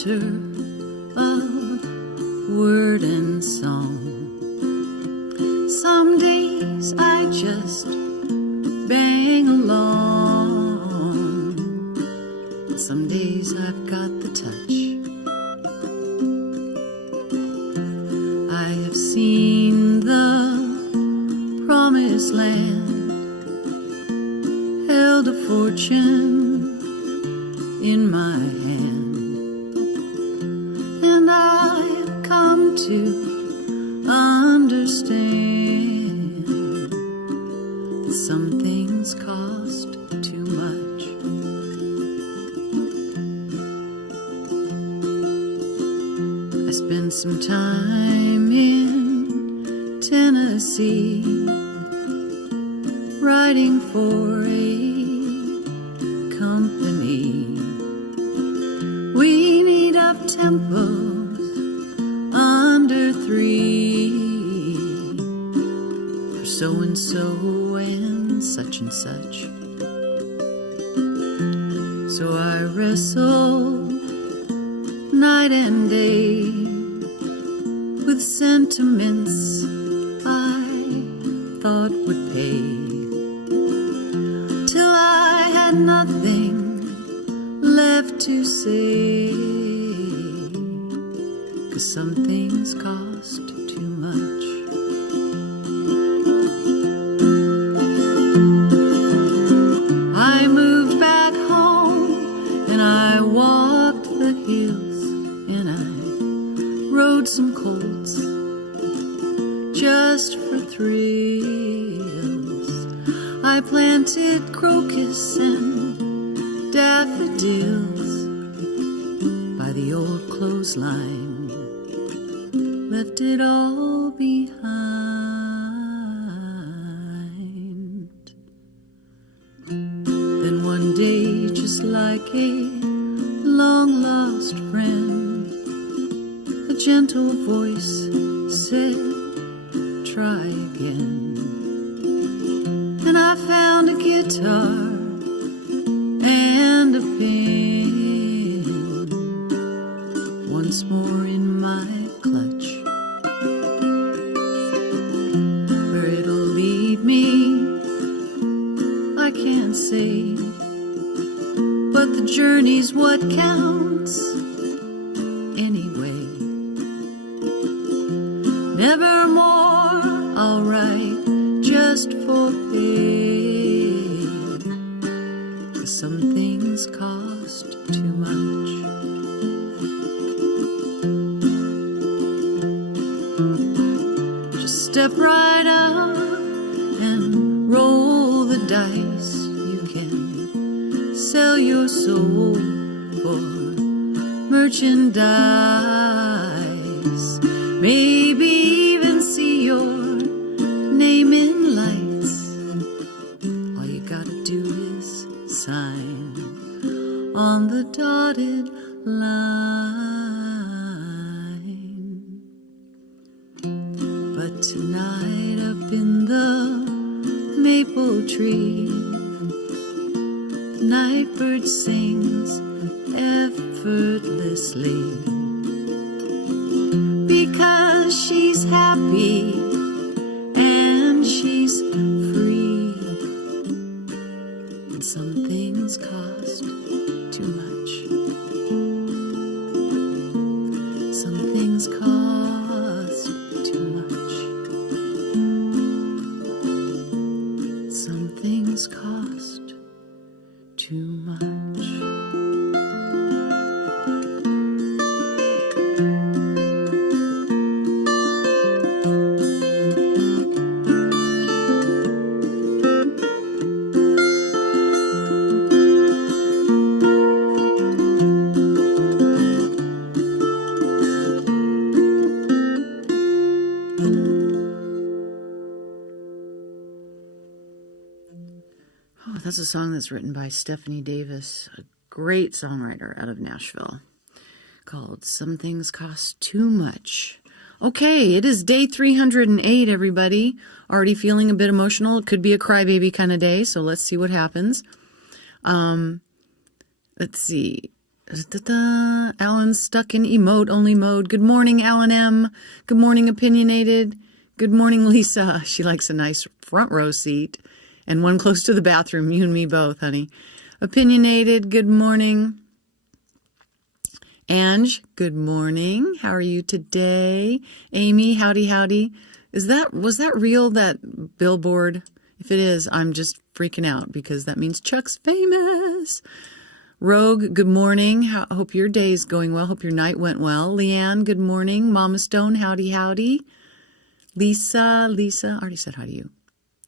center of word and song. Some days I just bang along. Some days I've got the touch. I have seen the promised land, held a fortune in my hand, and I've come to understand that some things cost too much. I spent some time in Tennessee, writing for a company. We need up tempos under 3 for so-and-so and such and such. So I wrestle night and day with sentiments I thought would pay, till I had nothing left to say, 'cause some things cost too much. I moved back home and I walked the hills and I rode some colts just for thrills. I planted crocus and daffodils by the old clothesline, left it all behind. Then one day, just like a long-lost friend, a gentle voice said, try again. And I found a guitar and a pen, once more in my clutch. Where it'll lead me, I can't say, but the journey's what counts anyway. Nevermore I'll write just for pay, 'cause some things cost too much. Just step right up and roll the dice. You can sell your soul for merchandise, maybe even see your name in lights. All you gotta do is sign on the dotted line. But tonight up in the maple tree, the night bird sings effortlessly, because she's happy and she's free. And some things cost too much. Some things cost too much. Some things cost too much. That's a song that's written by Stephanie Davis, a great songwriter out of Nashville, called Some Things Cost Too Much. Okay, it is day 308, everybody. Already feeling a bit emotional. It could be a crybaby kind of day, so let's see what happens. Let's see. Alan's stuck in emote only mode. Good morning, Alan M. Good morning, Opinionated. Good morning, Lisa. She likes a nice front row seat and one close to the bathroom. You and me both, honey. Opinionated, good morning. Ange, good morning. How are you today? Amy, howdy, howdy. Was that real, that billboard? If it is, I'm just freaking out because that means Chuck's famous. Rogue, good morning. Hope your day's going well. Hope your night went well. Leanne, good morning. Mama Stone, howdy, howdy. Lisa, I already said hi to you.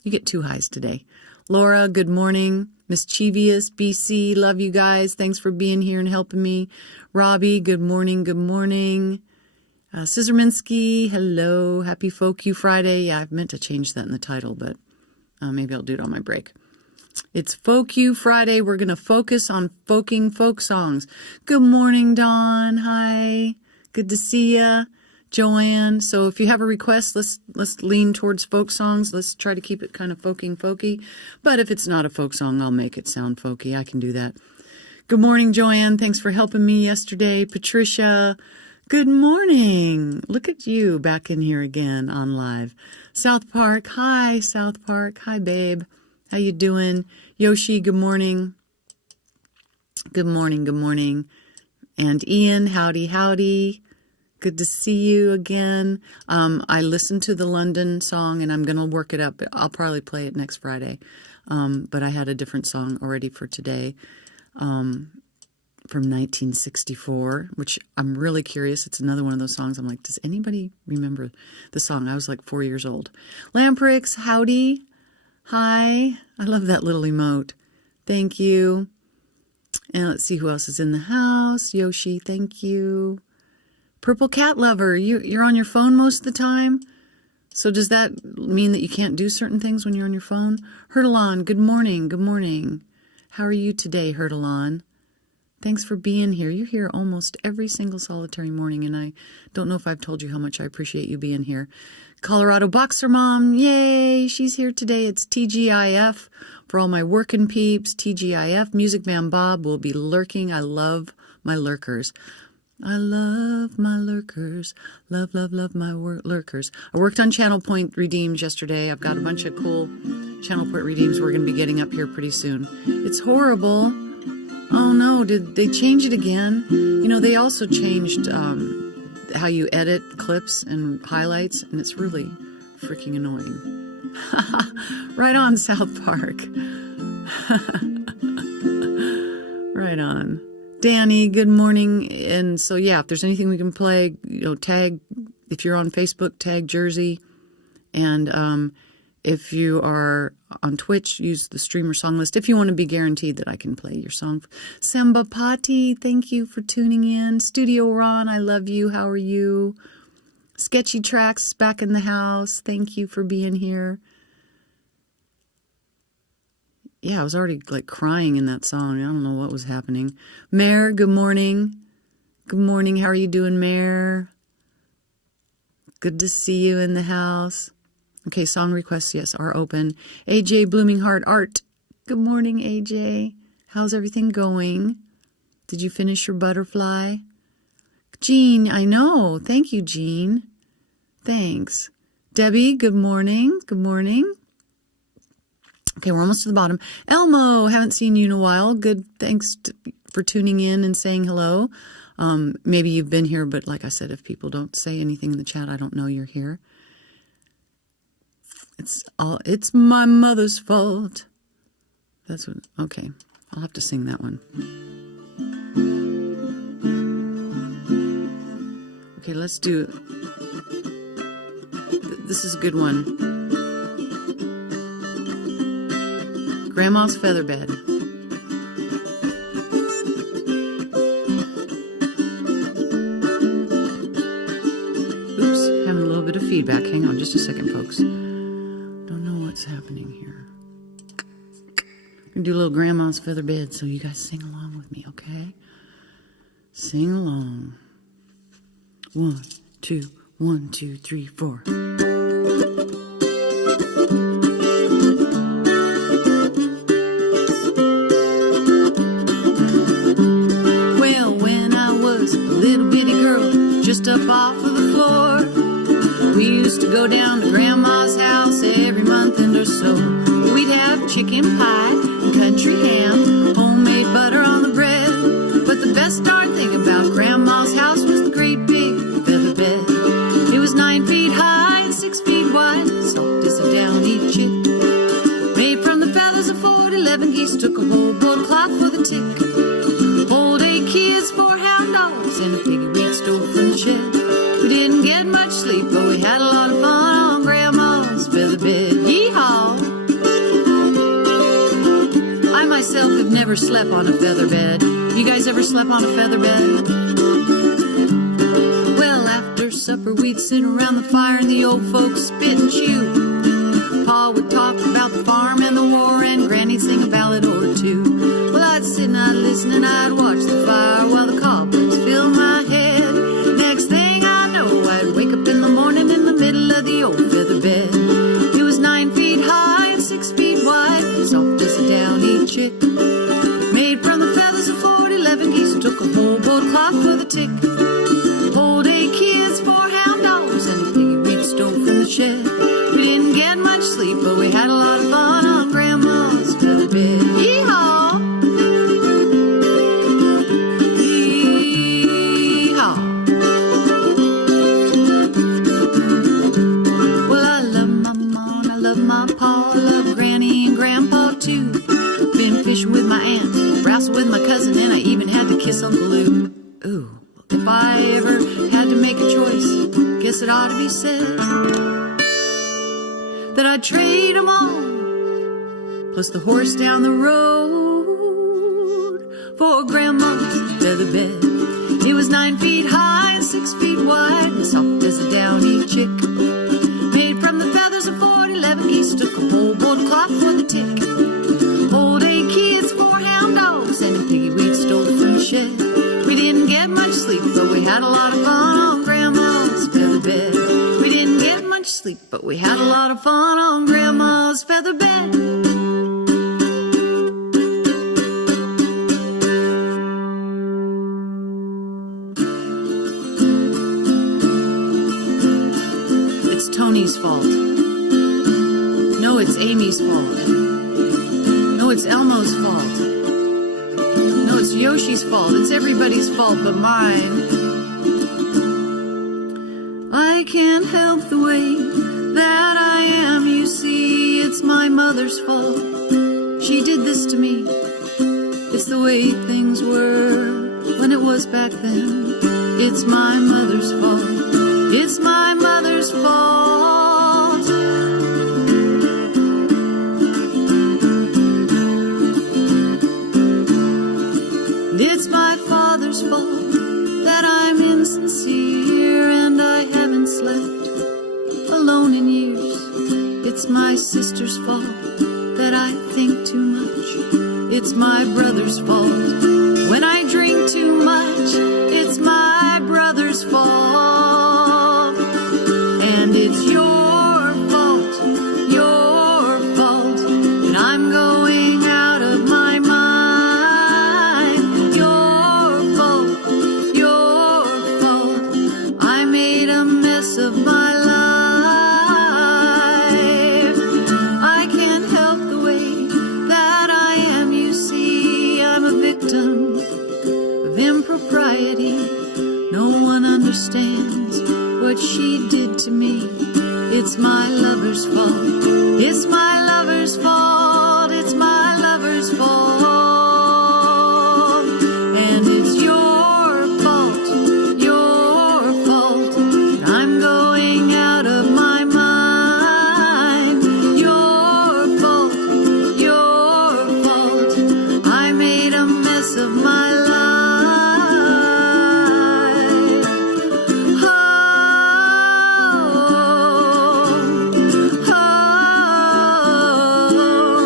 You get 2 highs today. Laura, good morning. Mischievous, BC, love you guys. Thanks for being here and helping me. Robbie, good morning, good morning. Scissorminsky, hello. Happy Folk You Friday. Yeah, I've meant to change that in the title, but maybe I'll do it on my break. It's Folk You Friday. We're going to focus on folking folk songs. Good morning, Dawn. Hi. Good to see ya. Joanne. So if you have a request, let's lean towards folk songs. Let's try to keep it kind of folky. But if it's not a folk song, I'll make it sound folky. I can do that. Good morning, Joanne. Thanks for helping me yesterday. Patricia. Good morning. Look at you back in here again on live. South Park. Hi, South Park. Hi, babe. How you doing? Yoshi, good morning. Good morning, good morning. And Ian, howdy, howdy. Good to see you again. I listened to the London song, and I'm going to work it up. I'll probably play it next Friday. But I had a different song already for today from 1964, which I'm really curious. It's another one of those songs. I'm like, does anybody remember the song? I was like 4 years old. Lamprix, howdy. Hi. I love that little emote. Thank you. And let's see who else is in the house. Yoshi, thank you. Purple Cat Lover, you're on your phone most of the time? So does that mean that you can't do certain things when you're on your phone? Hurtalon, good morning, good morning. How are you today, Hurtalon? Thanks for being here. You're here almost every single solitary morning, and I don't know if I've told you how much I appreciate you being here. Colorado Boxer Mom, yay, she's here today. It's TGIF for all my working peeps. TGIF, Music Man Bob will be lurking. I love my lurkers. I love my lurkers. Love, love, love my lurkers. I worked on Channel Point redeems yesterday. I've got a bunch of cool Channel Point redeems we're going to be getting up here pretty soon. It's horrible. Oh no, did they change it again? You know, they also changed how you edit clips and highlights, and it's really freaking annoying. Right on, South Park. Right on. Danny, good morning. And so, yeah, if there's anything we can play, tag, if you're on Facebook, tag Jersey. And if you are on Twitch, use the streamer song list if you want to be guaranteed that I can play your song. Samba Pati, thank you for tuning in. Studio Ron, I love you. How are you? Sketchy Tracks back in the house. Thank you for being here. Yeah, I was already like crying in that song. I don't know what was happening. Mare, good morning. Good morning. How are you doing, Mare? Good to see you in the house. Okay, song requests, yes, are open. AJ Blooming Heart Art. Good morning, AJ. How's everything going? Did you finish your butterfly? Jean, I know. Thank you, Jean. Thanks. Debbie, good morning. Good morning. Okay, we're almost to the bottom. Elmo, haven't seen you in a while. Good, thanks for tuning in and saying hello. Maybe you've been here, but like I said, if people don't say anything in the chat, I don't know you're here. It's my mother's fault. That's what, okay, I'll have to sing that one. Okay, let's do, this is a good one. Grandma's Featherbed. Oops, having a little bit of feedback. Hang on just a second, folks. Don't know what's happening here. I'm going to do a little Grandma's Featherbed so you guys sing along with me, okay? Sing along. 1, 2, 1, 2, 3, 4. just up off of the floor. We used to go down to Grandma's house every month and or so. We'd have chicken pie and country ham, homemade butter on the bread. But the best darn thing about Grandma's house was the great big feather bed. It was 9 feet high and 6 feet wide, soft as a downy chick. Made from the feathers of 411 geese, took a whole broadcloth for the tick. Old 8 kids, 4 hound dogs, and a piggy we'd stole from the shed. We didn't get much sleep, but we had a lot of fun on Grandma's feather bed. Yee-haw! I myself have never slept on a feather bed. You guys ever slept on a feather bed? Well, after supper we'd sit around the fire and the old folks spit and chew. Pa would talk about the farm and the war, and Granny'd sing a ballad or two. Well, I'd sit and I'd listen and I'd watch the fire while the cobwebs fill my head. Next thing I know, I'd wake up in the morning in the middle of the old feather bed. It was 9 feet high and 6 feet wide, soft as a downy chick. Made from the feathers of 411 geese, took a whole broadcloth for the tick. Old 8 kids, 4 hound dogs, and a piggy we'd stole from the shed. We didn't get much sleep, but we had a lot of fun on Grandma's feather bed. Yee-haw! Yee-haw! Well, I love my mom, I love my pa, I love Granny and Grandpa too. Been fishing with my aunt, wrestled with my cousin, and I even had to kiss Uncle Lou. Ooh, if I ever had to make a choice, guess it ought to be said that I'd trade 'em all, plus the horse down the road, for Grandma's feather bed. It was 9 feet high and 6 feet wide, and soft as a downy chick. Made from the feathers of 411 geese, took a whole broadcloth for the tick. Old 8 kids, 4 hound dogs, and a piggy we'd stole from the shed. We didn't get much sleep, but we had a lot of fun on Grandma's feather bed. We didn't get much sleep, but we had a lot of fun on Grandma's feather bed. It's Tony's fault. No, it's Amy's fault. No, it's Elmo's fault. No, it's Yoshi's fault. It's everybody's fault but mine. I can't help the way that I am, you see. It's my mother's fault. She did this to me. It's the way things were when it was back then. It's my mother's fault. It's my mother's fault. It's my father's fault that I'm insincere and I haven't slept alone in years. It's my sister's fault that I think too much. It's my brother's fault when I drink too much. It's my brother's fault. And it's your fault that I'm going out of my mind. Your fault, I made a mess of my life. I can't help the way that I am, you see. I'm a victim of impropriety. No one understands what she did to me. It's my lover's fault. It's my lover's fault. It's my lover's fault. And it's your fault that I'm going out of my mind. Your fault, I made a mess of my life. Oh,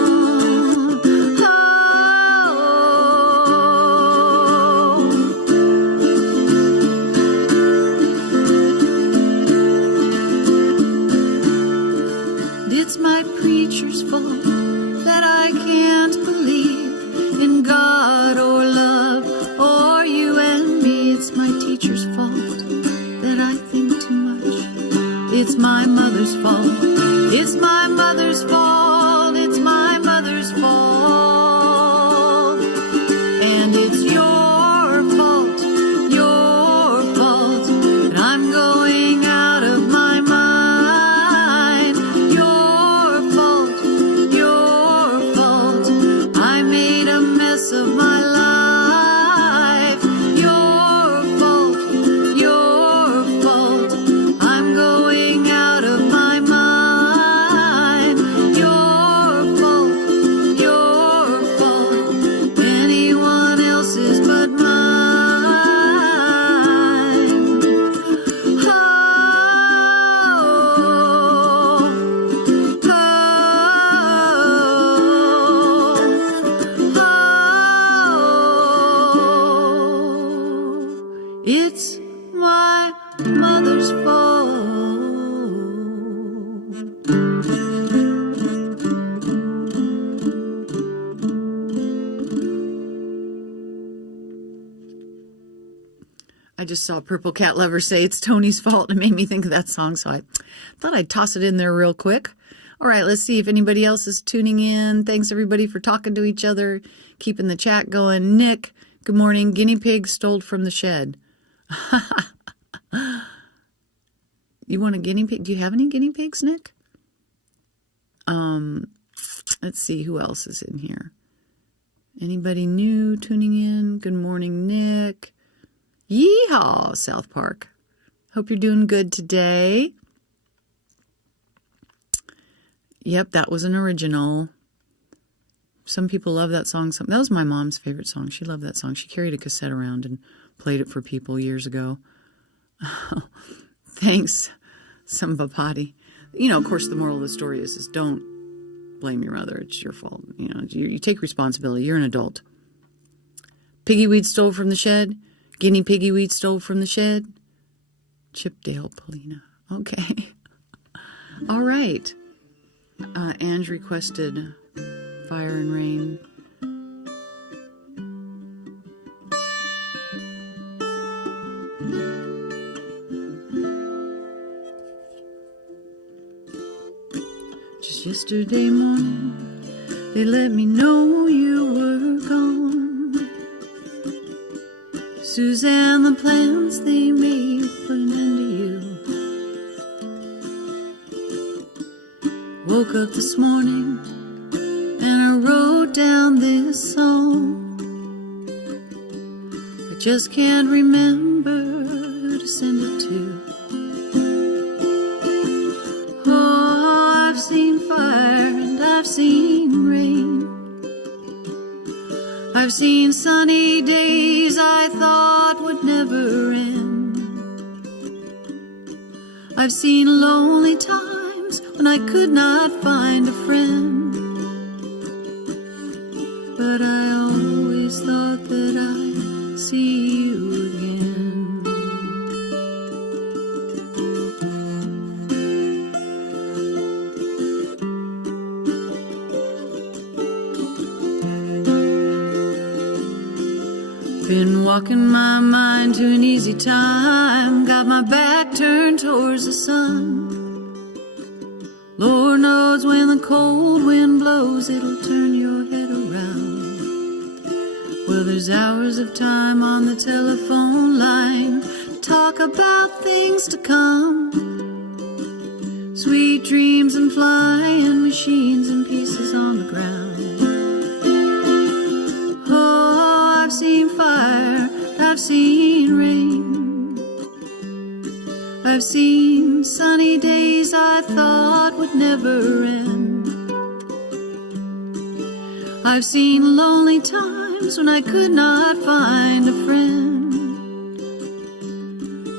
my mother's fault. It's my mother's fault. It's my mother's fault. And it's your fault, that I'm going out of my mind. Your fault, I made a mess of my life. Your fault, I'm going out of my mind. Your fault, anyone else's but mine. Oh, it's my mother's fault. I just saw Purple Cat Lover say it's Tony's fault. It made me think of that song, so I thought I'd toss it in there real quick. All right, let's see if anybody else is tuning in. Thanks, everybody, for talking to each other, keeping the chat going. Nick, good morning. Guinea pig stole from the shed. You want a guinea pig? Do you have any guinea pigs, Nick? Let's see who else is in here. Anybody new tuning in? Good morning, Nick. Yeehaw, South Park. Hope you're doing good today. Yep, that was an original. Some people love that song. That was my mom's favorite song. She loved that song. She carried a cassette around and played it for people years ago. Thanks, Sambapati. You know, of course, the moral of the story is don't blame your mother. It's your fault. You know, you take responsibility. You're an adult. Piggy weed stole from the shed. Guinea piggy weed stole from the shed. Chipdale Polina. Okay. All right. Ange requested Fire and Rain. Just yesterday morning, they let me know you were gone. Suzanne, the plans they made put an end to you. Woke up this morning and I wrote down this song. I just can't remember who to send it to. Oh, I've seen fire and I've seen rain. I've seen sunny days I thought would never end. I've seen lonely times when I could not find a friend. But I always thought that I'd see you again. Been walking my mind to an easy time. Got my back turned towards the sun. Lord knows when the cold wind blows, it'll turn your head around. Well, there's hours of time on the telephone line to talk about things to come. Sweet dreams and flying machines and pieces on the ground. Oh, I've seen fire, I've seen rain. I've seen sunny days I thought would never end. I've seen lonely times when I could not find a friend.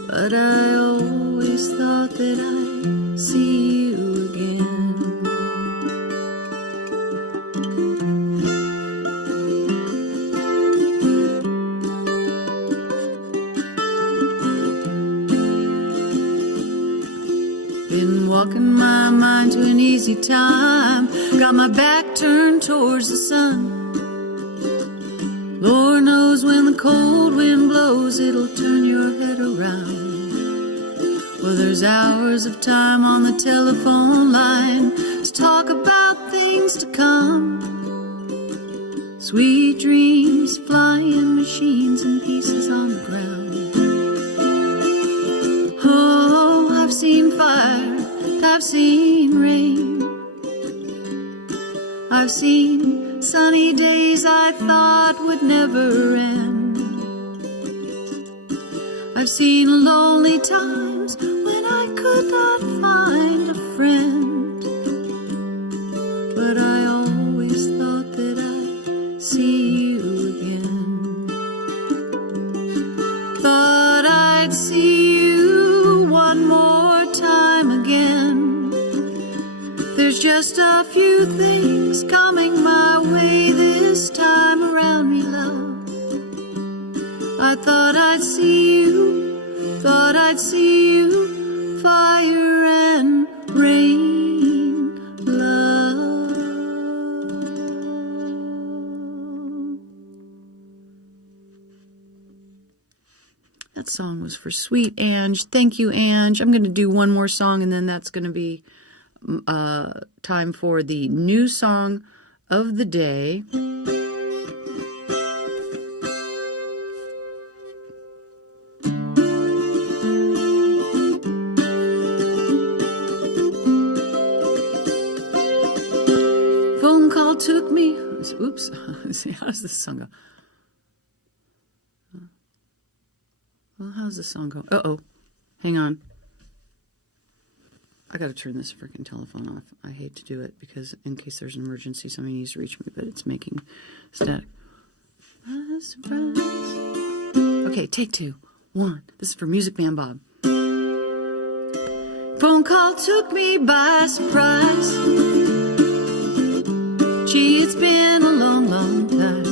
But I always thought that I'd see you again. Been walking my mind to an easy time. Got my back turned towards the sun. Lord knows when the cold wind blows, it'll turn your head around. Well, there's hours of time on the telephone line to talk about things to come. Sweet dreams, flying machines, and pieces on the ground. Oh, I've seen fire, I've seen rain. I've seen sunny days I thought would never end. I've seen lonely times when I could not find a friend. But I always thought that I'd see you again. Thought I'd see you one more time again. There's just a few things coming my way this time around me, love. I thought I'd see you, thought I'd see you, fire and rain, love. That song was for Sweet Ange. Thank you, Ange. I'm going to do one more song, and then that's going to be time for the new song of the day. Phone call took me. Oops. Let's see, how does this song go? Well, how's this song go? Uh-oh. Hang on. I gotta turn this freaking telephone off. I hate to do it because in case there's an emergency, somebody needs to reach me, but it's making static. Surprise. Okay, take 2. 1. This is for Music Man Bob. Phone call took me by surprise. Gee, it's been a long, long time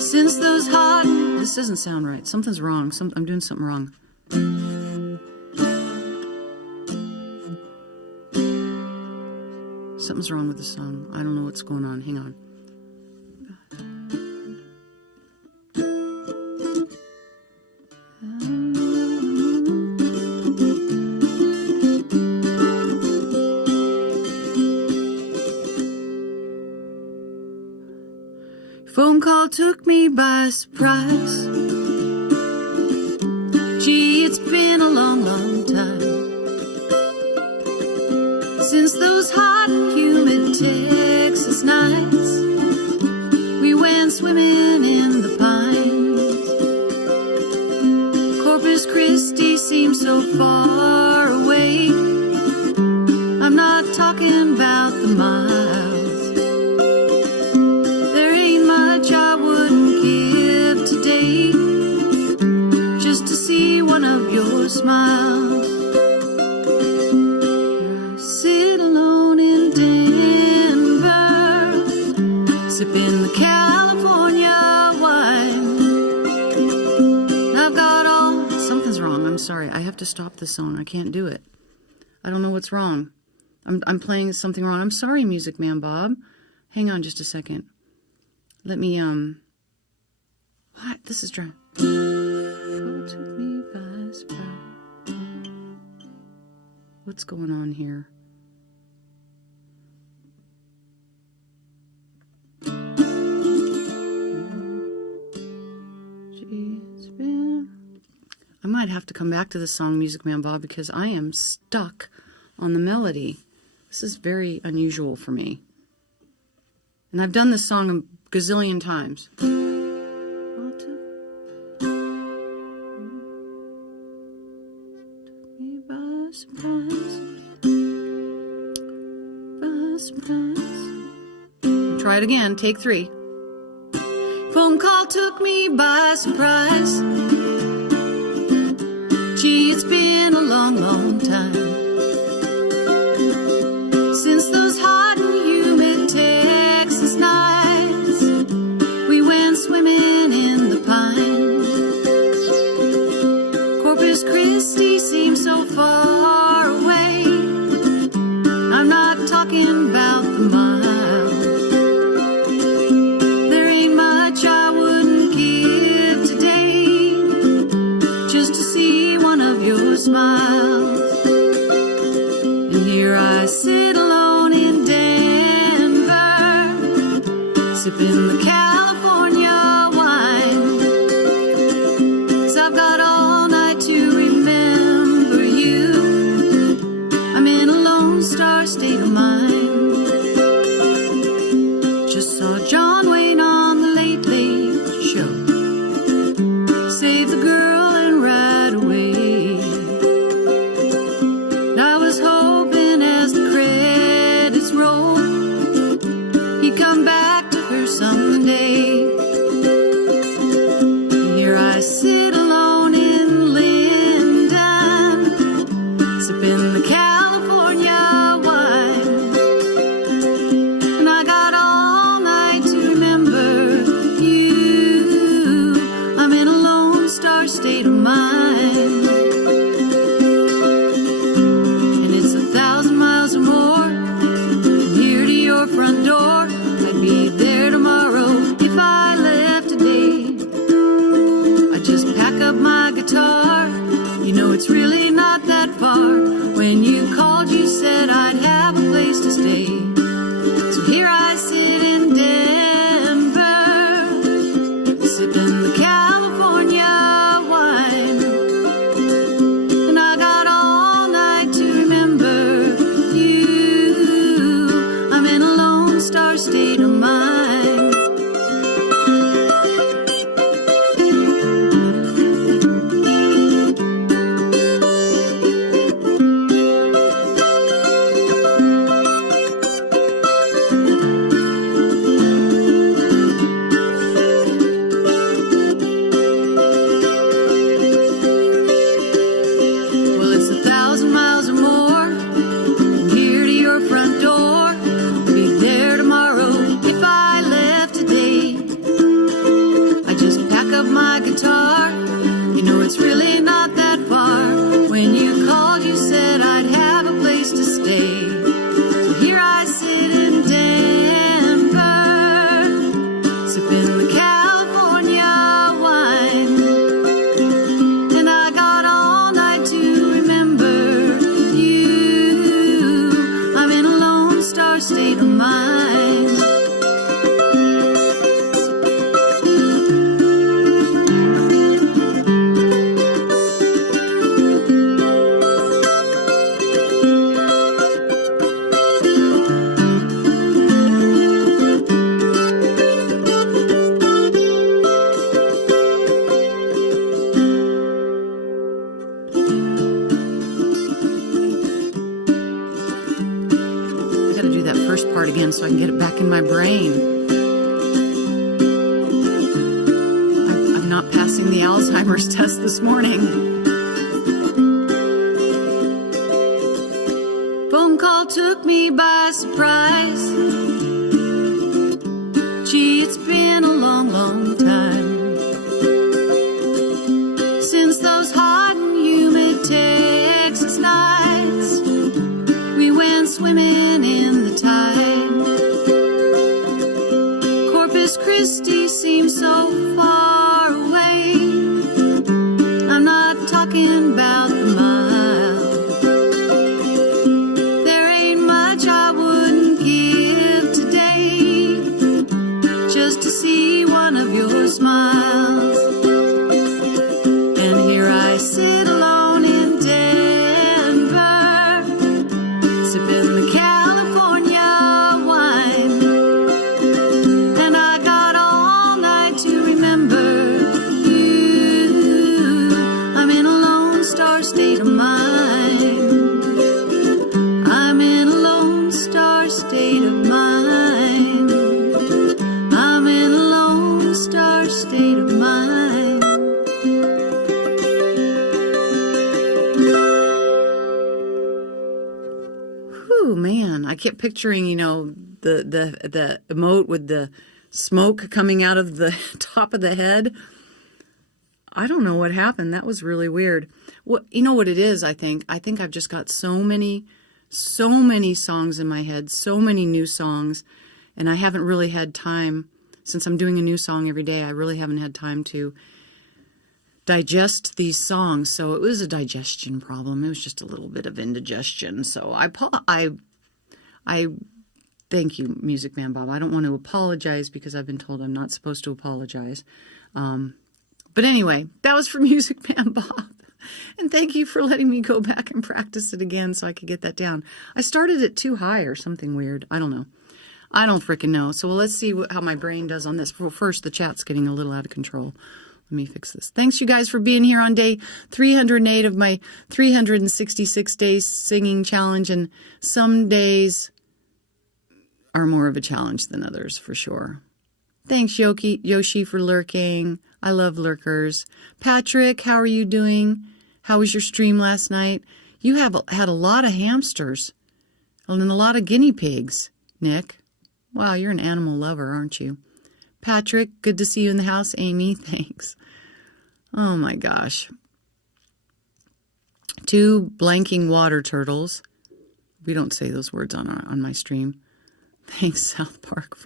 since those hot... This doesn't sound right. Something's wrong. I'm doing something wrong. Something's wrong with the song. I don't know what's going on. Hang on. Phone call took me by surprise. Gee, it's been a long, long time since those hot and humid Texas nights we went swimming in the pines. Corpus Christi seems so far away. I'm not talking about the miles. There ain't much I wouldn't give today just to see one of your smiles. Sipping the California wine. I've got all... Something's wrong. I'm sorry. I have to stop the song. I can't do it. I don't know what's wrong. I'm playing something wrong. I'm sorry, Music Man Bob. Hang on just a second. Let me, What? This is dry. Took me by surprise. What's going on here? I might have to come back to the song, Music Man Bob, because I am stuck on the melody. This is very unusual for me. And I've done this song a gazillion times. Try it again. Take 3. Phone call took me by surprise. Gee, it's been a long, long time since those hot and humid Texas nights we went swimming in the pines. Corpus Christi seems so far away. I'm not talking about the miles. There ain't much I wouldn't give today smiles. And here I sit alone in Denver, sipping the California wine. 'Cause I've got all night to remember you. I'm in a lone star state of mind. Just saw John Wayne on the Late Late Show. Save the girl and ride away. And I was hoping as the credits rolled, he'd come back to her someday. And here I sit alone in Linden, sipping the California wine. And I got all night to remember you. I'm in a lone star state of mind. And it's 1,000 miles or more from here to your front door. I'd be there tomorrow if I left today. I just pack up my guitar. You know it's really not that far. When you called you said I'd have a place to stay. So here I sit in Denver, sipping the California wine. And I got all night to remember you. I'm in a lone star state of mind. Well, it's 1,000 miles or more from here to your front door. I'll be there tomorrow if I left today. I just pack up my guitar. You know it's really not that far. When you called you said I'd have a place to stay. So here I sit in Denver, sipping the California wine. And I got all night to remember you. I'm in a lone star state of mind. I gotta do that first part again so I can get it back in my brain. I'm not passing the Alzheimer's test this morning. Phone call took me by surprise. Gee, it's been a long, long time since those hot and humid Texas nights. We went swimming in the tide. Corpus Christi seems so far away. I'm not talking about the mile. There ain't much I wouldn't give today just to see one of your smiles. And here I sit alone in Denver, sipping the California wine. And I got all night to remember you. I'm in a lone star state of mind. I'm in a lone star state of mind. I'm in a lone star state of mind. Whew, man, I kept picturing, the emote with the smoke coming out of the top of the head. I don't know what happened. That was really weird. You know what it is, I think? I think I've just got so many songs in my head, so many new songs, and I haven't really had time, since I'm doing a new song every day, I really haven't had time to digest these songs. So it was a digestion problem. It was just a little bit of indigestion. So I thank you, Music Man Bob. I don't want to apologize because I've been told I'm not supposed to apologize. But anyway, that was for Music Man Bob. And thank you for letting me go back and practice it again so I could get that down. I started it too high or something weird. I don't know. I don't freaking know. So let's see how my brain does on this. Well, first, the chat's getting a little out of control. Let me fix this. Thanks, you guys, for being here on day 308 of my 366 days singing challenge. And some days are more of a challenge than others, for sure. Thanks, Yoshi, for lurking. I love lurkers. Patrick, how are you doing? How was your stream last night? You have had a lot of hamsters and a lot of guinea pigs, Nick. Wow, you're an animal lover, aren't you? Patrick, good to see you in the house. Amy, thanks. Oh my gosh. 2 blanking water turtles. We don't say those words on my stream. Thanks, South Park,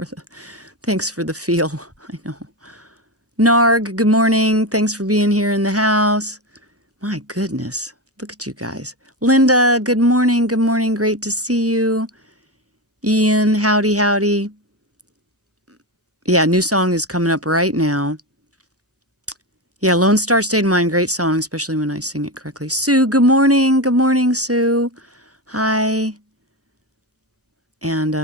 thanks for the feel. I know. Narg, good morning. Thanks for being here in the house. My goodness. Look at you guys. Linda, good morning. Good morning. Great to see you. Ian, howdy, howdy. Yeah, new song is coming up right now. Yeah, Lone Star State of Mind, great song, especially when I sing it correctly. Sue, good morning. Good morning, Sue. Hi. And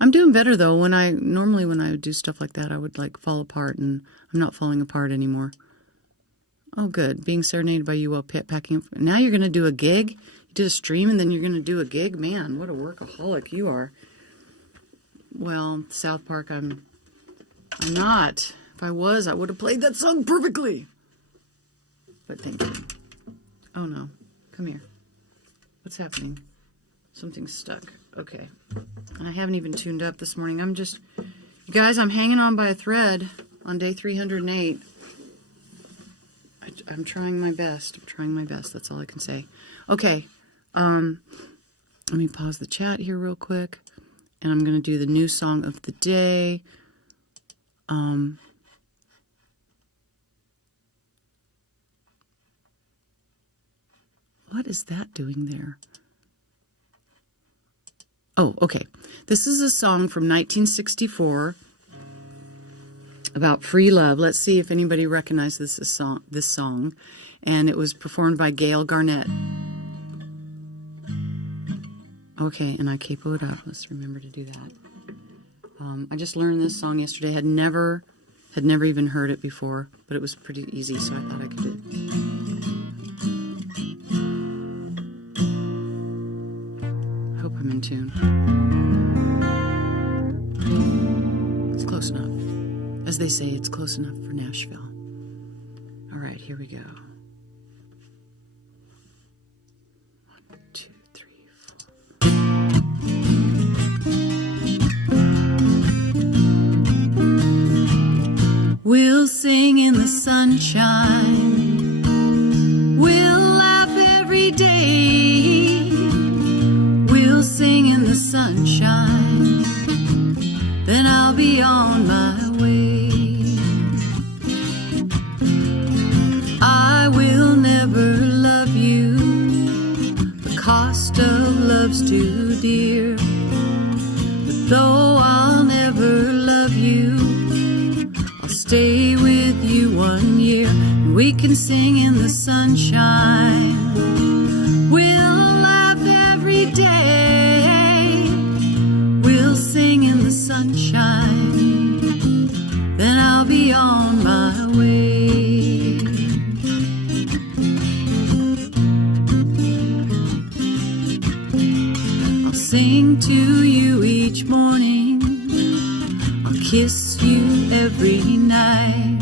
I'm doing better though. Normally when I would do stuff like that, I would like fall apart, and I'm not falling apart anymore. Oh, good. Being serenaded by you while packing up. Now you're going to do a gig? You did a stream and then you're going to do a gig? Man, what a workaholic you are. Well, South Park, I'm not. If I was, I would have played that song perfectly. But thank you. Oh no. Come here. What's happening? Something's stuck. Okay. And I haven't even tuned up this morning. You guys, I'm hanging on by a thread on day 308. I'm trying my best. I'm trying my best. That's all I can say. Okay. Let me pause the chat here real quick. And I'm going to do the new song of the day. What is that doing there? Oh, okay. This is a song from 1964 about free love. Let's see if anybody recognizes this song. And it was performed by Gail Garnett. Okay, and I capoed up. Let's remember to do that. I just learned this song yesterday. Had never even heard it before, but it was pretty easy, so I thought I could do it. I hope I'm in tune. It's close enough. As they say, it's close enough for Nashville. All right, here we go. 1, 2, 3, 4. We'll sing in the sunshine. We'll laugh every day. We'll sing in the sunshine. Then I'll be on my way. I will never love you. The cost of love's too dear. But though I'll never love you, I'll stay with you 1 year. And we can sing in the sunshine. We'll laugh every day. We'll sing in the sunshine. Then I'll be on my way. I'll sing to you each morning. I'll kiss you every night.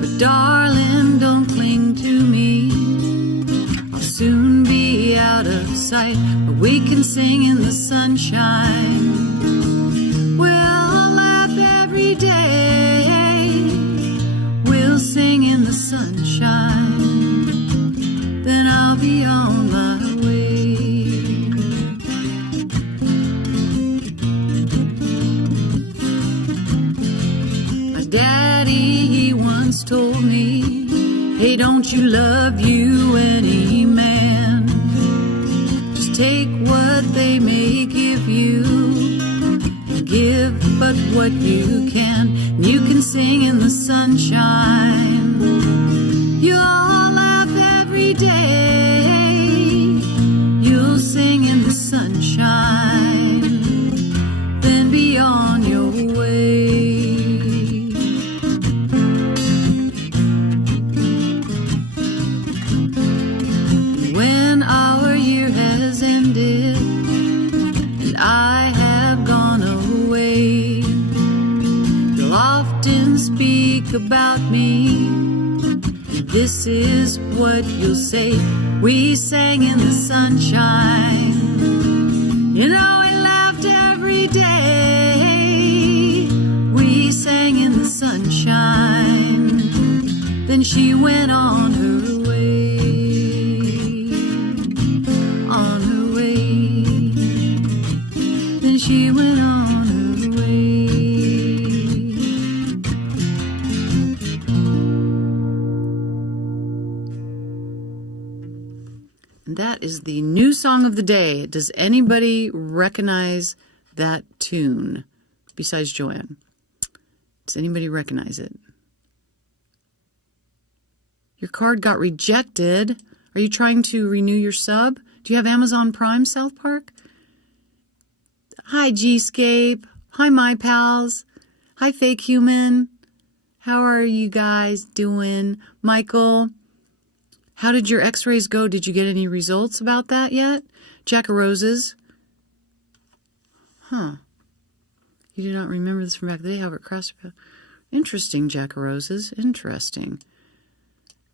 But darling, don't cling to me. I'll soon be out of sight. But we can sing in the sunshine. We'll laugh every day. We'll sing in the sunshine. Then I'll be on my way. My daddy, he once Hey, don't you love you any man? Just take what they may give you, and give but what you can. And you can sing in the sunshine. You'll laugh every day. You'll sing in the sunshine. Then be on your way. When our year has ended and I have gone away, you'll often speak about me. This is what you'll say. We sang in the sunshine. You know, we laughed every day. We sang in the sunshine. Then she went on her way. On her way. Then she went on her way. And that is the new song of the day. Does anybody recognize that tune besides Joanne? Does anybody recognize it? Your card got rejected. Are you trying to renew your sub? Do you have Amazon Prime, South Park? Hi, G-Scape. Hi, my pals. Hi, Fake Human. How are you guys doing? Michael, how did your x-rays go? Did you get any results about that yet? Jack of Roses. Huh. You do not remember this from back in the day, Albert Cross. Interesting, Jack of Roses. Interesting.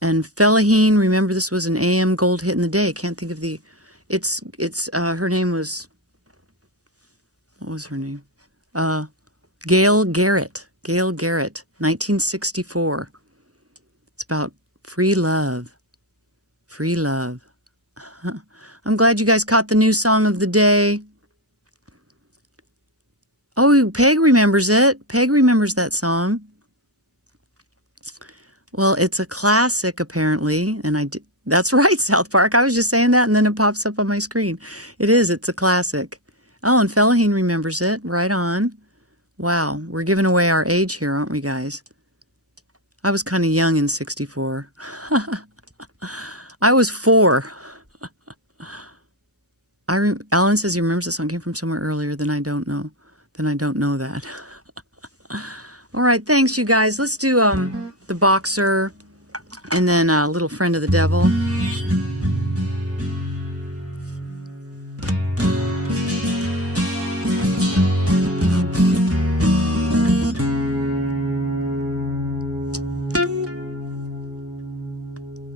And Fellahin, remember this was an AM gold hit in the day. Can't think of the... her name was... What was her name? Gail Garrett. Gail Garrett, 1964. It's about free love. Free love. I'm glad you guys caught the new song of the day. Oh, Peg remembers it. Peg remembers that song. Well, it's a classic, apparently, and that's right, South Park. I was just saying that, and then it pops up on my screen. It is. It's a classic. Oh, and Fellahin remembers it. Right on. Wow, we're giving away our age here, aren't we, guys? I was kind of young in 64. I was 4. Alan says he remembers the song came from somewhere earlier. Then I don't know that. All right, thanks, you guys. Let's do the Boxer and then Little Friend of the Devil.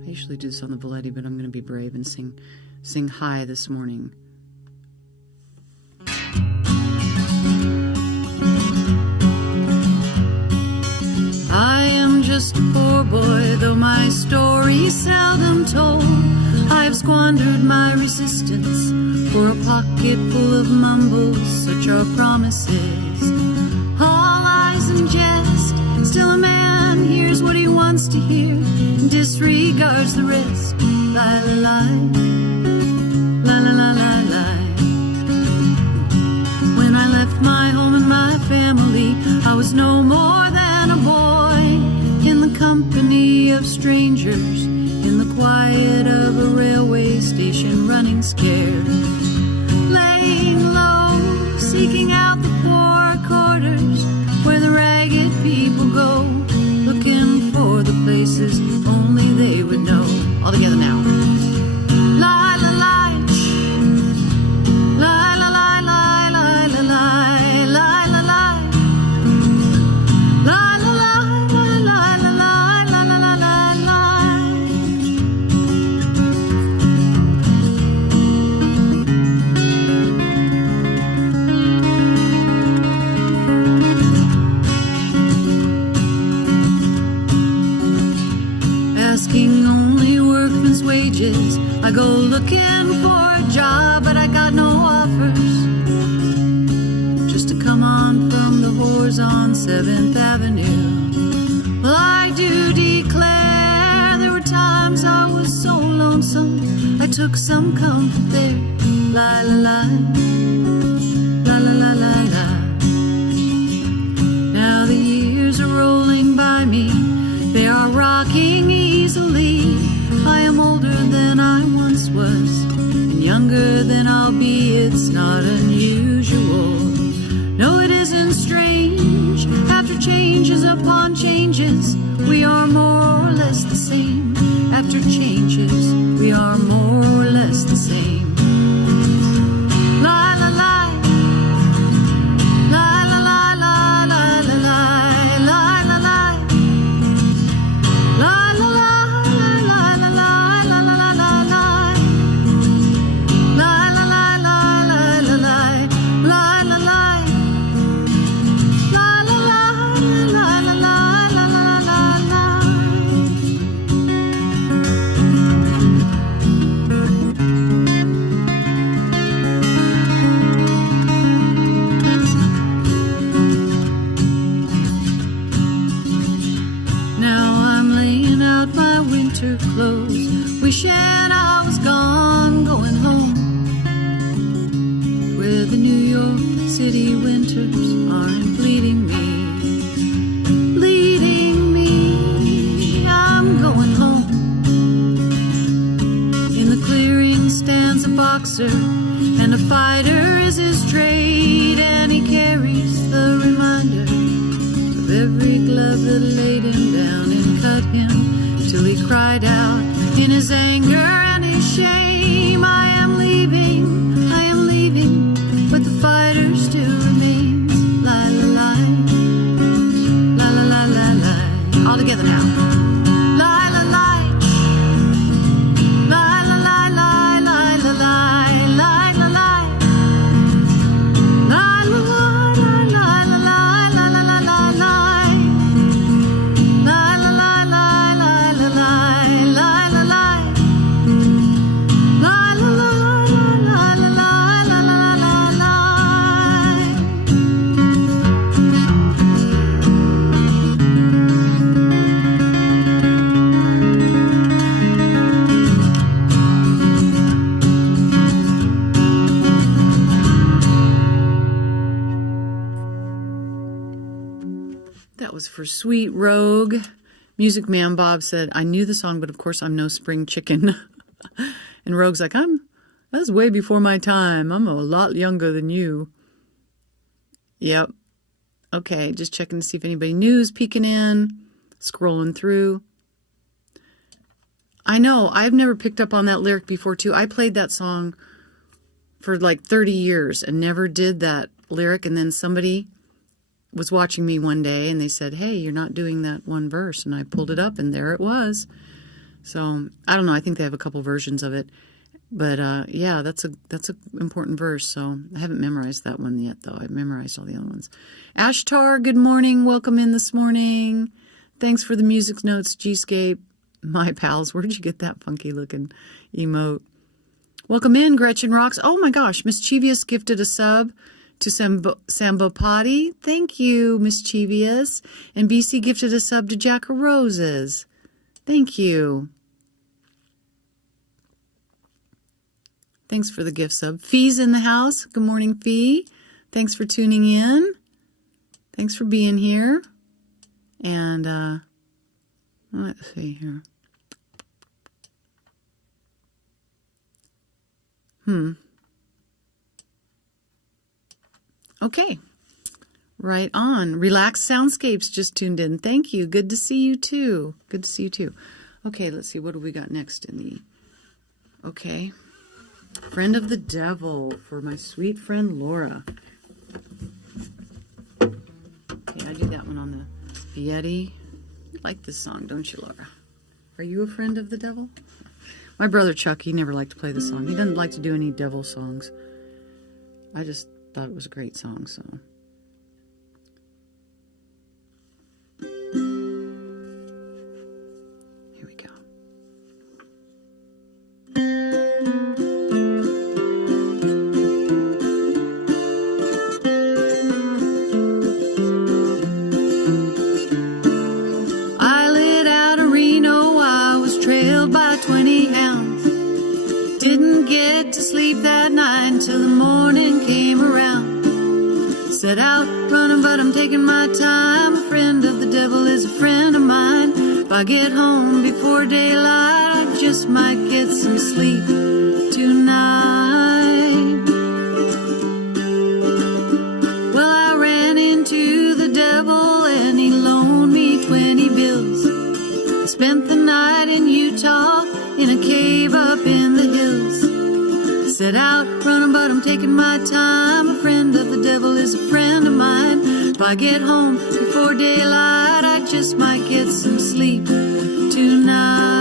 I usually do this on the Valetti, but I'm going to be brave and sing High this morning. I am just a poor boy, though my story's seldom told. I've squandered my resistance for a pocket full of mumbles, such are promises. All lies and jest, still a man hears what he wants to hear and disregards the rest. Lie, lie, lie, lie, lie, lie, lie. When I left my home and my family, I was no more than a boy in the company of strangers, in the quiet of a railway station, running scared, laying low, seeking out the poor quarters where the ragged people go, looking for the places only they would know. All together now. Lie, lie, lie, lie, lie, lie, lie, lie, lie, lie, lie, lie, lie. La la la la la la la la la la la. Asking only workman's wages, I go looking for a job, but I got no offers. Just to come on from the whores on 7th Avenue. Well, I do declare there were lonesome, I took some comfort there. La la la, la la la la la. Now the years are rolling by me, they are rocking easily. I am older than I once was, and younger than I'll be. It's not unusual. No, it isn't strange. After changes upon changes, we are more or less the same. After changes, we are more or less the same. La la la. La la la la la la la la la la. La la la la la la la la la la la. La la la la la la la la la la. Clothes, wishing I was gone, going home, where the New York City winters aren't bleeding me, leading me. I'm going home. In the clearing stands a boxer, and a fighter is his trade, and he carries the reminder of every glove that laid him down and cut him till he cried out in his anger and his shame. I am leaving, but the fighter still remains. La la la, la la la la la. All together now. La la la, la la la la la la la la la la. La la la la la la la la la la la. La la la la la la la. That was for Sweet Rogue. Music Man Bob said, I knew the song, but of course I'm no spring chicken. And Rogue's like, that's way before my time. I'm a lot younger than you. Yep. Okay, just checking to see if anybody new's peeking in, scrolling through. I know, I've never picked up on that lyric before too. I played that song for like 30 years and never did that lyric, and then somebody was watching me one day and they said, hey, you're not doing that one verse, and I pulled it up and there it was. So I don't know, I think they have a couple versions of it, but yeah, that's a important verse. So I haven't memorized that one yet though. I've memorized all the other ones. Ashtar, good morning, welcome in this morning. Thanks for the music notes, G-scape. My pals, where'd you get that funky looking emote? Welcome in, Gretchen Rocks. Oh my gosh, Mischievous gifted a sub to Sambopati. Thank you, Mischievous. And BC gifted a sub to Jack of Roses. Thank you. Thanks for the gift sub. Fee's in the house. Good morning, Fee. Thanks for tuning in. Thanks for being here. And let's see here. Okay. Right on. Relaxed Soundscapes just tuned in. Thank you. Good to see you too. Good to see you too. Okay, let's see. What do we got next in the... Okay. Friend of the Devil for my sweet friend Laura. Okay, I do that one on the Yeti. You like this song, don't you, Laura? Are you a friend of the devil? My brother Chuck, he never liked to play this song. He doesn't like to do any devil songs. I just thought it was a great song, so... Here we go. I lit out a Reno, I was trailed by 20 hounds. Set out running, but I'm taking my time. A friend of the devil is a friend of mine. If I get home before daylight, I just might get some sleep tonight. Well, I ran into the devil and he loaned me 20 bills. I spent the night in Utah in a cave up in the hills. Set out running, but I'm taking my time. A friend of the devil is a friend of mine. If I get home before daylight, I just might get some sleep tonight.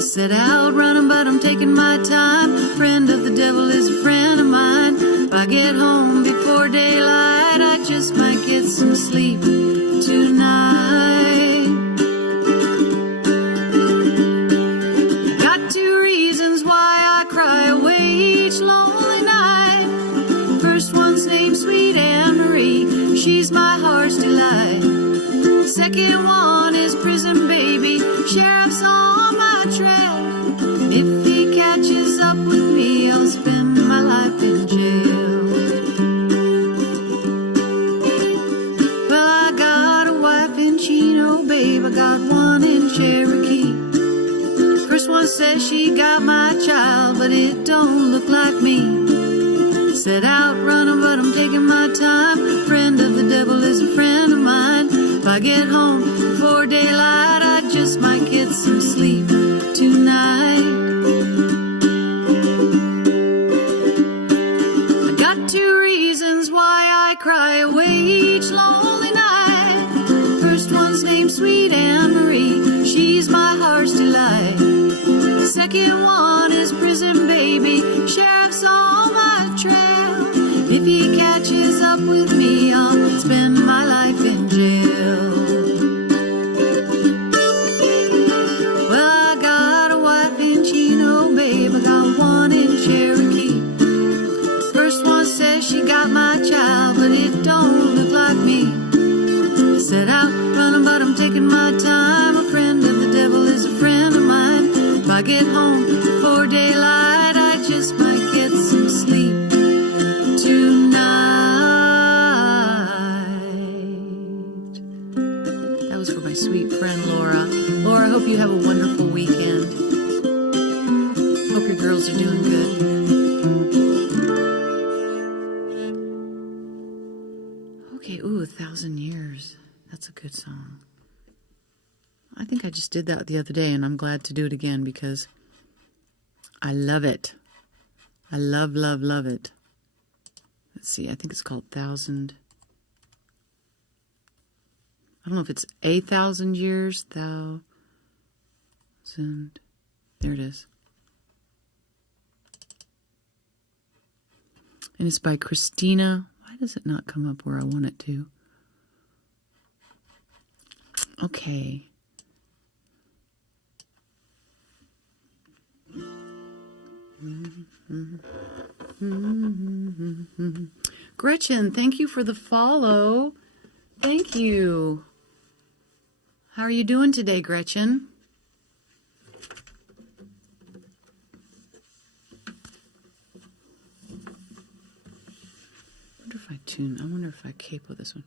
Set out running, but I'm taking my time. Friend of the devil is a friend of mine. If I get home before daylight, I just might get some sleep tonight. Got 2 reasons why I cry away each lonely night. First one's named Sweet Anne Marie, she's my heart's delight. Second one is prison baby, sheriff's on my trail. If he catches up with me, I'll spend my life in jail. Well, I got a wife in Chino, babe, I got one in Cherokee. First one says she got my child, but it don't look like me. Set out running, but I'm taking my time. Friend of the devil is a friend of mine. If I get home before daylight, I just might get some sleep tonight. I got 2 reasons why I cry away each lonely night. First one's named Sweet Anne Marie, she's my heart's delight. Second one is prison baby, sheriff's on my trail. If he catches up with me, I'll spend my life in jail. Well, I got a wife in Chino, babe, I got one in Cherokee. First one says she got my child, but it don't look like me. Set out running, but I'm taking my time. A friend of the devil is a friend of mine. If I get home before daylight, I just might get some sleep tonight. That was for my sweet friend Laura. Laura, I hope you have a wonderful weekend. Hope your girls are doing good. Okay, ooh, 1,000 Years. That's a good song. I think I just did that the other day, and I'm glad to do it again because I love it. I love, love, love it. Let's see, I think it's called 1,000. I don't know if it's 1,000 years. 1,000. There it is. And it's by Christina. Why does it not come up where I want it to? Okay. Gretchen, thank you for the follow. Thank you. How are you doing today, Gretchen? I wonder if I capo this one.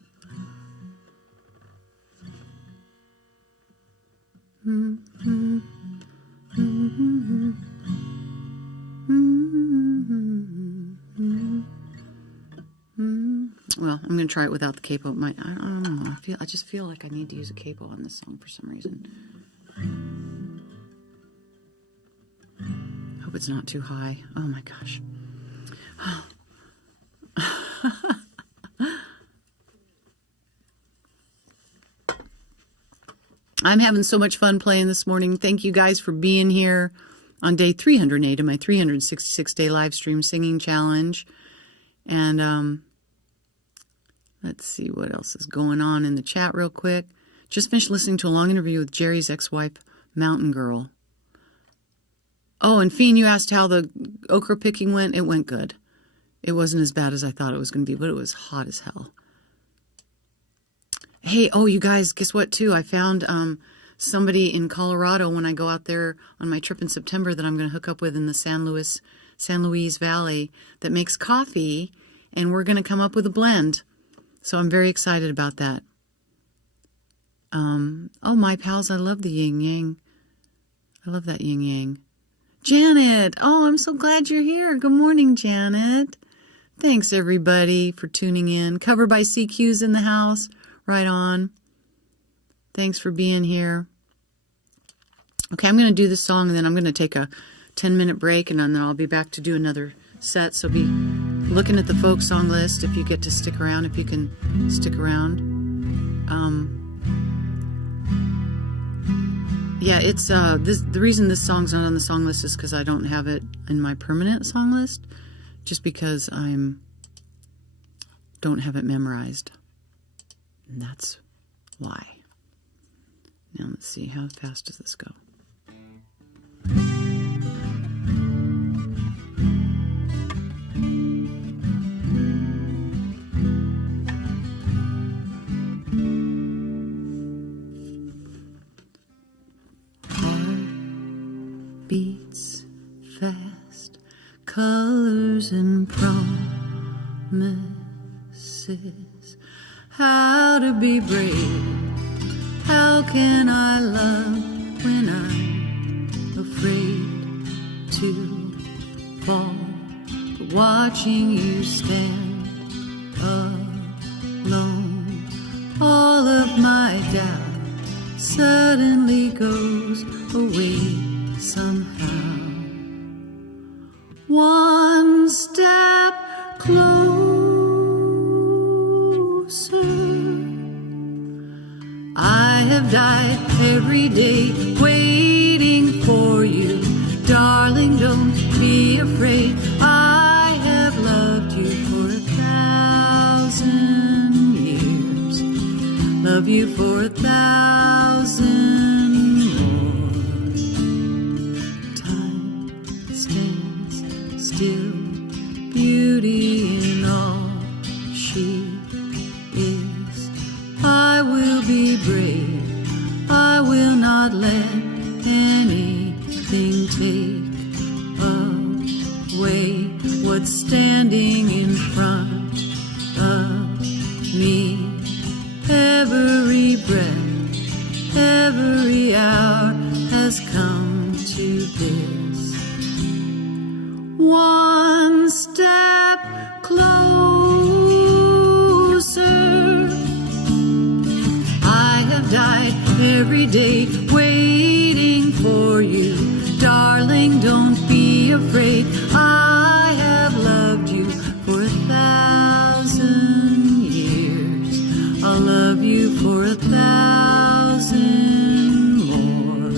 Well, I'm going to try it without the capo. I don't know. I just feel like I need to use a capo on this song for some reason. Hope it's not too high. Oh my gosh. I'm having so much fun playing this morning. Thank you guys for being here on day 308 of my 366-day live stream singing challenge. And let's see what else is going on in the chat real quick. Just finished listening to a long interview with Jerry's ex-wife, Mountain Girl. Oh, and Fiend, you asked how the okra picking went. It went good. It wasn't as bad as I thought it was going to be, but it was hot as hell. Hey, oh, you guys, guess what, too? I found somebody in Colorado when I go out there on my trip in September that I'm going to hook up with in the San Luis Valley that makes coffee, and we're going to come up with a blend. So I'm very excited about that. Oh, my pals, I love the yin yang. I love that yin yang. Janet, oh, I'm so glad you're here. Good morning, Janet. Thanks, everybody, for tuning in. Cover by CQ's in the house. Right on. Thanks for being here. Okay, I'm going to do this song, and then I'm going to take a 10-minute break, and then I'll be back to do another set. So be looking at the folk song list if you get to stick around, if you can stick around. Yeah, it's the reason this song's not on the song list is because I don't have it in my permanent song list, just because don't have it memorized. And that's why. Now let's see, how fast does this go? Beats fast, colors and promises. How to be brave? How can I love when I'm afraid to fall? But watching you stand alone, all of my doubt suddenly goes away somehow. One step closer. I have died every day waiting for you. Darling, don't be afraid. I have loved you for 1,000 years. Love you for 1,000. Still, beauty in all she is. I will be brave. I will not let anything take away what's standing in front of me. Every breath, every hour has come to this. One step closer. I have died every day waiting for you. Darling, don't be afraid. I have loved you for 1,000 years. I'll love you for 1,000 more.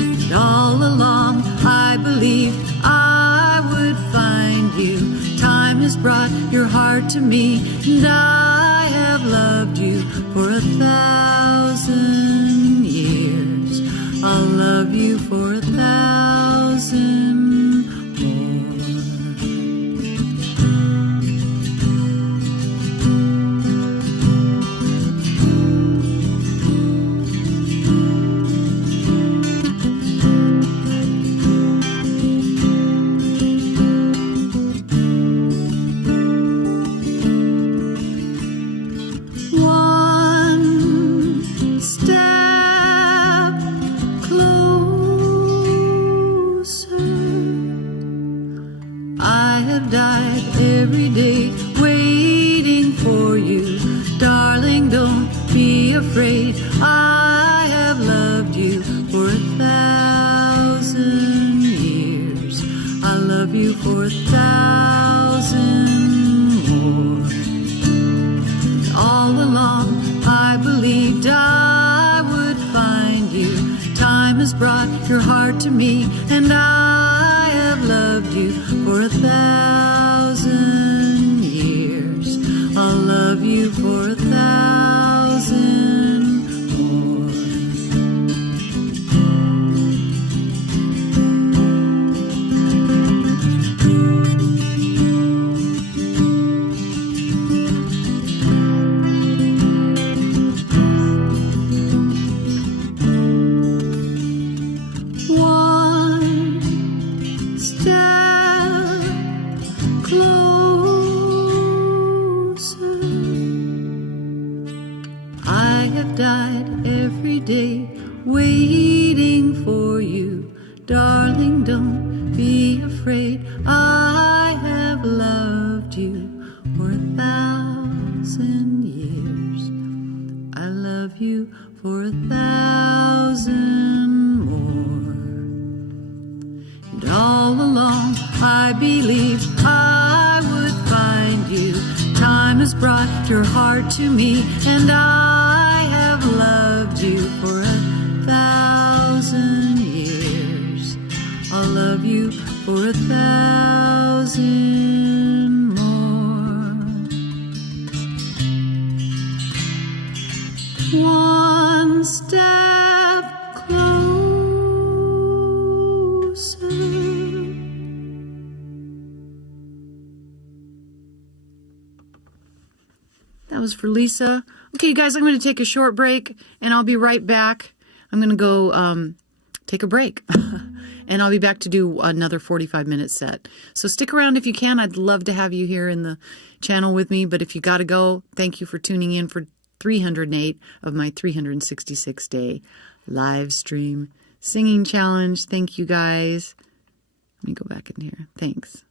And all along I believed I would find you. Time has brought your heart to me, and I have loved you for 1,000 years. I'll love you for 1,000 step closer. has brought your heart to me, and I have loved you for 1,000 years. I'll love you for 1,000 more. One step closer. I have died every day waiting for you. Darling, don't be afraid. I have loved you for 1,000 years. I love you for 1,000 more. And all along I believed I would find you. Time has brought your heart to me, and I have loved you for 1,000 years. I'll love you for 1,000 more. One step closer. That was for Lisa. Okay, guys, I'm going to take a short break, and I'll be right back. I'm going to go take a break, and I'll be back to do another 45-minute set. So stick around if you can. I'd love to have you here in the channel with me, but if you got to go, thank you for tuning in for 308 of my 366-day live stream singing challenge. Thank you, guys. Let me go back in here. Thanks.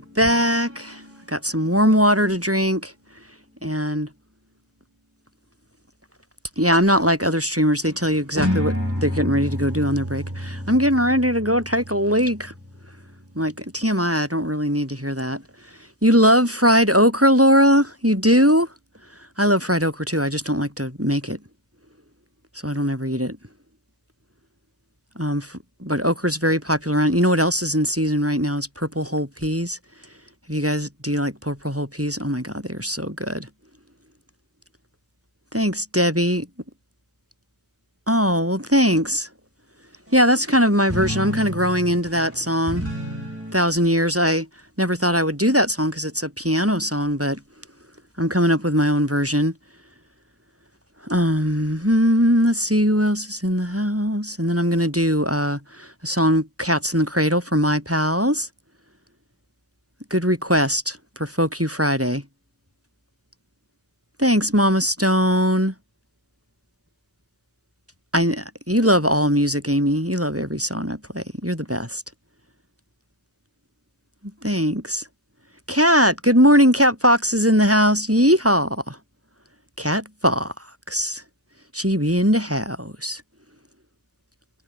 sit back, got some warm water to drink, and yeah, I'm not like other streamers. They tell you exactly what they're getting ready to go do on their break. I'm getting ready to go take a leak. I'm like, TMI, I don't really need to hear that. You love fried okra, Laura? You do? I love fried okra too. I just don't like to make it, so I don't ever eat it. But okra is very popular around. You know what else is in season right now is purple whole peas. Have you guys, do you like purple whole peas? Oh my God, they are so good. Thanks, Debbie. Oh, well, thanks. Yeah, that's kind of my version. I'm kind of growing into that song, 1,000 Years. I never thought I would do that song because it's a piano song, but I'm coming up with my own version. Let's see who else is in the house. And then I'm going to do a song, Cats in the Cradle, for my pals. Good request for Folk You Friday. Thanks, Mama Stone. You love all music, Amy. You love every song I play. You're the best. Thanks. Cat, good morning. Cat Fox is in the house. Yeehaw. Cat Fox. She be in the house.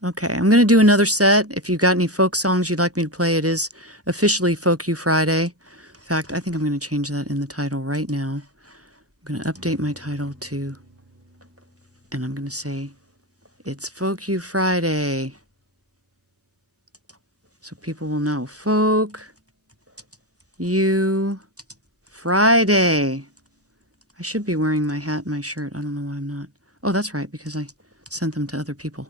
Okay, I'm going to do another set. If you've got any folk songs you'd like me to play, it is officially Folk You Friday. In fact, I think I'm going to change that in the title right now. I'm going to update my title to, and I'm going to say, it's Folk You Friday. So people will know. Folk You Friday. I should be wearing my hat and my shirt. I don't know why I'm not. Oh, that's right, because I sent them to other people.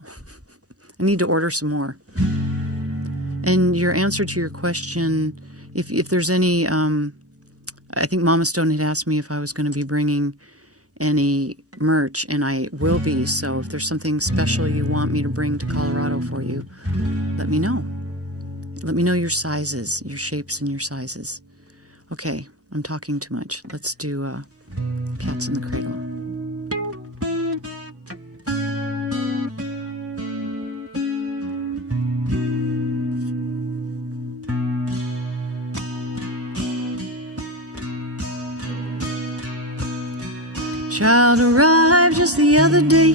I need to order some more. And your answer to your question, if there's any, I think Mama Stone had asked me if I was going to be bringing any merch, and I will be. So if there's something special you want me to bring to Colorado for you, let me know. Let me know your sizes, your shapes and your sizes. Okay, I'm talking too much. Let's do Cats in the Cradle. Child arrived just the other day,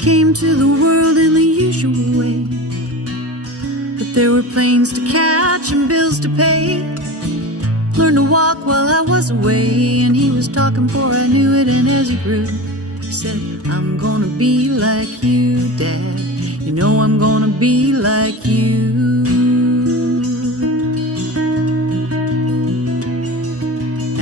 came to the world in the usual way. But there were planes to catch and bills to pay. Learned to walk while I was away, and he was talking before I knew it. And as he grew, he said, I'm gonna be like you, Dad. You know I'm gonna be like you.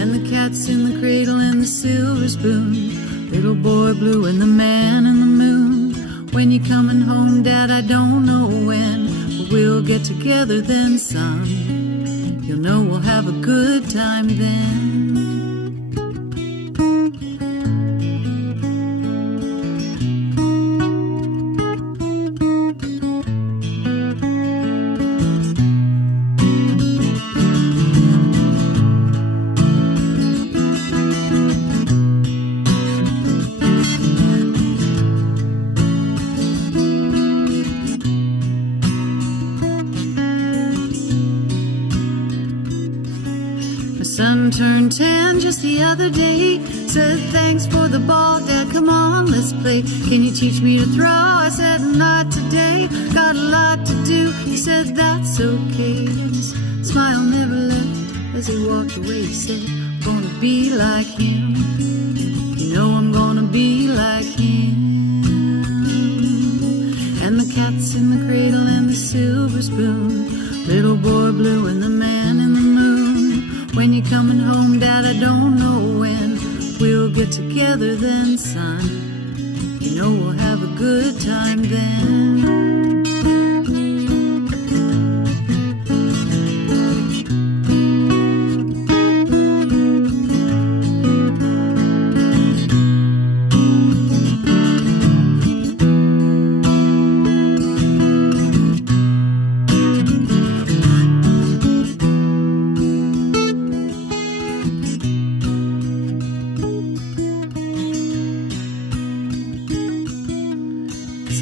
And the cat's in the cradle and the silver spoon, little boy blue and the man in the moon. When you coming home, Dad, I don't know when, but we'll get together then, son. You'll know we'll have a good time then. Turned 10 just the other day. Said thanks for the ball, Dad, come on, let's play. Can you teach me to throw? I said not today, got a lot to do. He said that's okay. His smile never left as he walked away. He said, I'm gonna be like him. You know I'm gonna be like him. And the cat's in the cradle and the silver spoon, little boy blue and the man in the moon. When you're coming home, Dad, I don't know when, we'll get together then, son. You know we'll have a good time then.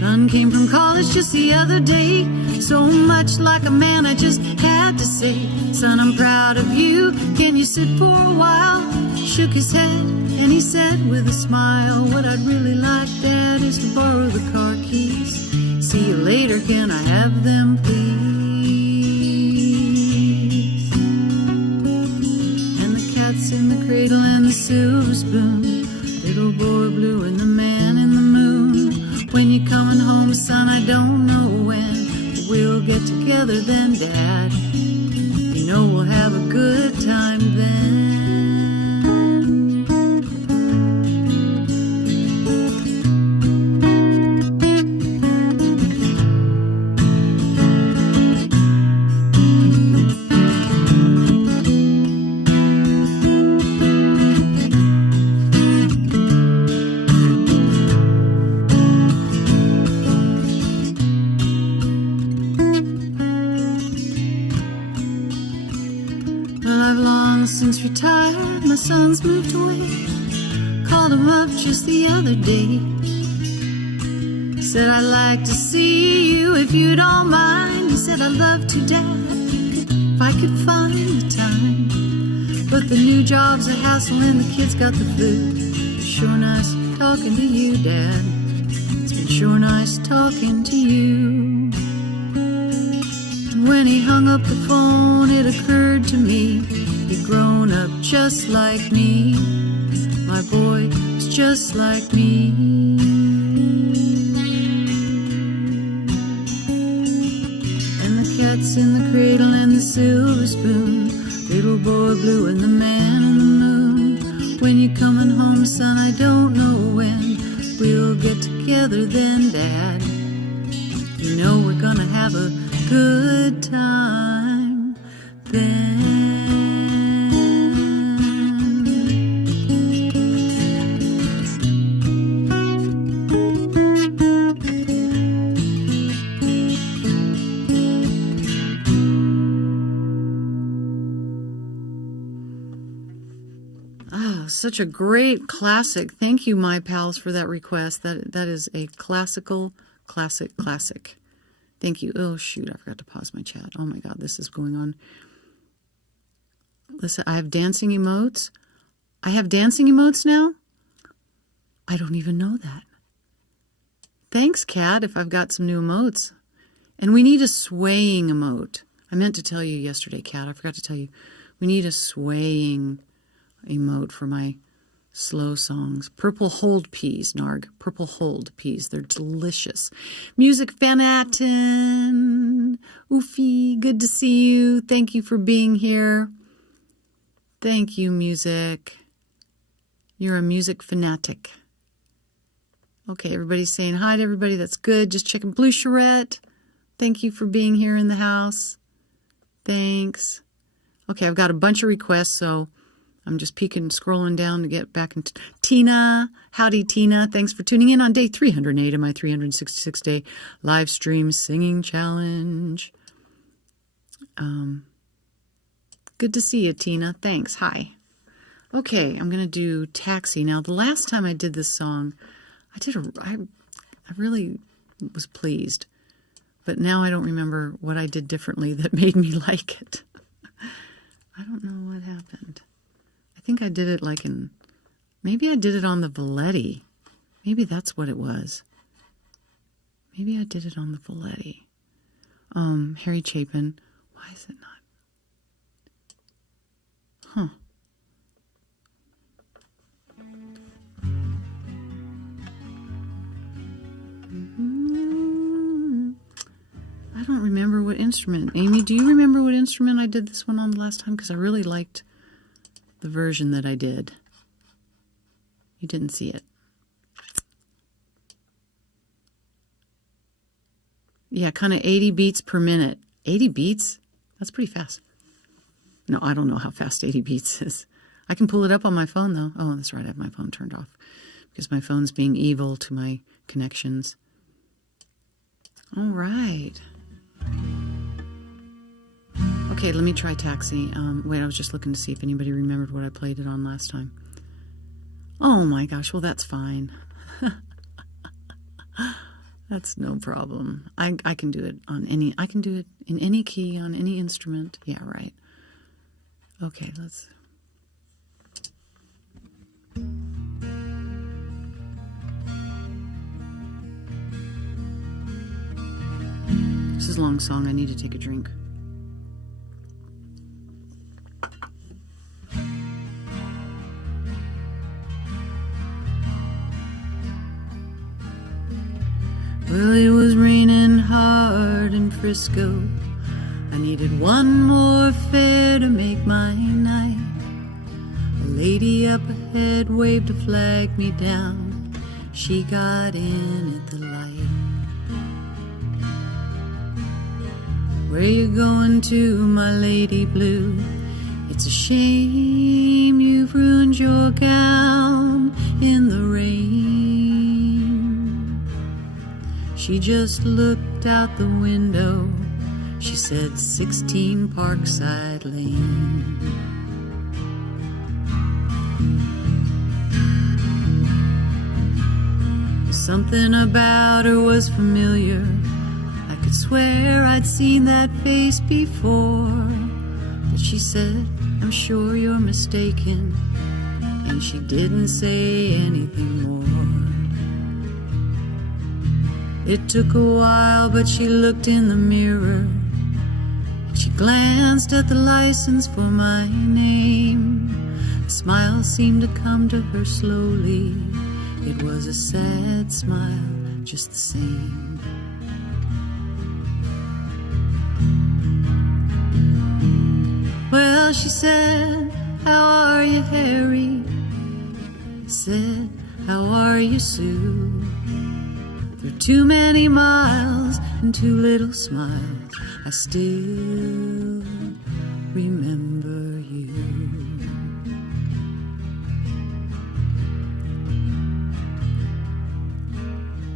Son came from college just the other day, so much like a man I just had to say, son, I'm proud of you, can you sit for a while? Shook his head and he said with a smile, what I'd really like, Dad, is to borrow the car keys. See you later, can I have them, please? And the cat's in the cradle and the silver spoon, little boy blue and the man in the moon. When you coming home, son, I don't know when, but we'll get together then, Dad. You know we'll have a good time then. Since retired, my son's moved away. Called him up just the other day. Said, I'd like to see you if you don't mind. He said, I'd love to, Dad, if I could find the time. But the new job's a hassle and the kids got the flu. It's sure nice talking to you, Dad. It's been sure nice talking to you. And when he hung up the phone, it occurred to me, he'd grown up just like me. My boy is just like me. And the cat's in the cradle and the silver spoon, little boy blue and the man in the moon. When you coming home, son, I don't know when, we'll get together then, Dad. You know we're gonna have a good time then. Such a great classic. Thank you, my pals, for that request. That is a classical, classic. Thank you. Oh, shoot, I forgot to pause my chat. Oh, my God, this is going on. Listen, I have dancing emotes. I have dancing emotes now? I don't even know that. Thanks, Kat, if I've got some new emotes. And we need a swaying emote. I meant to tell you yesterday, Kat. I forgot to tell you. We need a swaying emote for my slow songs. Purple hold peas, Narg. Purple hold peas. They're delicious. Music Fanatin. Oofy, good to see you. Thank you for being here. Thank you, music. You're a music fanatic. Okay, everybody's saying hi to everybody. That's good. Just checking. Blue Charette. Thank you for being here in the house. Thanks. Okay, I've got a bunch of requests, so I'm just peeking, scrolling down to get back into Tina. Howdy, Tina. Thanks for tuning in on day 308 of my 366-day live stream singing challenge. Good to see you, Tina. Thanks. Hi. Okay, I'm going to do Taxi. Now, the last time I did this song, I really was pleased. But now I don't remember what I did differently that made me like it. I don't know what happened. I think I did it like maybe I did it on the Valetti. Maybe that's what it was. Maybe I did it on the Valetti. Harry Chapin. Why is it not? Huh. I don't remember what instrument. Amy, do you remember what instrument I did this one on the last time? Because I really liked the version that I did. You didn't see it. Yeah, kind of 80 beats per minute. 80 beats? That's pretty fast. No, I don't know how fast 80 beats is. I can pull it up on my phone, though. Oh, that's right. I have my phone turned off because my phone's being evil to my connections. All right. Okay, let me try Taxi. Wait, I was just looking to see if anybody remembered what I played it on last time. Oh my gosh, well that's fine. That's no problem. I can do it on any, I can do it in any key, on any instrument. Yeah, right. Okay, let's. This is a long song. I need to take a drink. Well, it was raining hard in Frisco. I needed one more fare to make my night. A lady up ahead waved to flag me down. She got in at the light. Where you going to, my lady blue? It's a shame you've ruined your gown in the rain. She just looked out the window. She said 16 Parkside Lane. Something about her was familiar. I could swear I'd seen that face before. But she said, I'm sure you're mistaken. And she didn't say anything more. It took a while, but she looked in the mirror. She glanced at the license for my name. A smile seemed to come to her slowly. It was a sad smile, just the same. Well, she said, how are you, Harry? I said, how are you, Sue? There are too many miles and too little smiles. I still remember you.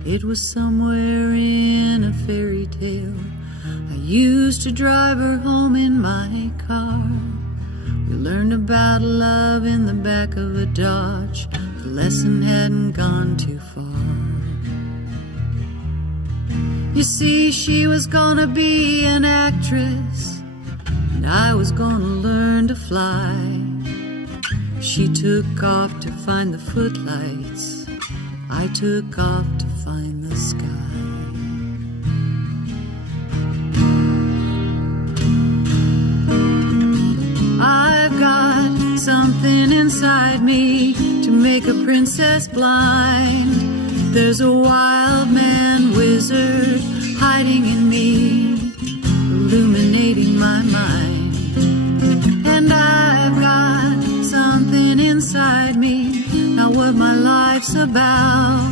It was somewhere in a fairy tale. I used to drive her home in my car. We learned about love in the back of a Dodge. The lesson hadn't gone too far. You see, she was gonna be an actress, and I was gonna learn to fly. She took off to find the footlights. I took off to find the sky. I've got something inside me to make a princess blind. There's a wild man wizard hiding in me, illuminating my mind. And I've got something inside me, not what my life's about.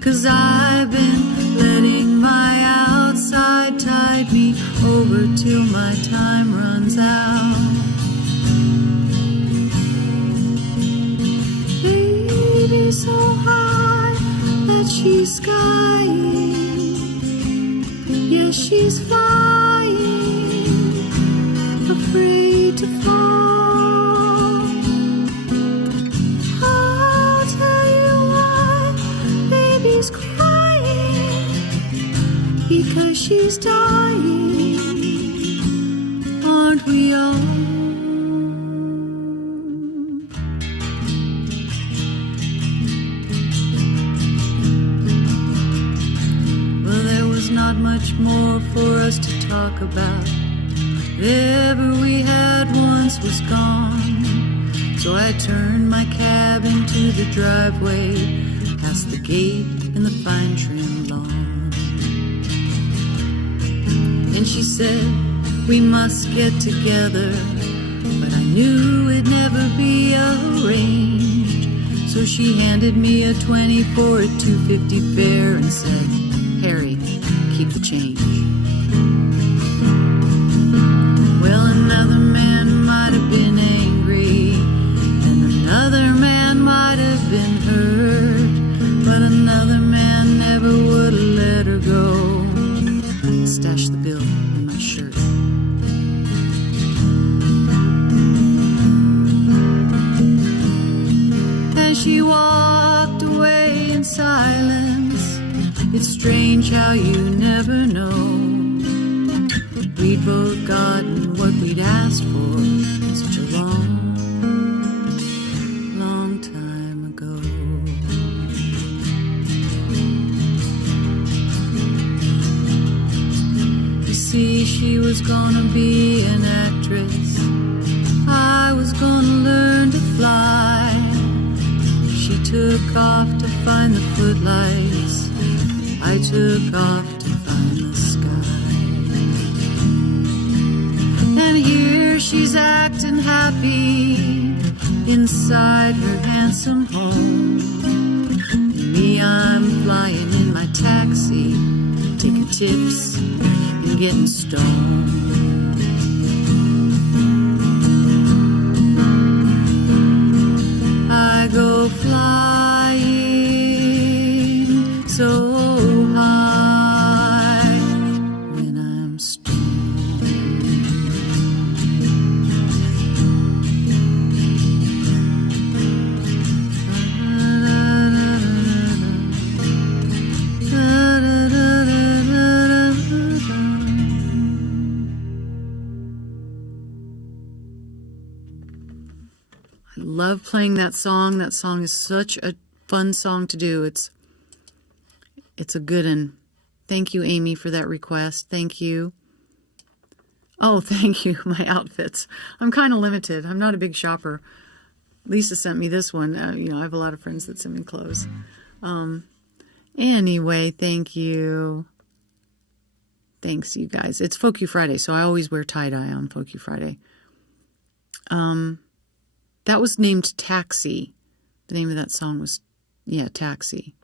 'Cause I've been letting my outside tide me over till my time runs out. Baby, so high that she's skying. Yes, she's flying, afraid to fall. I'll tell you why baby's crying, because she's dying. Aren't we all? Not much more for us to talk about. Whatever we had once was gone. So I turned my cab into the driveway, past the gate in the fine trim lawn. And she said, we must get together, but I knew it'd never be arranged. So she handed me a 20 for a $2.50 fare and said, Harry, keep the change. Well, another man might have been angry, and another man might have been hurt, but another man never would have let her go. I stashed the bill in my shirt. And she walked away in silence. It's strange how you never know. We'd both gotten what we'd asked for such a long, long time ago. You see, she was gonna be an actress, I was gonna learn to fly. She took off to find the footlights, I took off to find the sky. And here she's acting happy inside her handsome home. Me, I'm flying in my taxi, taking tips and getting stoned. I go flying so high when I'm stoned. I love playing that song. That song is such a fun song to do. It's a good one. Thank you, Amy, for that request. Thank you. Oh, thank you. My outfits. I'm kind of limited. I'm not a big shopper. Lisa sent me this one. I have a lot of friends that send me clothes. Anyway, thank you. Thanks, you guys. It's Folk You Friday, so I always wear tie-dye on Folk You Friday. That was named Taxi. The name of that song was, Taxi.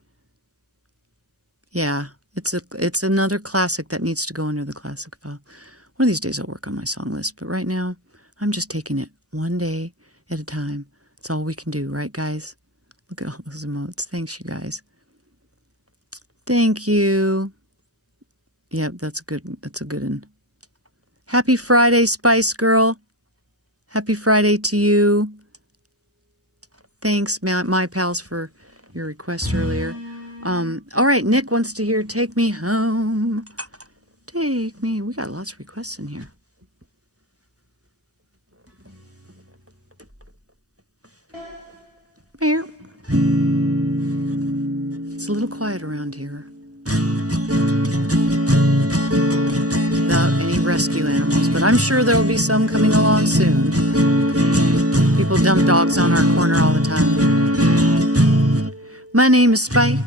Yeah, it's another classic that needs to go under the classic file. One of these days I'll work on my song list, but right now I'm just taking it one day at a time. That's all we can do, right, guys? Look at all those emotes. Thanks, you guys. Thank you. Yep, that's a good one. Happy Friday, Spice Girl. Happy Friday to you. Thanks, my pals, for your request earlier. All right, Nick wants to hear Take Me Home. Take me. We got lots of requests in here. Meow. It's a little quiet around here. Without any rescue animals, but I'm sure there will be some coming along soon. People dump dogs on our corner all the time. My name is Spike.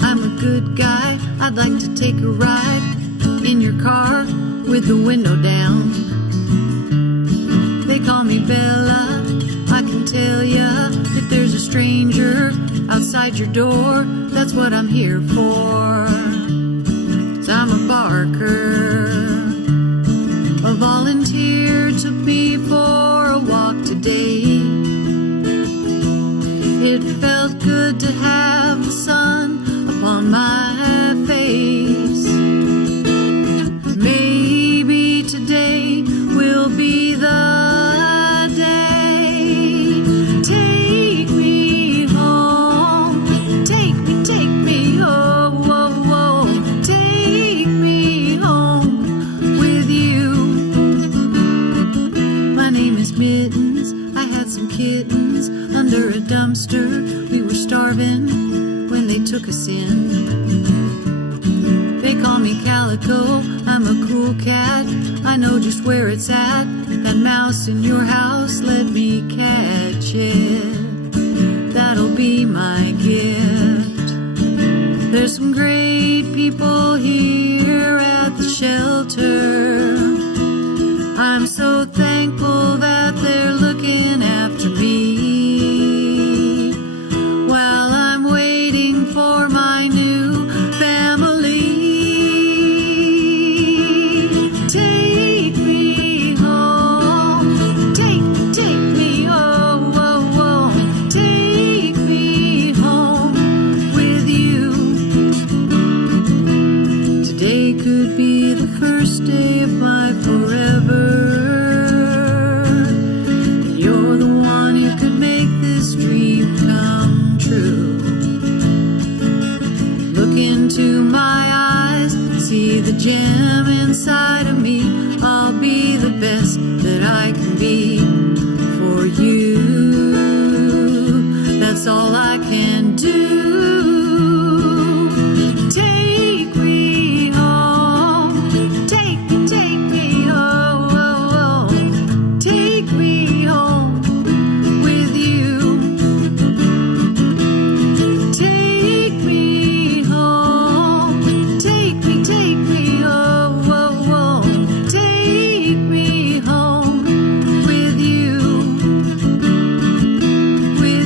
I'm a good guy. I'd like to take a ride in your car with the window down. They call me Bella. I can tell ya if there's a stranger outside your door, that's what I'm here for. 'Cause I'm a barker. A volunteer took me for a walk today. It felt good to have the sun upon my face. Maybe today will be the day. Take me home. Take me, oh, oh, oh. Take me home with you. My name is Mittens. I had some kittens under a dumpster. We were starving when they took us in. They call me Calico. I'm a cool cat. I know just where it's at. That mouse in your house, let me catch it. That'll be my gift. There's some great people here at the shelter. I'm so thankful that they're looking after me while I'm waiting for my new family. Take me home. Take me, oh, oh, oh. Take me home with you. Today could be the first day Look into my eyes, see the gem inside of me. I'll be the best that I can be for you. That's all I can do. Take me home, take me home, take me home with you. Take me home, take me home, take me home with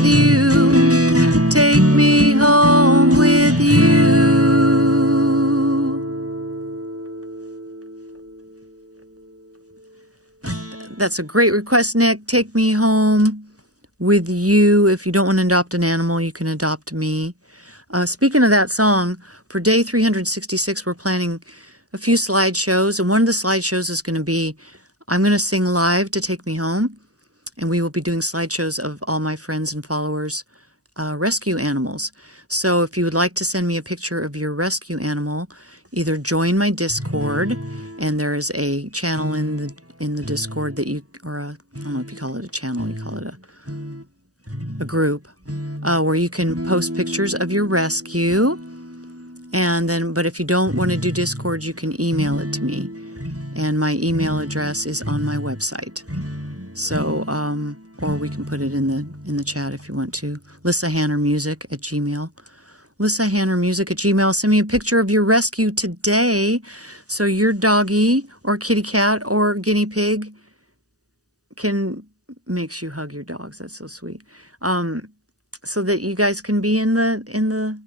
you, take me home with you. That's a great request, Nick. Take me home with you. If you don't want to adopt an animal, you can adopt me. Speaking of that song, for day 366, we're planning a few slideshows, and one of the slideshows is going to be, I'm going to sing live to Take Me Home, and we will be doing slideshows of all my friends and followers' rescue animals. So if you would like to send me a picture of your rescue animal, either join my Discord, and there is a channel in the Discord that you, or I don't know if you call it a channel, you call it a group, where you can post pictures of your rescue. And then, but if you don't want to do Discord, you can email it to me, and my email address is on my website. So, or we can put it in the chat if you want to. LissaHannermusic@gmail. LissaHannermusic@gmail. Send me a picture of your rescue today, so your doggy or kitty cat or guinea pig makes you hug your dogs. That's so sweet. So that you guys can be in the.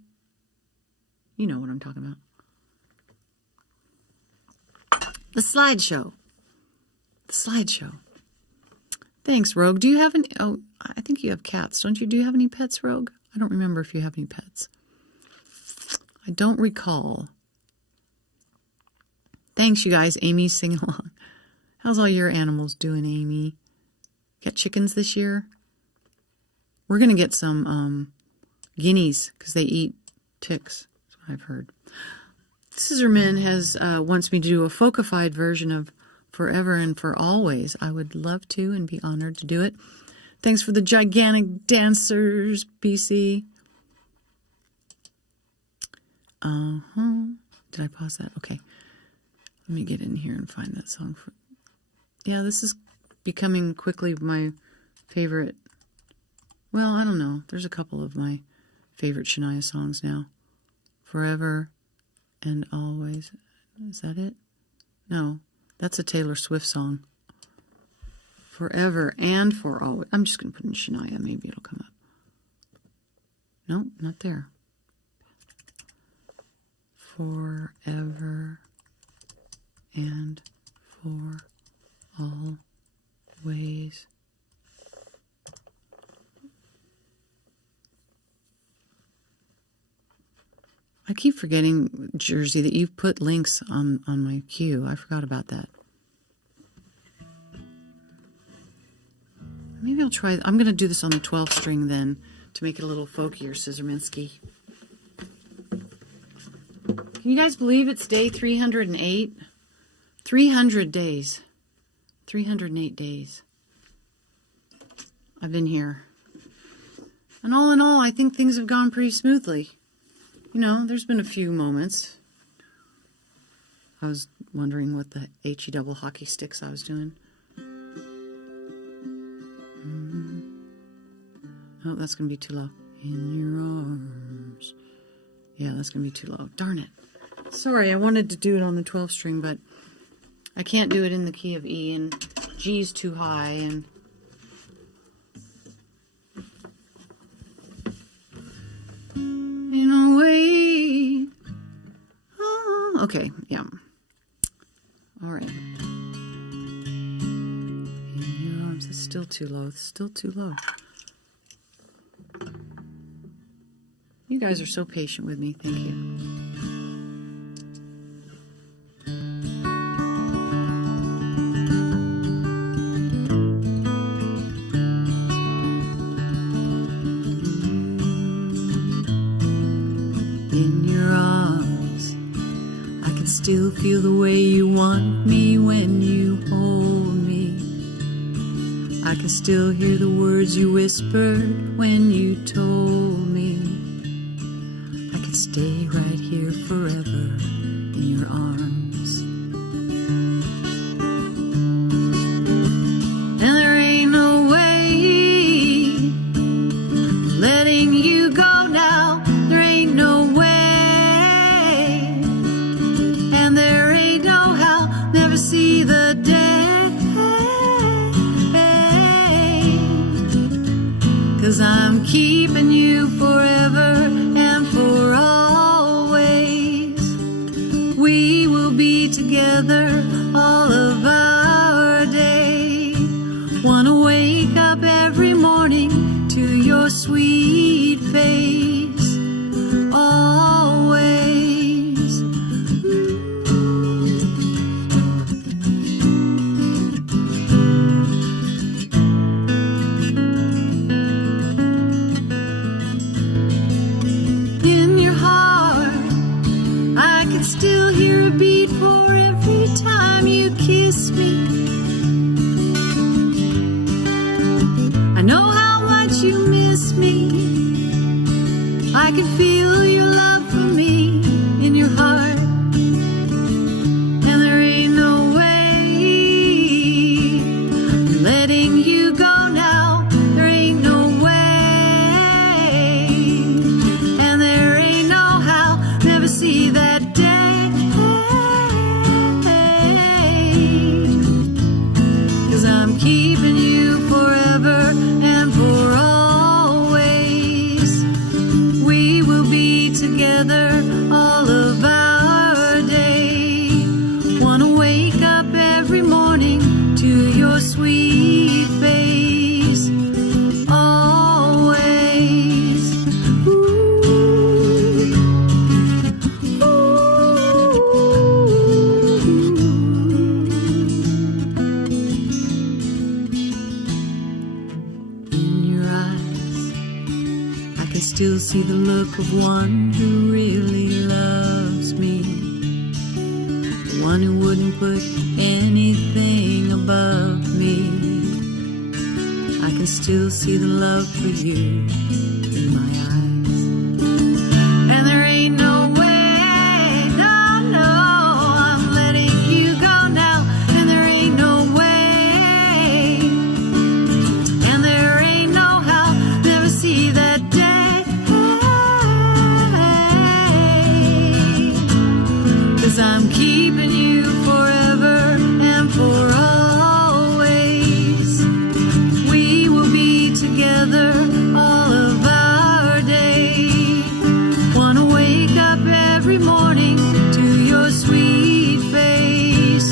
You know what I'm talking about. The slideshow. Thanks, Rogue. Do you have any... Oh, I think you have cats, don't you? Do you have any pets, Rogue? I don't remember if you have any pets. I don't recall. Thanks, you guys. Amy's singing along. How's all your animals doing, Amy? Got chickens this year? We're going to get some guineas because they eat ticks. I've heard. Scissorman has wants me to do a folkified version of Forever and for Always. I would love to and be honored to do it. Thanks for the gigantic dancers, BC. Did I pause that? Okay. Let me get in here and find that song. Yeah, this is becoming quickly my favorite. Well, I don't know. There's a couple of my favorite Shania songs now. Forever and Always. Is that it? No, that's a Taylor Swift song. Forever and for Always. I'm just going to put in Shania. Maybe it'll come up. No, not there. Forever and for always. I keep forgetting, Jersey, that you've put links on my queue. I forgot about that. Maybe I'll try... I'm going to do this on the 12 string then, to make it a little folkier, Scissorminsky. Can you guys believe it's day 308? 300 days. 308 days. I've been here. And all in all, I think things have gone pretty smoothly. You know, there's been a few moments. I was wondering what the HE double hockey sticks I was doing. Oh, that's going to be too low. In your arms. Yeah, that's going to be too low. Darn it. Sorry, I wanted to do it on the 12 string, but I can't do it in the key of E, and G's too high, and... In a way... Oh, okay, yeah. All right. In your arms. It's still too low. It's still too low. You guys are so patient with me. Thank you. In your arms. still feel the way you want me when you hold me. I can still hear the words you whispered when you told me. I could stay right here forever in your arms. And there ain't no way letting you go now. There ain't no way. And there ain't no how, never see the day. 'Cause I'm keeping you forever and for always. We will be together all of our day. Wanna wake up every morning to your sweet face. Always. In your heart, I can still hear a beat for every time you kiss me. I know how much you miss me. I can feel your love for me in your heart. And there ain't no way letting you go now. There ain't no way. And there ain't no how, never see that day. 'Cause I'm keeping you forever and for always. We will be together all of our day. Wanna wake up every morning to your sweet face. Always. Ooh. In your eyes, I can still see the look of one who really loves me. The one who wouldn't put anything above me. I can still see the love for you in my eyes. And there ain't no way, no, no, I'm letting you go now. And there ain't no way. And there ain't no how, never see that day. 'Cause I'm keeping you forever and for always. We will be together all of our day. Wanna wake up every morning to your sweet face.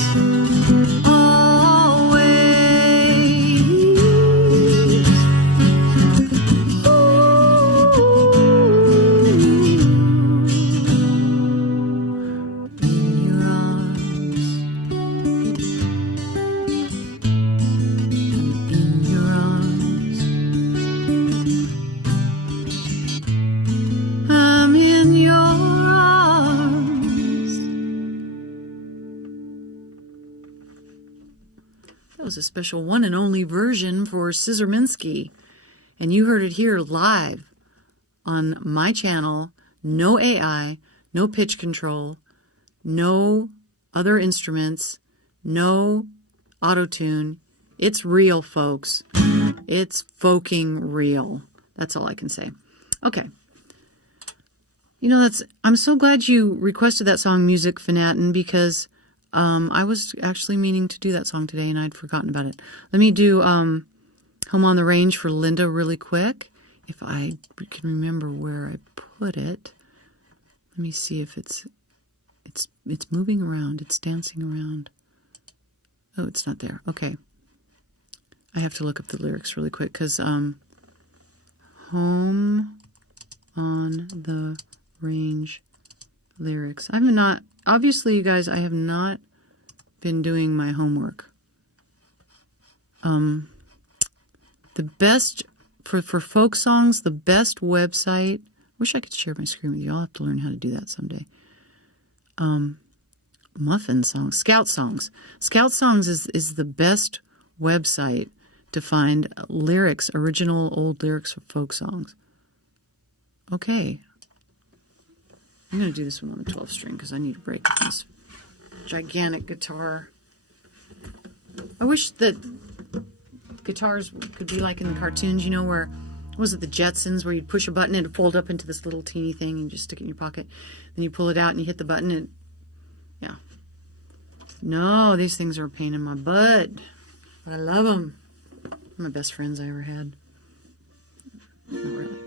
Always. In your arms. In your arms. I'm in your arms. That was a special one and only version for Scissorminsky. And you heard it here live on my channel. No AI, no pitch control, no other instruments, no auto-tune. It's real, folks. It's folking real. That's all I can say. Okay. You know, I'm so glad you requested that song, Music Fanatin, because I was actually meaning to do that song today and I'd forgotten about it. Let me do Home on the Range for Linda really quick, if I can remember where I put it. Let me see if it's moving around. It's dancing around. Oh, it's not there. Okay. I have to look up the lyrics really quick because Home on the Range lyrics. I'm not, obviously, you guys, I have not been doing my homework. The best, for folk songs, the best website, wish I could share my screen with you. I'll have to learn how to do that someday. muffin songs, Scout Songs. Scout Songs is the best website to find lyrics, original old lyrics for folk songs. Okay. I'm going to do this one on the 12 string because I need a break from this gigantic guitar. I wish that guitars could be like in the cartoons, you know, where, was it the Jetsons, where you'd push a button and it'd fold up into this little teeny thing and you just stick it in your pocket. Then you pull it out and you hit the button and, yeah. No, these things are a pain in my butt. But I love them. They're my best friends I ever had. Not really.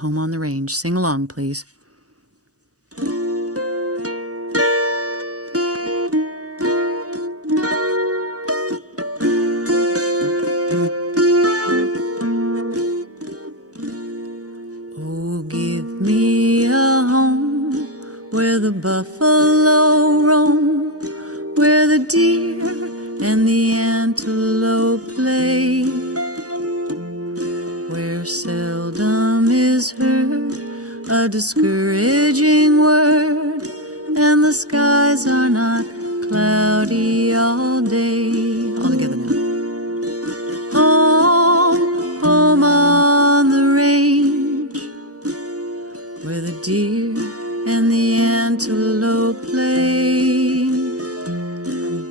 Home on the Range. Sing along, please. Oh, give me a home where the buffalo roam, where the deer and the antelope play, where seldom is heard a discouraging word, and the skies are not cloudy all day. All together now. Home, home on the range, where the deer and the antelope play,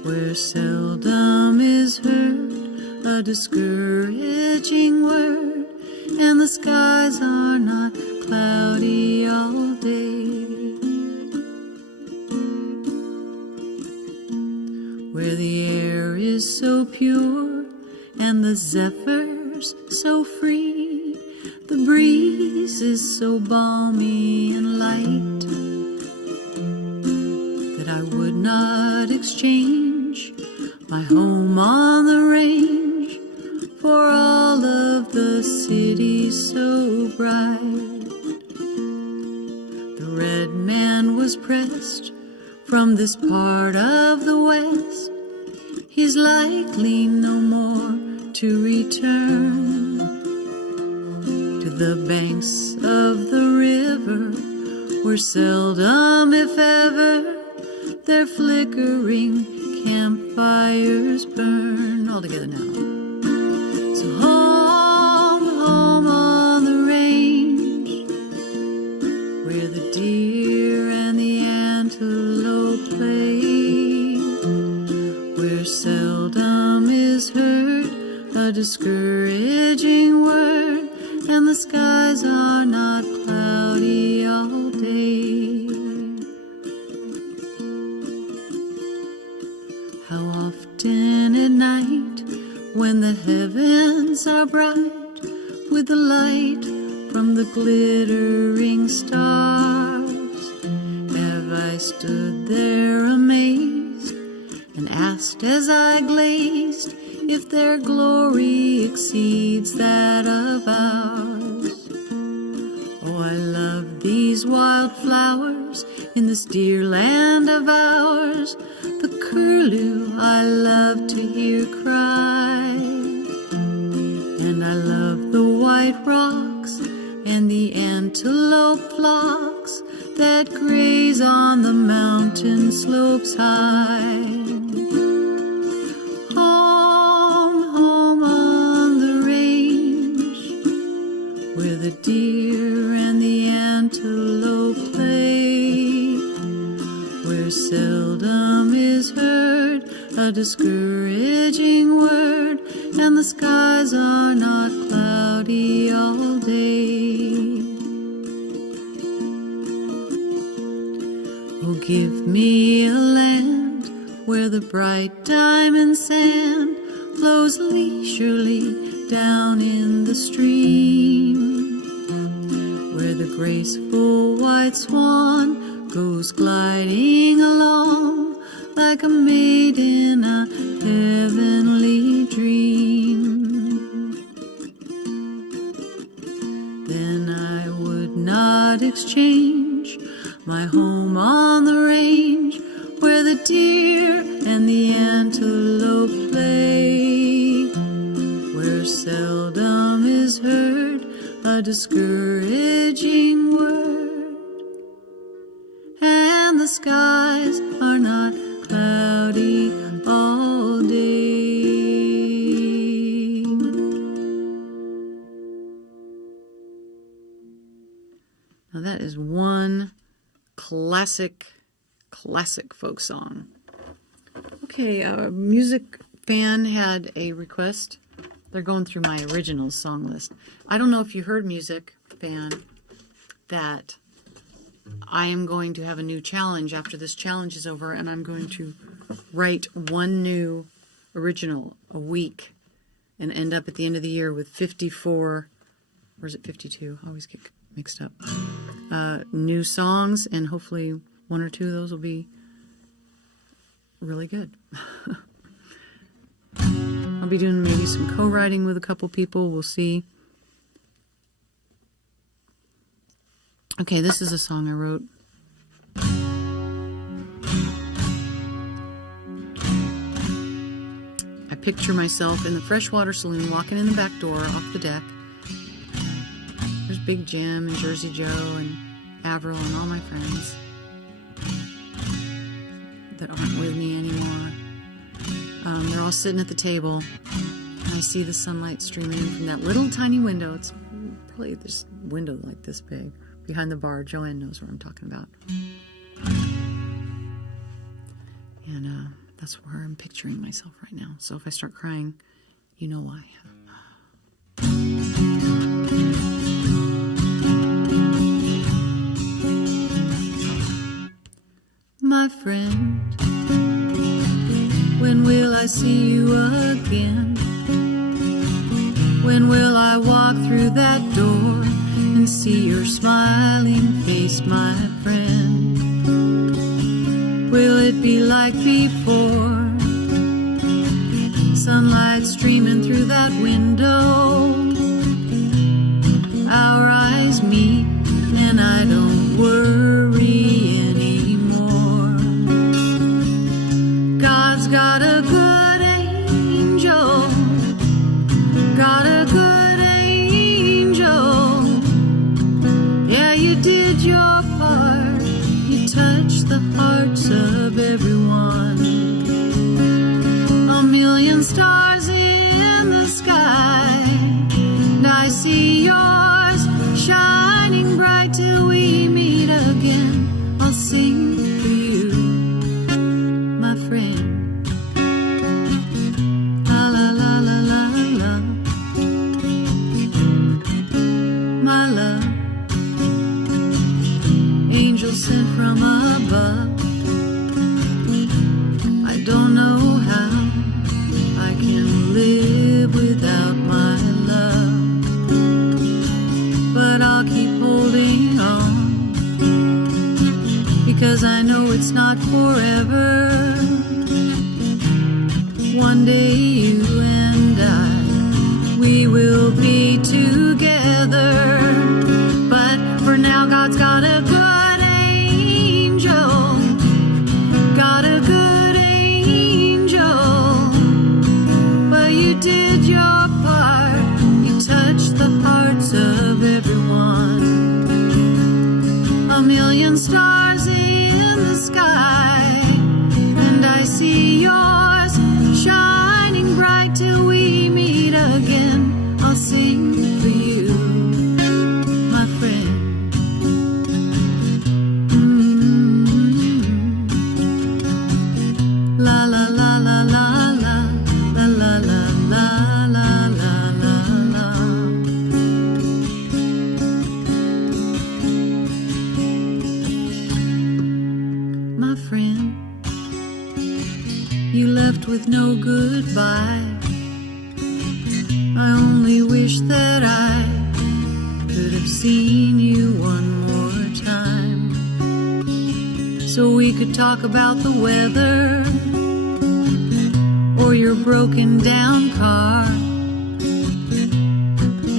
where seldom is heard a discouraging word, and the skies are not cloudy all day, where the air is so pure and the zephyrs so free, the breeze is so balmy and light, that I would not exchange my home on the range for all of the city so bright. The red man was pressed from this part of the West. He's likely no more to return to the banks of the river, where seldom, if ever, their flickering campfires burn. All together now. So home, home on the range, where the deer and the antelope play, where seldom is heard a discouraging word, and the skies are not cloudy all day. How often at night, when the heavens are bright with the light from the glittering stars, have I stood there amazed and asked as I glazed if their glory exceeds that of ours. Oh, I love these wild flowers in this dear land of ours, the curlew I love to hear cry, and I love the white rocks and the antelope flocks that graze on the mountain slopes high. Home, home on the range, where the deer and the antelope play, where seldom is heard a discouraging word, and the skies are not cloudy all day. Oh, give me a land where the bright diamond sand flows leisurely down in the stream, where the graceful white swan goes gliding along like a maid in a heavenly dream. Then I would not exchange my home on the range, where the deer and the antelope play, where seldom is heard a discouraging word, and the skies are not cloudy all day. Now that is one classic folk song. Okay, a music fan had a request. They're going through my original song list. I don't know if you heard, music fan, that I am going to have a new challenge after this challenge is over, and I'm going to write one new original a week and end up at the end of the year with 54, or is it 52? I always get mixed up. New songs, and hopefully one or two of those will be really good. I'll be doing maybe some co-writing with a couple people. We'll see. Okay, this is a song I wrote. I picture myself in the freshwater saloon walking in the back door off the deck. There's Big Jim and Jersey Joe and Avril and all my friends that aren't with me anymore. They're all sitting at the table, and I see the sunlight streaming in from that little tiny window. It's probably this window like this big behind the bar. Joanne knows what I'm talking about. And that's where I'm picturing myself right now. So if I start crying, you know why. My friend, when will I see you again? When will I walk through that door and see your smiling face, my friend? Will it be like before? Sunlight streaming through that window. Our eyes meet and I don't worry anymore. God's got a good angel. Got a good angel. Yeah, you did your part. You touched the hearts of everyone. A million stars in the sky, and I see yours shining bright till we meet again. I'll sing for you, my friend. La la la la la la, my love. Angel sent from above. I don't know how I can live without my love, but I'll keep holding on, because I know it's not forever. One day you and I, we will be together, but for now God's got a good angel. Got a good angel. But you did your part. You touched the hearts of everyone. A million stars in the sky, and I see yours shining bright till we meet again. I'll sing for you, my friend. La la la la la la la la la la la la la. My friend, you left with no goodbye. I only wish that I could have seen you one more time, so we could talk about the weather or your broken down car,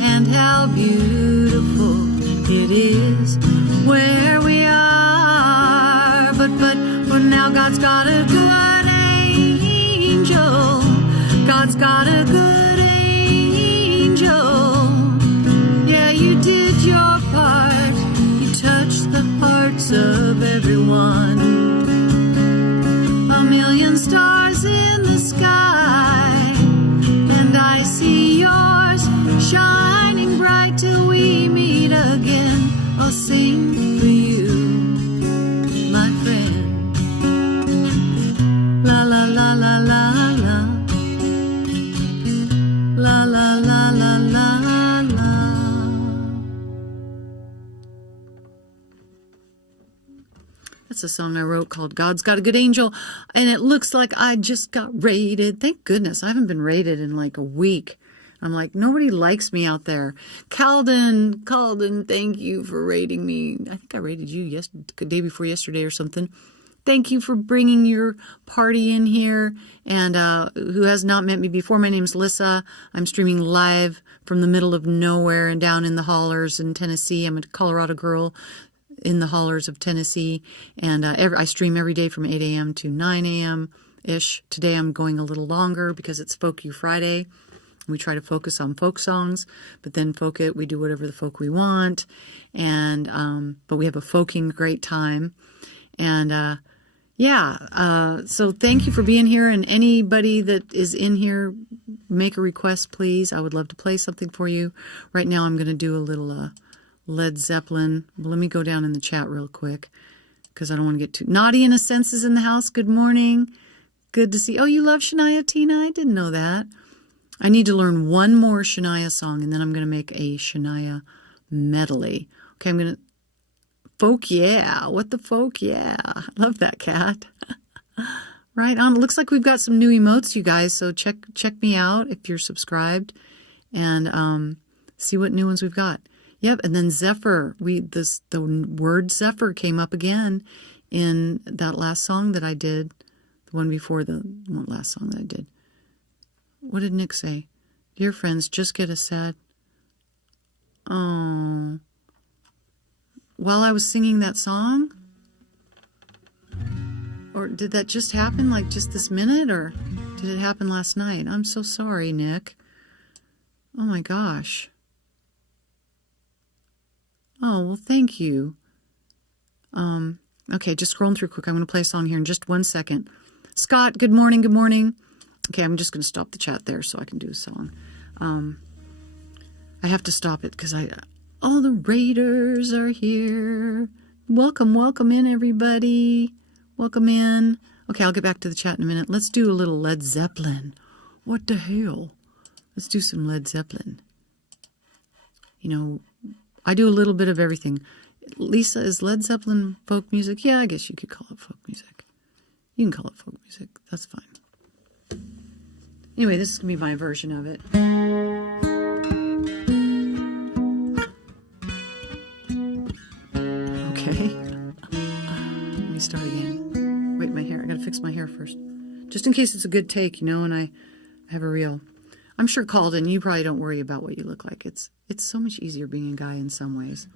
and how beautiful it is God's got a good angel. God's got a good angel. Yeah, you did your part. You touched the hearts of everyone. A million stars in the sky, and I see yours shining bright till we meet again. I'll sing for you, my friend. La la la la la la. La la la la la la. That's a song I wrote called God's Got a Good Angel, and it looks like I just got raided. Thank goodness. I haven't been raided in like a week. I'm like, nobody likes me out there. Calden, thank you for raiding me. I think I raided you the day before yesterday or something. Thank you for bringing your party in here. And who has not met me before, my name's Lissa. I'm streaming live from the middle of nowhere and down in the hollers in Tennessee. I'm a Colorado girl in the hollers of Tennessee. And I stream every day from 8 a.m. to 9 a.m.-ish. Today I'm going a little longer because it's Folk You Friday. We try to focus on folk songs, but then we do whatever the folk we want. And but we have a folking great time. And so thank you for being here. And anybody that is in here, make a request, please. I would love to play something for you. Right now I'm going to do a little Led Zeppelin. Let me go down in the chat real quick because I don't want to get too... Naughty in a Sense is in the house. Good morning. Good to see... Oh, you love Shania, Tina? I didn't know that. I need to learn one more Shania song, and then I'm going to make a Shania medley. Okay, I'm going to... Folk, yeah. What the folk, yeah. I love that, cat. Right on. It looks like we've got some new emotes, you guys, so check me out if you're subscribed and see what new ones we've got. Yep, and then Zephyr. The word Zephyr came up again in that last song that I did, the one before the last song that I did. What did Nick say? Dear friends, just get a sad... Oh... While I was singing that song? Or did that just happen, like just this minute? Or did it happen last night? I'm so sorry, Nick. Oh my gosh. Oh, well, thank you. Okay, just scrolling through quick. I'm going to play a song here in just 1 second. Scott, good morning, good morning. Okay, I'm just going to stop the chat there so I can do a song. I have to stop it because all the raiders are here. Welcome in, everybody. Welcome in. Okay, I'll get back to the chat in a minute. Let's do a little Led Zeppelin. What the hell? Let's do some Led Zeppelin. You know, I do a little bit of everything. Lisa, is Led Zeppelin folk music? Yeah, I guess you could call it folk music. You can call it folk music. That's fine. Anyway, this is going to be my version of it. Okay. Let me start again. Wait, my hair. I got to fix my hair first. Just in case it's a good take, you know, and I have a real... I'm sure, Calden, you probably don't worry about what you look like. It's so much easier being a guy in some ways.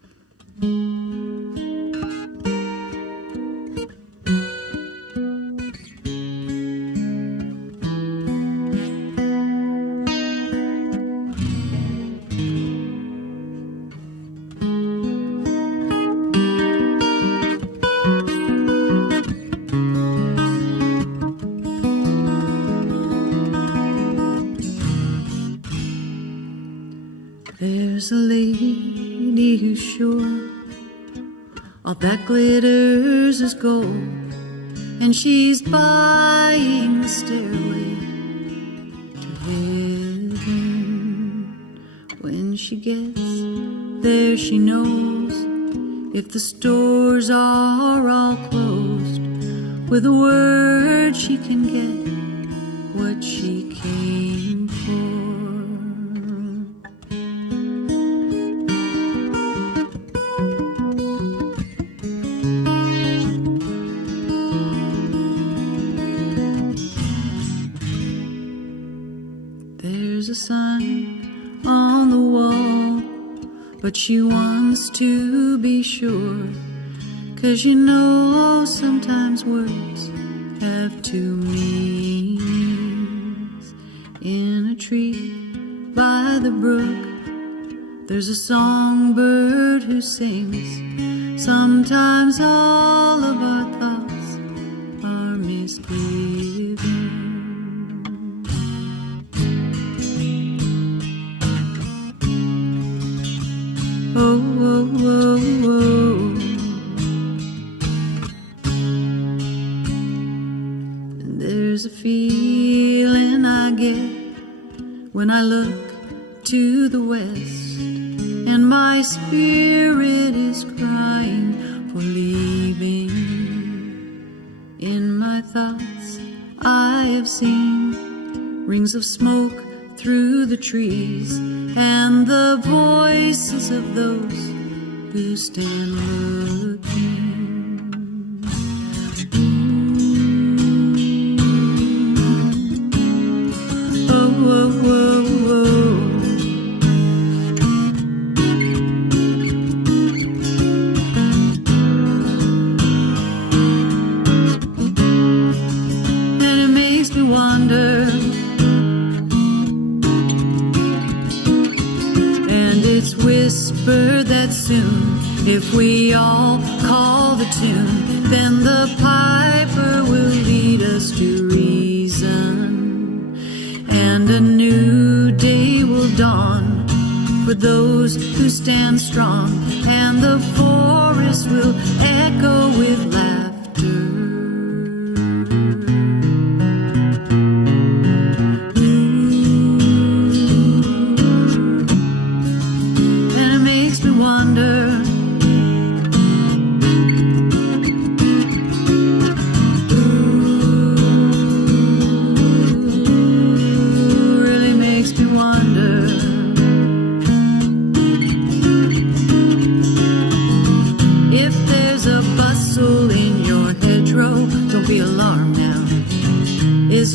There's a lady who's sure all that glitters is gold, and she's buying the stairway to heaven. When she gets there, she knows if the stores are all closed, with a word she can get what she came for. There's a sign on the wall, but she wants to be sure, 'cause you know sometimes words have two meanings. In a tree by the brook, there's a songbird who sings. Sometimes all of our thoughts are misgiven. Oh, oh, oh, oh. And there's a feeling I get when I look to the west, and my spirit is crying for leaving. In my thoughts I have seen rings of smoke through the trees, and the voices of those who stand looking. Oh, oh, oh, oh. And it makes me wonder, it's whispered that soon, if we all call the tune, then the piper will lead us to reason, and a new day will dawn for those who stand strong, and the forest will echo with laughter.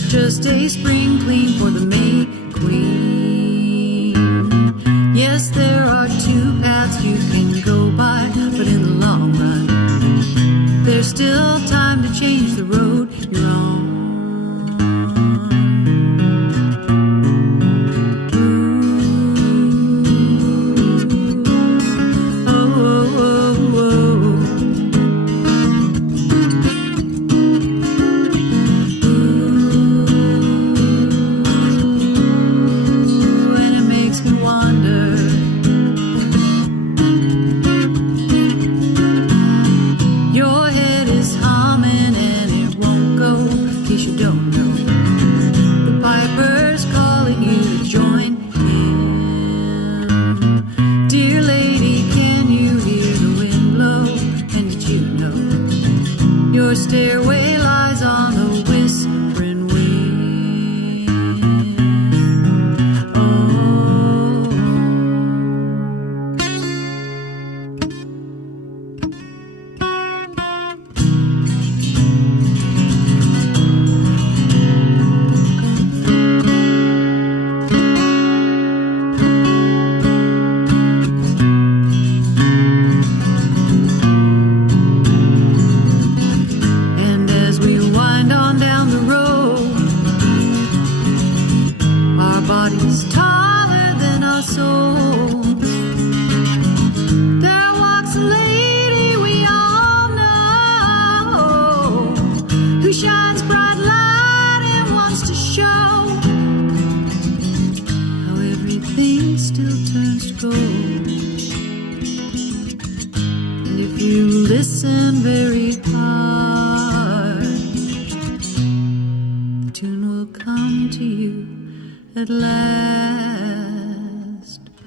Just a spring clean for the May Queen. Yes, there are two paths you can go by, but in the long run, there's still time to change the road you're on. Stairway lies on the whispering wind. Bodies taller than our souls. There walks a lady we all know, who shines bright light and wants to show how everything still turns to gold. And if you listen very hard, the tune will come to you at last,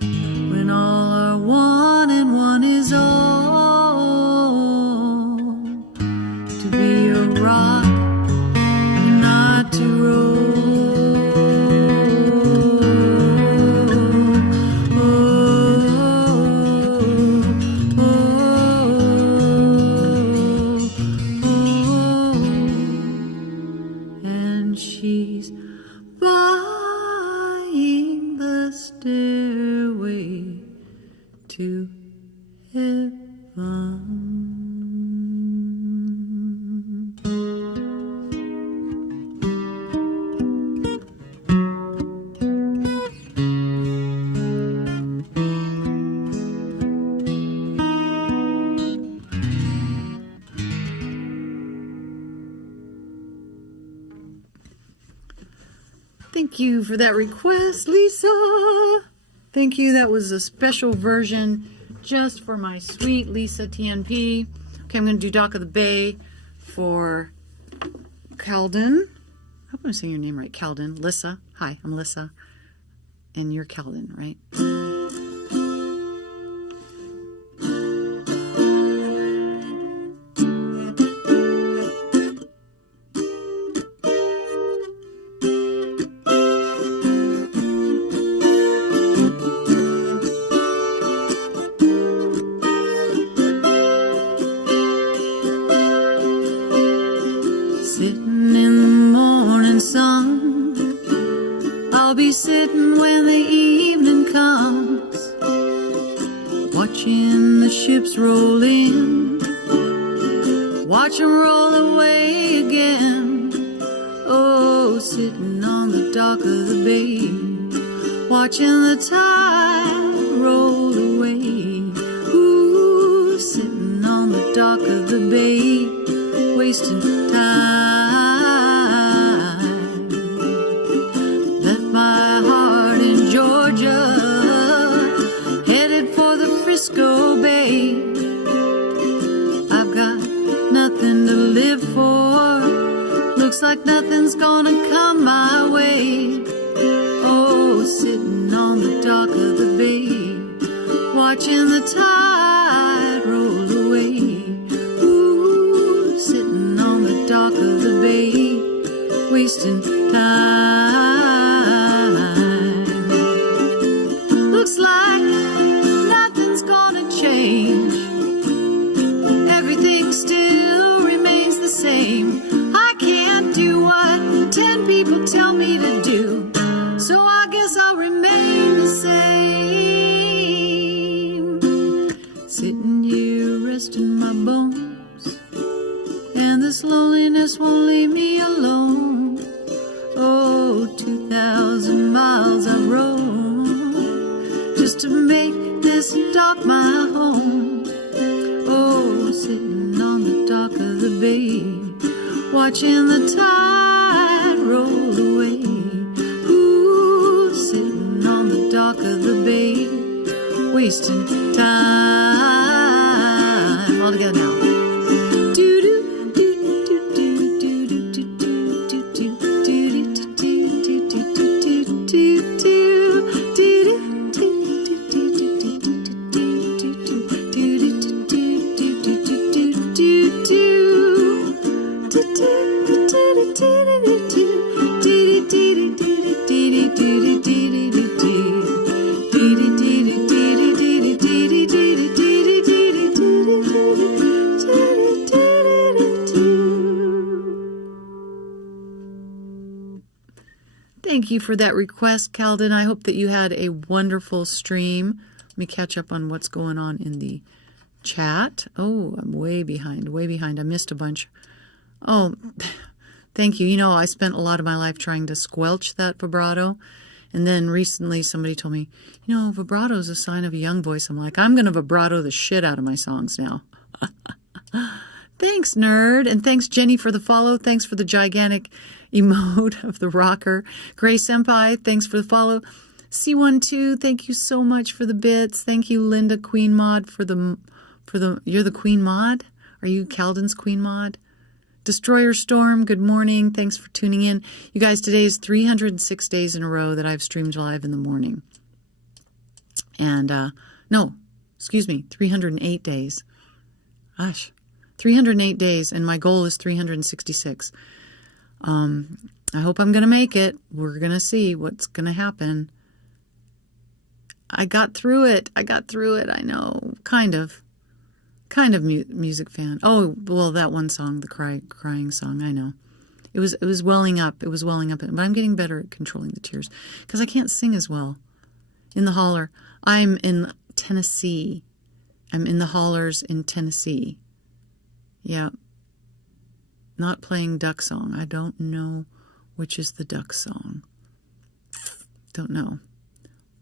when all are one and one is all, to be a rock and not to roll. And she's buying the stairway to heaven. Thank you for that request, Lisa. Thank you. That was a special version just for my sweet Lisa TNP. Okay, I'm going to do Dock of the Bay for Calden. I hope I'm saying your name right. Calden. Lissa. Hi, I'm Lissa. And you're Calden, right? Sitting in the morning sun, I'll be sitting when the evening comes, watching the ships roll in, watch 'em roll away again. Oh, sitting on the dock of the bay, watching the tide roll away. Ooh, sitting on the dock of the bay, wasting time. Left my heart in Georgia, headed for the Frisco Bay. I've got nothing to live for, looks like nothing's gonna come my way. Oh, sitting on the dock of the bay, watching the tide roll away. Ooh, sitting on the dock of the bay, wasting time. Looks like nothing's gonna change, everything still remains the same. I can't do what 10 people tell me to do, so I guess I'll remain the same. Sitting here resting my bones, and this loneliness won't leave me alone. Oh, 2,000 miles I've roamed just to make this dock my home. Oh, sitting on the dock of the bay, watching the tide roll away. Ooh, sitting on the dock of the bay, wasting time. All together now. Thank you for that request, Calden. I hope that you had a wonderful stream. Let me catch up on what's going on in the chat. Oh, I'm way behind, way behind. I missed a bunch. Oh, thank you. You know, I spent a lot of my life trying to squelch that vibrato. And then recently somebody told me, you know, vibrato is a sign of a young voice. I'm like, I'm going to vibrato the shit out of my songs now. Thanks, nerd. And thanks, Jenny, for the follow. Thanks for the gigantic emote of the rocker. Gray Senpai, thanks for the follow. C12, thank you so much for the bits. Thank you, Linda Queen Mod, for the you're the Queen Mod? Are you Calden's Queen Mod? Destroyer Storm, good morning. Thanks for tuning in. You guys, today is 306 days in a row that I've streamed live in the morning. And, no, excuse me, 308 days. Gosh, 308 days, and my goal is 366. I hope I'm going to make it. We're going to see what's going to happen. I got through it. I know. Kind of music fan. Oh, well, that one song, the crying song, I know. It was welling up. But I'm getting better at controlling the tears because I can't sing as well. In the holler. I'm in Tennessee. I'm in the hollers in Tennessee. Yeah. Not playing duck song. I don't know which is the duck song. Don't know.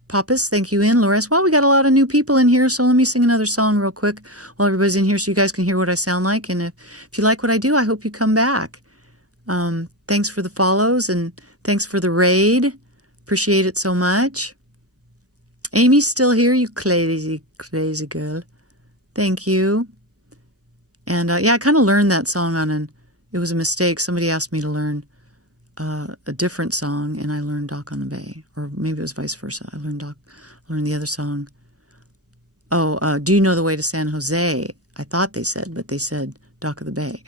Pappas, thank you in. Lores, well, we got a lot of new people in here, so let me sing another song real quick while everybody's in here so you guys can hear what I sound like. And if you like what I do, I hope you come back. Thanks for the follows and thanks for the raid. Appreciate it so much. Amy's still here, you crazy, crazy girl. Thank you. And yeah, I kind of learned that song it was a mistake. Somebody asked me to learn a different song, and I learned Dock on the Bay. Or maybe it was vice versa. I learned the other song. Oh, Do You Know the Way to San Jose? I thought they said, but they said Dock of the Bay.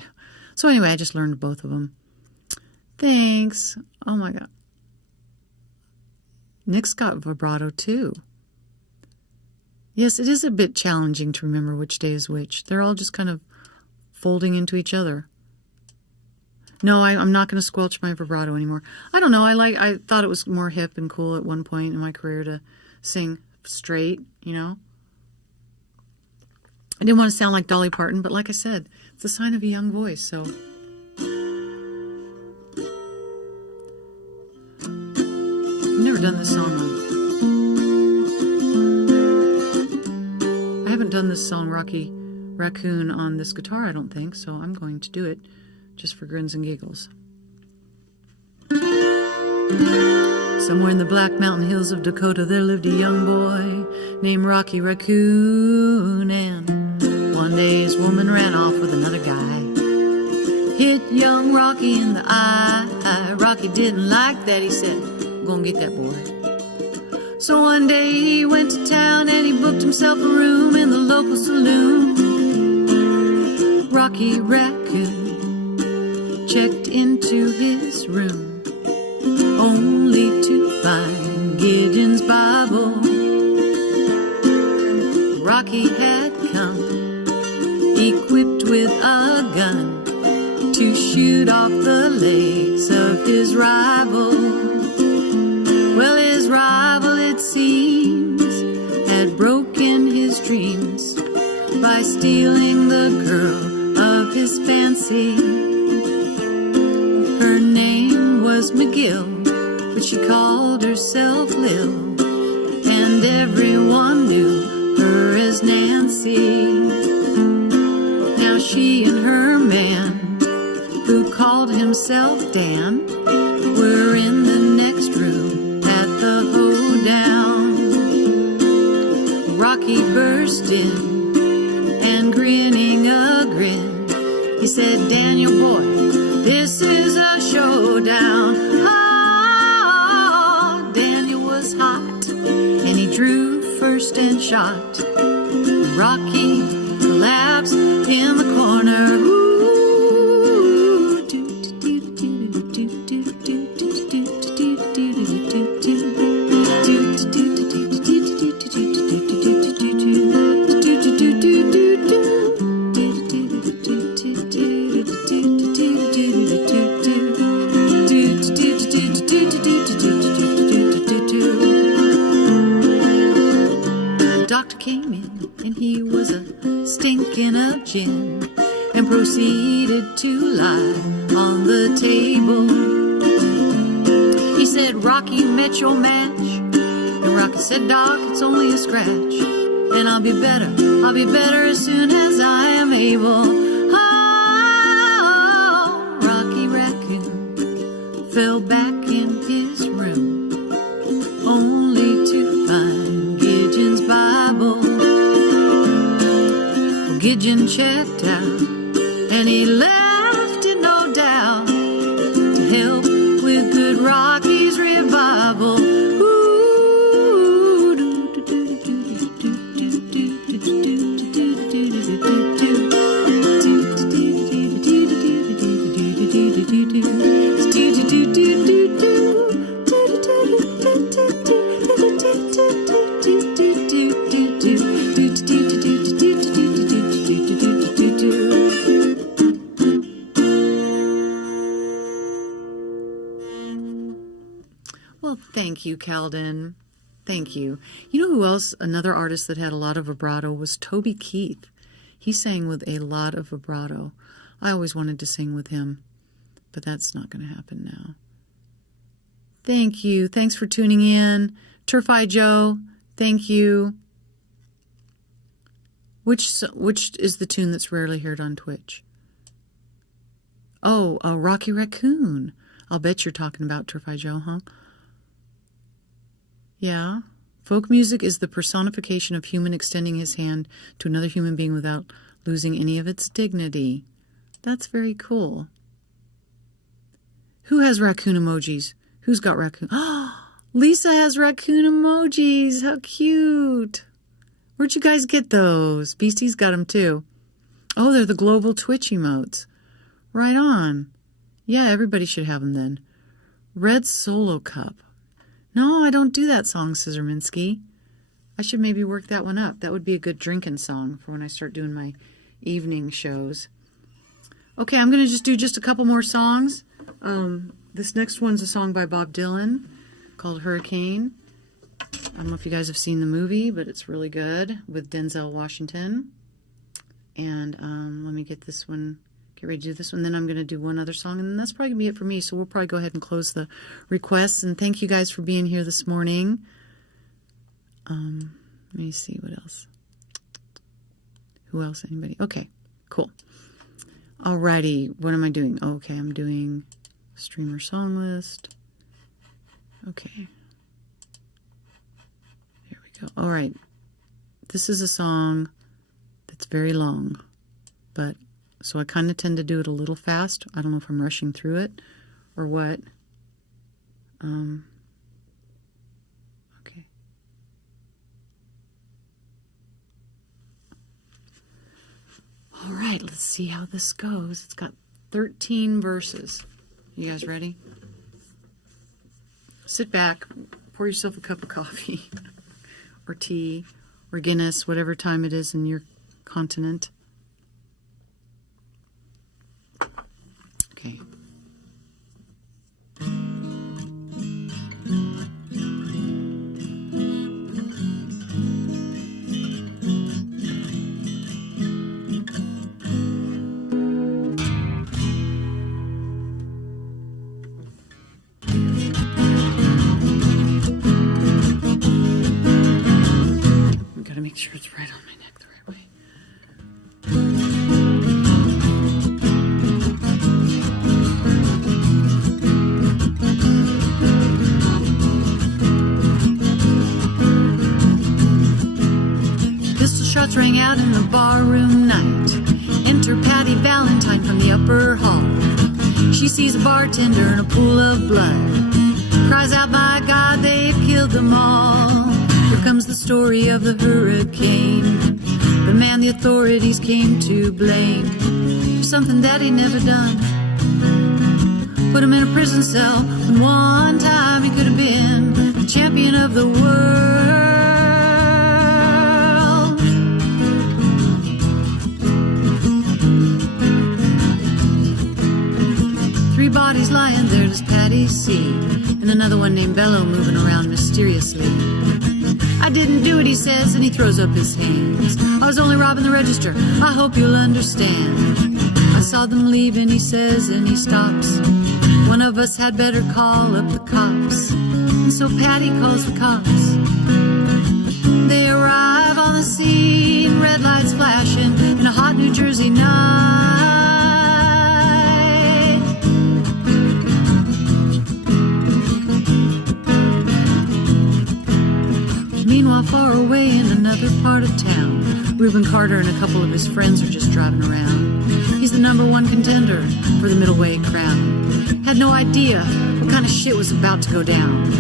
So anyway, I just learned both of them. Thanks. Oh my God. Nick's got vibrato too. Yes, it is a bit challenging to remember which day is which. They're all just kind of folding into each other. No, I'm not going to squelch my vibrato anymore. I don't know. I thought it was more hip and cool at one point in my career to sing straight, you know. I didn't want to sound like Dolly Parton, but like I said, it's a sign of a young voice, so. I've never done this song I haven't done this song, Rocky Raccoon, on this guitar, I don't think, so I'm going to do it just for grins and giggles. Somewhere in the Black Mountain Hills of Dakota, there lived a young boy named Rocky Raccoon, and one day his woman ran off with another guy. Hit young Rocky in the eye. Rocky didn't like that. He said, I'm gonna get that boy. So one day he went to town and he booked himself a room in the local saloon. Rocky Raccoon checked into his room, only to find Gideon's Bible. Rocky had come equipped with a gun to shoot off the legs of his rival. Well, his rival, it seems, had broken his dreams by stealing the girl of his fancy. Her name was McGill, but she called herself Lil, and everyone knew her as Nancy. Now she and her man, who called himself Dan, were in the next room at the hoedown. Rocky burst in, and grinning a grin, he said, Daniel boy, this is a showdown. Ah, Daniel was hot, and he drew first and shot. Rocky collapsed in the corner. Ooh. And proceeded to lie on the table. He said, Rocky, you met your match. And Rocky said, Doc, it's only a scratch, and I'll be better as soon as I am able. Oh, Rocky Raccoon fell back in his room, only to find Gideon's Bible. Gideon checked out, and he left it, no doubt, to help with good Rocky's revival. Well, thank you, Calden. Thank you. You know who else, another artist that had a lot of vibrato, was Toby Keith. He sang with a lot of vibrato. I always wanted to sing with him, but that's not going to happen now. Thank you. Thanks for tuning in. Turfeye Joe, thank you. Which is the tune that's rarely heard on Twitch? Oh, Rocky Raccoon. I'll bet you're talking about Turfeye Joe, huh? Yeah. Folk music is the personification of human extending his hand to another human being without losing any of its dignity. That's very cool. Who has raccoon emojis? Who's got raccoon? Oh, Lisa has raccoon emojis. How cute. Where'd you guys get those? Beastie's got them too. Oh, they're the global Twitch emotes. Right on. Yeah, everybody should have them then. Red Solo Cup. No, I don't do that song, Scissorminsky. I should maybe work that one up. That would be a good drinking song for when I start doing my evening shows. Okay, I'm going to just do just a couple more songs. This next one's a song by Bob Dylan called Hurricane. I don't know if you guys have seen the movie, but it's really good with Denzel Washington. And let me get this one, get ready to do this one. Then I'm going to do one other song, and then that's probably going to be it for me. So we'll probably go ahead and close the requests. And thank you guys for being here this morning. Let me see what else. Who else? Anybody? Okay, cool. Alrighty, what am I doing? Okay, I'm doing streamer song list. Okay. Here we go. All right. This is a song that's very long, but so I kind of tend to do it a little fast. I don't know if I'm rushing through it or what. Okay. All right, let's see how this goes. It's got 13 verses. You guys ready? Sit back, pour yourself a cup of coffee or tea or Guinness, whatever time it is in your continent. Okay. Make sure it's right on my neck the right way. Pistol shots rang out in the barroom night. Enter Patty Valentine from the upper hall. She sees a bartender in a pool of blood. Cries out, "My God, they've killed them all." Here comes the story of the hurricane, the man the authorities came to blame for something that he never done. Put him in a prison cell when one time he could have been the champion of the world. 3 bodies lying there does Patty see, and another one named Bello moving around mysteriously. I didn't do it, he says, and he throws up his hands. I was only robbing the register, I hope you'll understand. I saw them leaving, he says, and he stops. One of us had better call up the cops. And so Patty calls the cops. They arrive on the scene, red lights flashing in a hot New Jersey night. Meanwhile, far away in another part of town, Reuben Carter and a couple of his friends are just driving around. He's the #1 contender for the middleweight crown. Had no idea what kind of shit was about to go down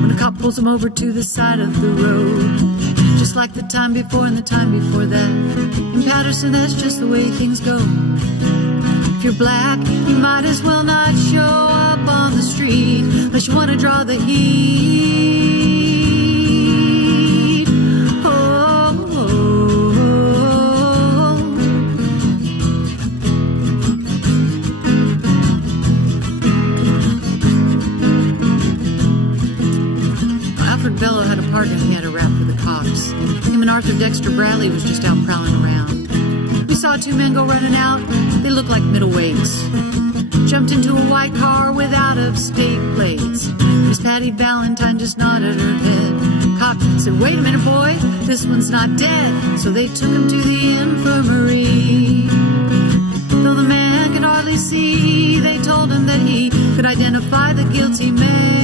when a cop pulls him over to the side of the road. Just like the time before and the time before that. In Patterson, that's just the way things go. If you're black, you might as well not show up on the street unless you want to draw the heat. Bello had a partner who had a rap for the cops. Him and Arthur Dexter Bradley was just out prowling around. We saw 2 men go running out. They looked like middleweights. Jumped into a white car with out-of-state plates. Miss Patty Valentine just nodded her head. Cop said, "Wait a minute, boy, this one's not dead." So they took him to the infirmary. Though the man could hardly see, they told him that he could identify the guilty man.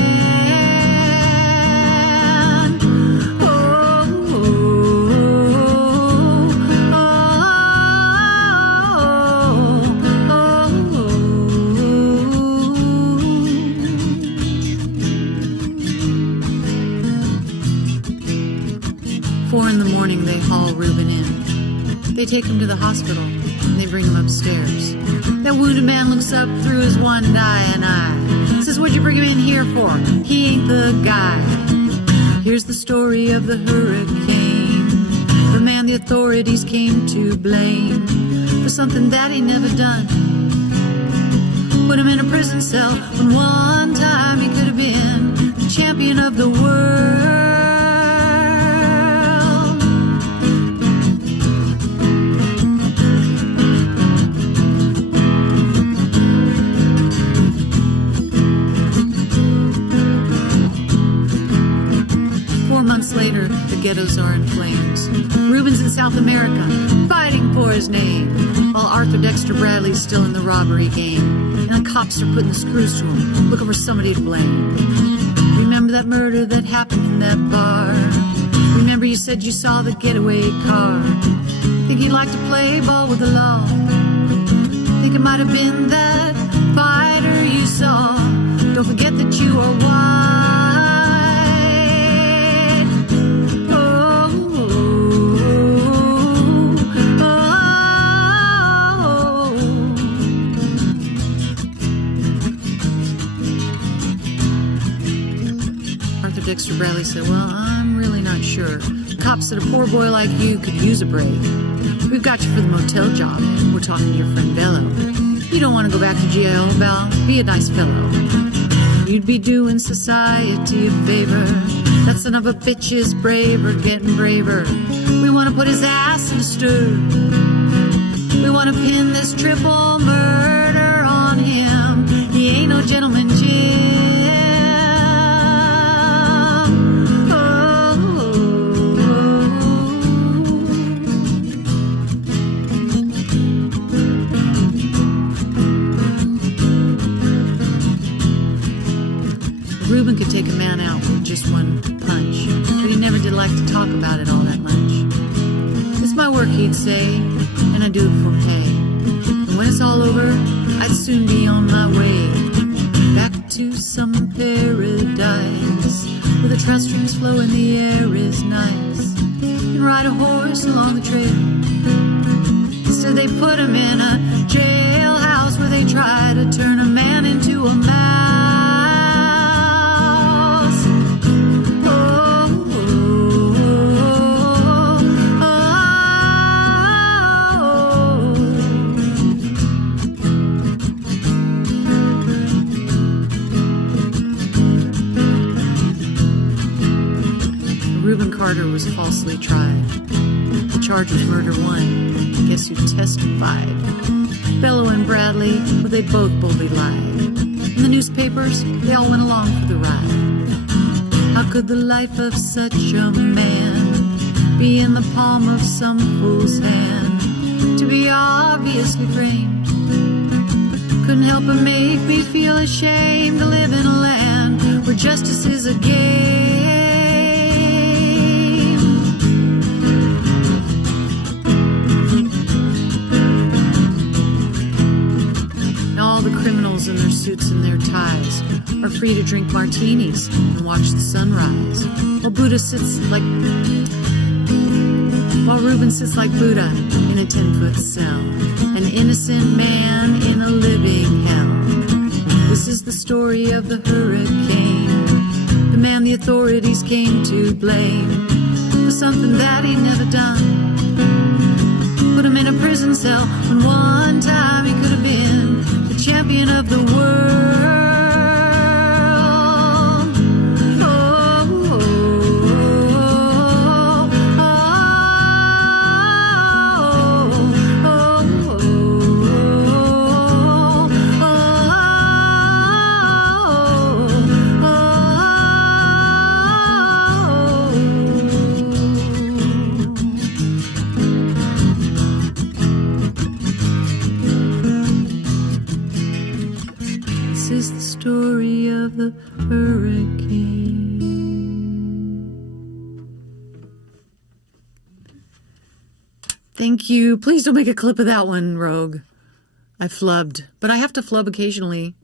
4 in the morning, they haul Reuben in. They take him to the hospital, and they bring him upstairs. That wounded man looks up through his one dying eye. Says, what'd you bring him in here for? He ain't the guy. Here's the story of the hurricane. The man the authorities came to blame for something that he never done. Put him in a prison cell when one time he could have been the champion of the world. 4 months later, the ghettos are in flames. Reuben's in South America, fighting for his name, while Arthur Dexter Bradley's still in the robbery game. And the cops are putting the screws to him, looking for somebody to blame. Remember that murder that happened in that bar? Remember you said you saw the getaway car? Think you'd like to play ball with the law? Think it might have been that fighter you saw? Don't forget that you are white. Dexter Bradley said, well, I'm really not sure. The cop said a poor boy like you could use a break. We've got you for the motel job. We're talking to your friend Bello. You don't want to go back to jail, Bell. Be a nice fellow. You'd be doing society a favor. That son of a bitch is braver, getting braver. We want to put his ass in a stir. We want to pin this triple murder on him. He ain't no gentleman, Jim. Reuben could take a man out with just one punch, but he never did like to talk about it all that much. It's my work, he'd say, and I do it for pay. And when it's all over, I'd soon be on my way back to some paradise where the trout streams flow and the air is nice, and ride a horse along the trail. Instead they put him in a jailhouse where they try to turn a man into a mouse. Reuben Carter was falsely tried. The charge was murder one. Guess who testified? Bello and Bradley, well, they both boldly lied. In the newspapers, they all went along for the ride. How could the life of such a man be in the palm of some fool's hand, to be obviously framed? Couldn't help but make me feel ashamed to live in a land where justice is a game. All the criminals in their suits and their ties are free to drink martinis and watch the sunrise. While Reuben sits like Buddha in a 10-foot cell, an innocent man in a living hell. This is the story of the hurricane, the man the authorities came to blame for something that he'd never done. Put him in a prison cell when one time he could have been the champion of the world. This is the story of the hurricane. Thank you. Please don't make a clip of that one, Rogue. I flubbed, but I have to flub occasionally.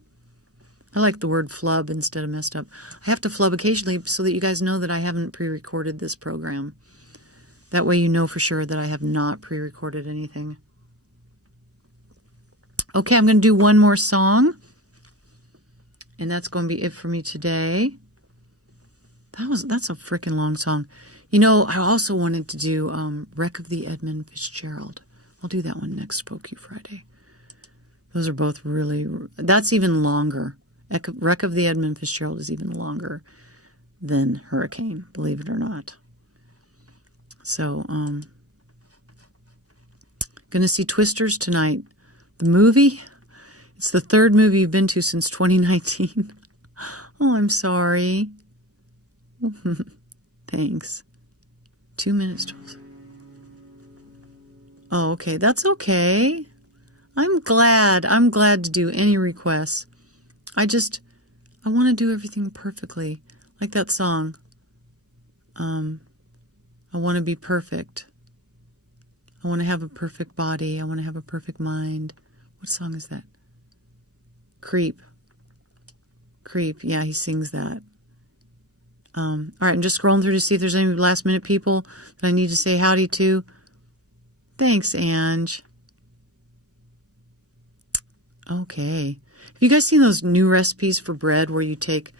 I like the word flub instead of messed up. I have to flub occasionally so that you guys know that I haven't pre-recorded this program. That way you know for sure that I have not pre-recorded anything. Okay, I'm going to do one more song. And that's going to be it for me today. That's a freaking long song. You know, I also wanted to do Wreck of the Edmund Fitzgerald. I'll do that one next Spoke You Friday. Those are both really... That's even longer. Wreck of the Edmund Fitzgerald is even longer than Hurricane, believe it or not. So, gonna see Twisters tonight. The movie? It's the third movie you've been to since 2019. Oh, I'm sorry. Thanks. 2 minutes. Oh, okay. That's okay. I'm glad to do any requests. I want to do everything perfectly. Like that song. I want to be perfect. I want to have a perfect body. I want to have a perfect mind. What song is that? Creep. Yeah, he sings that. All right, I'm just scrolling through to see if there's any last minute people that I need to say howdy to. Thanks, Ange. Okay. Have you guys seen those new recipes for bread where you take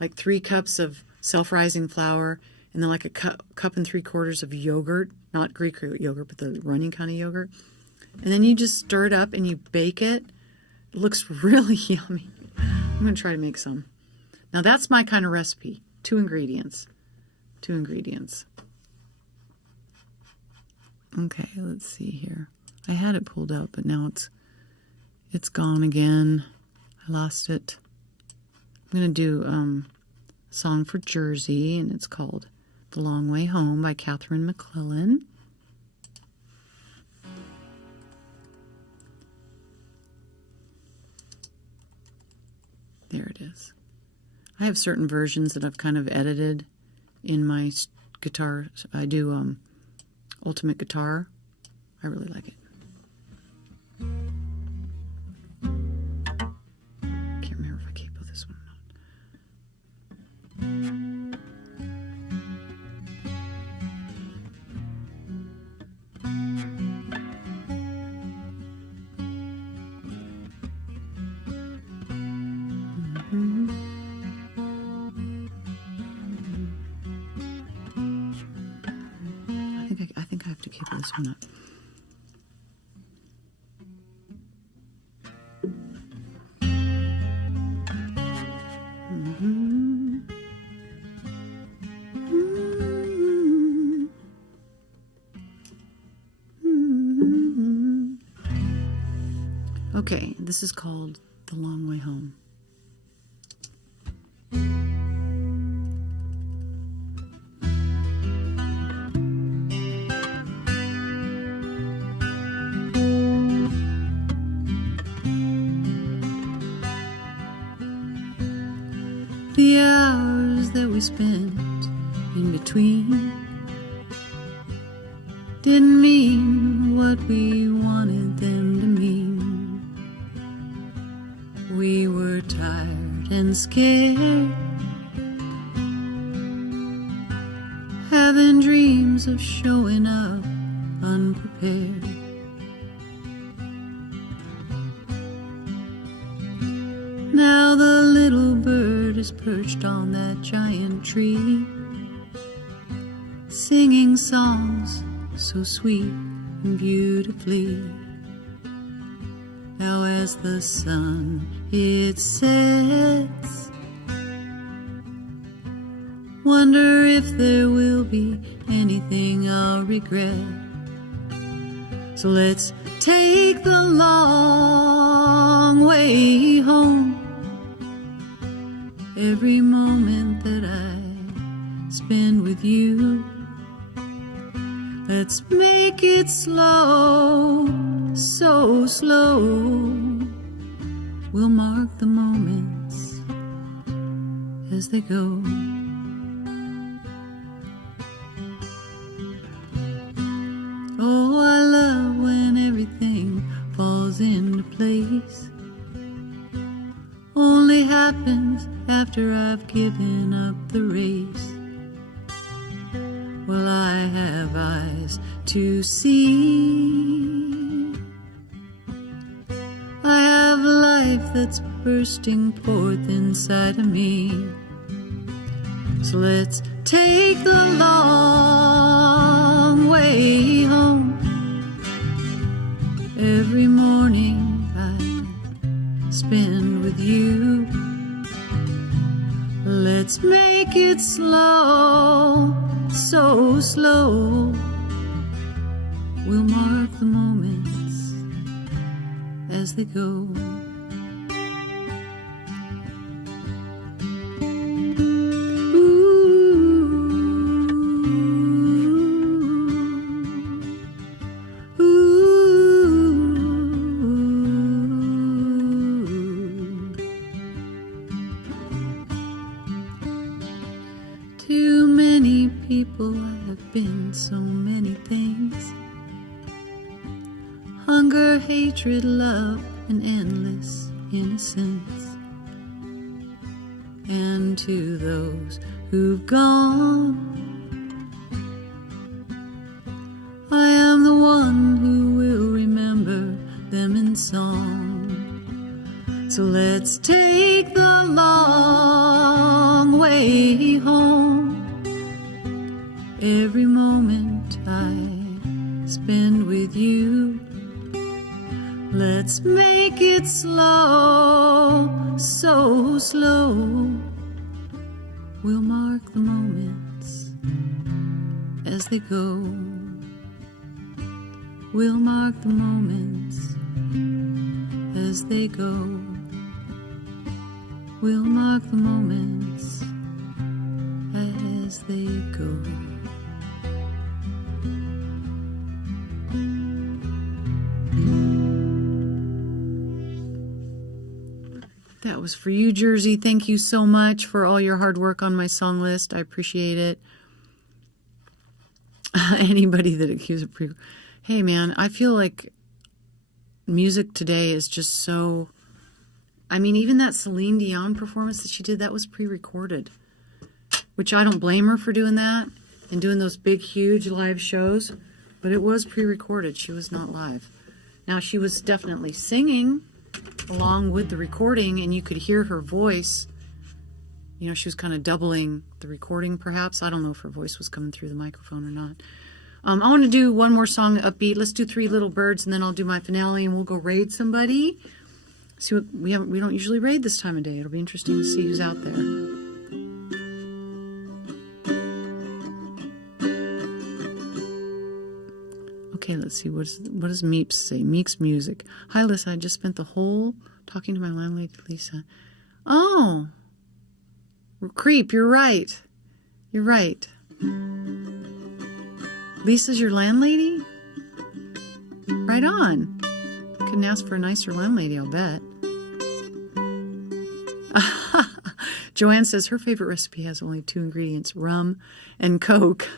like 3 cups of self-rising flour and then like a cup and 3/4 of yogurt, not Greek yogurt, but the running kind of yogurt. And then you just stir it up and you bake it. It looks really yummy. I'm going to try to make some. Now that's my kind of recipe. 2 ingredients. 2 ingredients. Okay, let's see here. I had it pulled up, but now it's gone again. I lost it. I'm going to do a song for Jersey, and it's called The Long Way Home by Catherine McClellan. There it is. I have certain versions that I've kind of edited in my guitar. I do Ultimate Guitar. I really like it. Can't remember if I keep with this one or not. I think I have to keep this one up. Okay, this is called The Long Way Home. The hours that we spent in between didn't mean what we wanted them to mean. We were tired and scared, having dreams of showing up unprepared. Now the little bird is perched on that giant tree, singing songs so sweet and beautifully. Now as the sun it sets, wonder if there will be anything I'll regret. So let's take the long way home. Every moment that I spend with you, let's make it slow, so slow. We'll mark the moments as they go. Oh, I love when everything falls into place. Only happens after I've given up the race. Well, I have eyes to see. I have life that's bursting forth inside of me. So let's take the long way home. Every morning I spend with you. Let's make it slow, so slow. We'll mark the moments as they go. Too many people, I have been so many things. Hunger, hatred, love, and endless innocence. And to those who've gone, I am the one who will remember them in song. So let's take the long way home. Every moment I spend with you. Let's make it slow, so slow. We'll mark the moments as they go. We'll mark the moments as they go. We'll mark the moments as they go. That was for you, Jersey. Thank you so much for all your hard work on my song list. I appreciate it. Anybody that accuses hey man, I feel like music today is just so, I mean, even that Celine Dion performance that she did, that was pre-recorded, which I don't blame her for doing that and doing those big, huge live shows, but it was pre-recorded. She was not live. Now, she was definitely singing along with the recording, and you could hear her voice. You know, she was kind of doubling the recording, perhaps. I don't know if her voice was coming through the microphone or not. I want to do one more song upbeat. Let's do Three Little Birds, and then I'll do my finale, and we'll go raid somebody. See what we don't usually raid this time of day. It'll be interesting to see who's out there. Okay, let's see. What does Meeps say? Meeks Music. Hi, Lisa. I just spent the whole talking to my landlady, Lisa. Oh, creep. You're right. You're right. Lisa's your landlady? Right on. Couldn't ask for a nicer landlady, I'll bet. Joanne says her favorite recipe has only 2 ingredients, rum and Coke.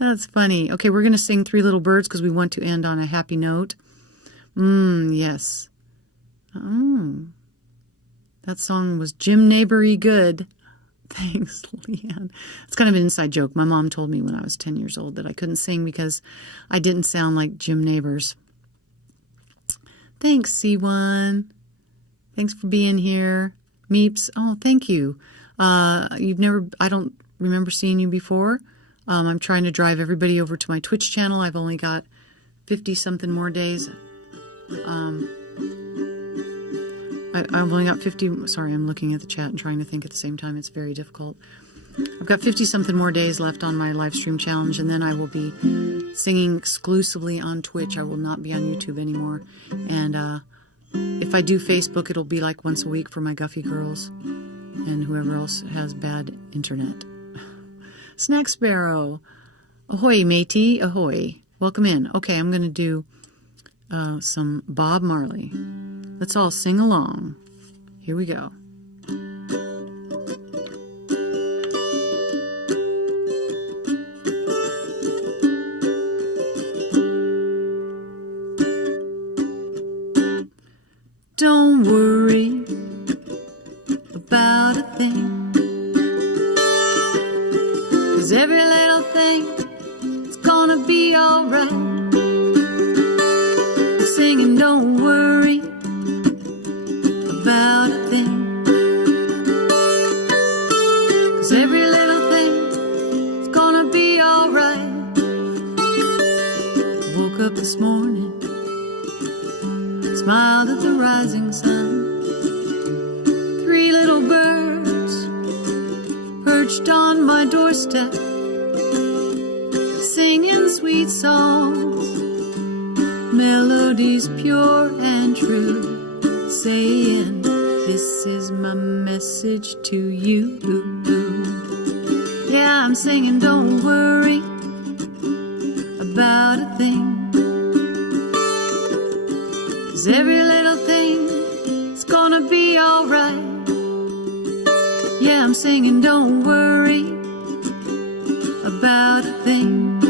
That's funny. Okay, we're going to sing Three Little Birds because we want to end on a happy note. Yes. That song was Jim Neighbory good. Thanks, Leanne. It's kind of an inside joke. My mom told me when I was 10 years old that I couldn't sing because I didn't sound like Jim Neighbors. Thanks, C1. Thanks for being here. Meeps. Oh, thank you. I don't remember seeing you before. I'm trying to drive everybody over to my Twitch channel. I've only got 50-something more days. I've only got 50, sorry, I'm looking at the chat and trying to think at the same time. It's very difficult. I've got 50-something more days left on my live stream challenge, and then I will be singing exclusively on Twitch. I will not be on YouTube anymore. And if I do Facebook, it'll be like once a week for my Guffy girls and whoever else has bad internet. Snack Sparrow. Ahoy, matey. Ahoy. Welcome in. Okay, I'm going to do some Bob Marley. Let's all sing along. Here we go. Don't worry about a thing, 'cause every little thing be alright. I'm singing, don't worry about a thing, 'cause every little thing is gonna be alright. Woke up this morning, smiled at the rising sun. 3 little birds perched on my doorstep, singing sweet songs, melodies pure and true, saying, this is my message to you. Yeah, I'm singing, don't worry about a thing, 'cause every little thing is gonna be alright. Yeah, I'm singing, don't worry about a thing,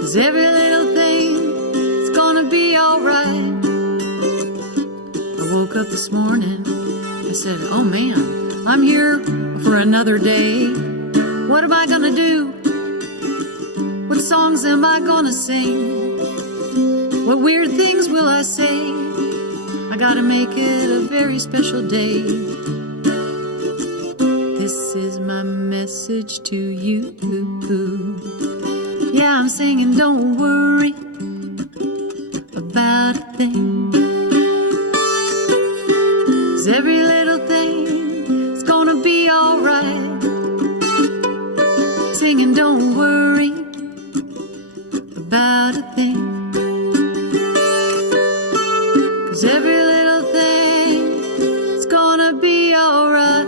'cause every little thing is gonna be alright. I woke up this morning, I said, oh man, I'm here for another day. What am I gonna do? What songs am I gonna sing? What weird things will I say? I gotta make it a very special day. This is my message to you. Yeah, I'm singing, don't worry about a thing, 'cause every little thing is gonna be alright. Singing, don't worry about a thing, 'cause every little thing is gonna be alright.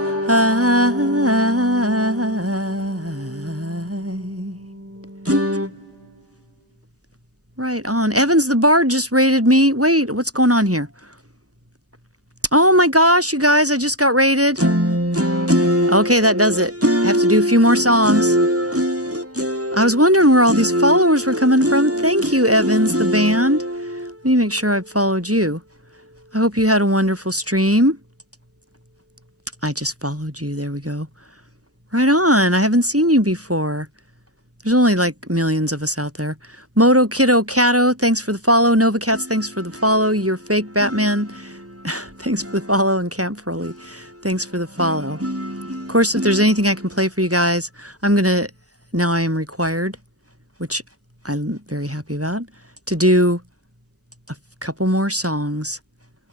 Right on. Evans the Bard just raided me. Wait, what's going on here? Oh my gosh, you guys, I just got raided. Okay, that does it. I have to do a few more songs. I was wondering where all these followers were coming from. Thank you, Evans the Band. Let me make sure I've followed you. I hope you had a wonderful stream. I just followed you. There we go. Right on. I haven't seen you before. There's only like millions of us out there. Moto Kiddo Cato, thanks for the follow. Nova Cats, thanks for the follow. You're fake Batman, thanks for the follow. And Camp Froley, thanks for the follow. Of course, if there's anything I can play for you guys, now I am required, which I'm very happy about, to do a couple more songs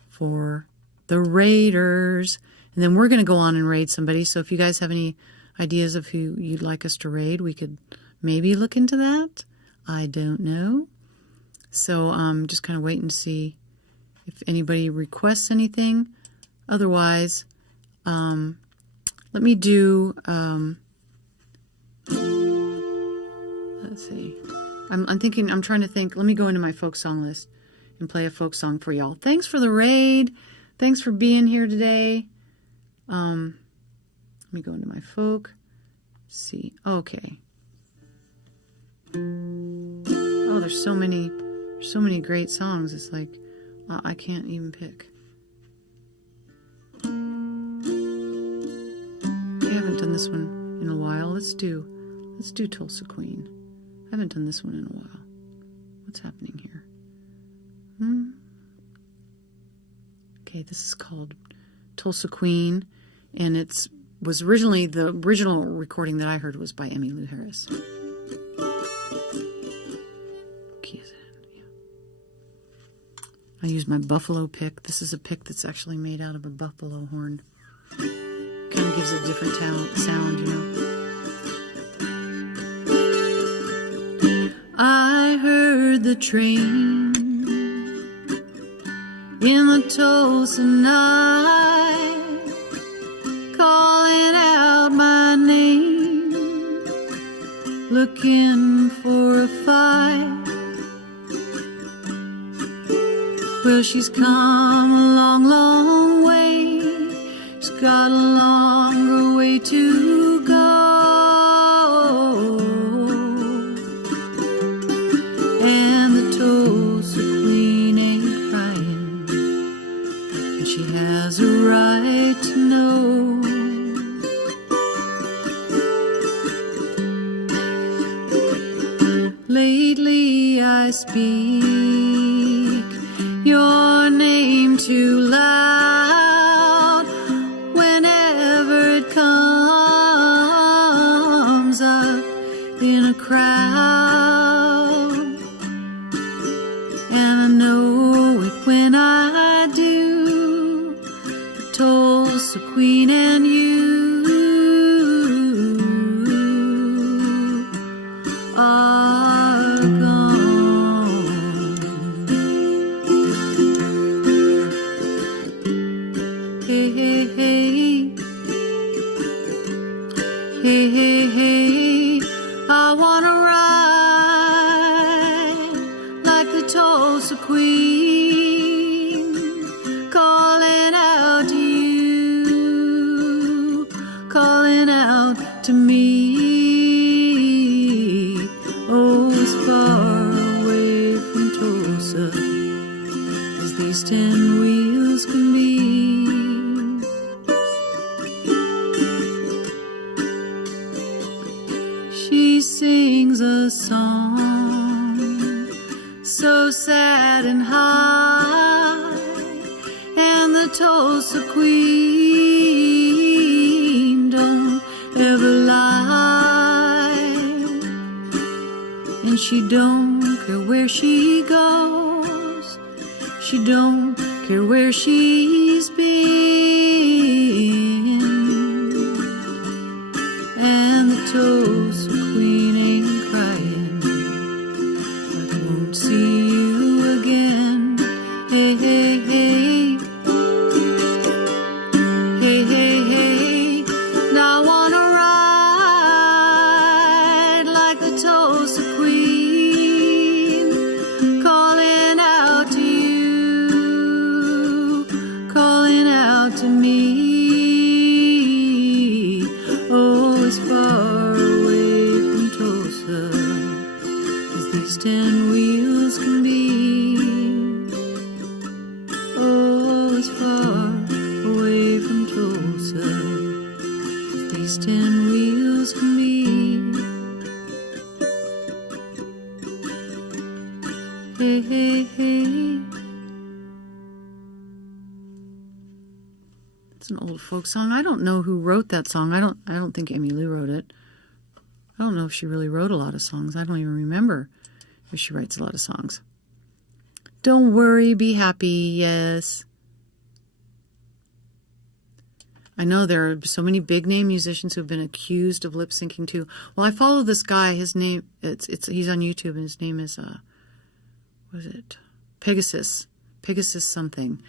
for the raiders. And then we're going to go on and raid somebody. So if you guys have any ideas of who you'd like us to raid, we could maybe look into that. I don't know. So just kind of waiting to see if anybody requests anything. Otherwise, let me do, let's see. I'm trying to think. Let me go into my folk song list and play a folk song for y'all. Thanks for the raid. Thanks for being here today. Let me go into my folk. Let's see. Okay. Oh, there's so many great songs. It's like I can't even pick. I haven't done this one in a while. Let's do Tulsa Queen. I haven't done this one in a while. What's happening here? Okay, this is called Tulsa Queen, and was originally, the original recording that I heard was by Emmylou Harris. Key is in, yeah. I used my buffalo pick. This is a pick that's actually made out of a buffalo horn. Kind of gives a different sound, you know. I heard the train in the Tulsa night calling out my name, looking for a fight. Well, she's come a long, long way. She's got a longer way to go. And the Tulsa Queen ain't crying, and she has a right to know. I speak your name too loud, whenever it comes up in a crowd, and I know it when I do, the Tulsa Queen and you are gone. Hey, hey, hey. Hey, hey, hey. I wanna ride like the Tulsa Queen, calling out to you, calling out to me. Oh, as far away from Tulsa as these 10 wheels can be. She sings a song so sad and high, and the Tulsa Queen don't ever lie, and she don't care where she goes, she don't care where she's been, and the Tulsa Queen ain't crying like I won't see you again. Hey, hey, hey. Hey, hey, hey. And I wanna ride like the Tulsa Queen, calling out to you, calling out to me. Oh, as far away from Tulsa as these 10 wheels can be. Oh, as far away from Tulsa as these 10 wheels can be. Hey, hey, hey. It's an old folk song. I don't know who wrote that song. I don't think Amy Lou wrote it. I don't know if she really wrote a lot of songs. I don't even remember if she writes a lot of songs. Don't worry, be happy, yes. I know there are so many big name musicians who have been accused of lip syncing too. Well, I follow this guy. His name he's on YouTube, and his name is what is it? Pegasus something,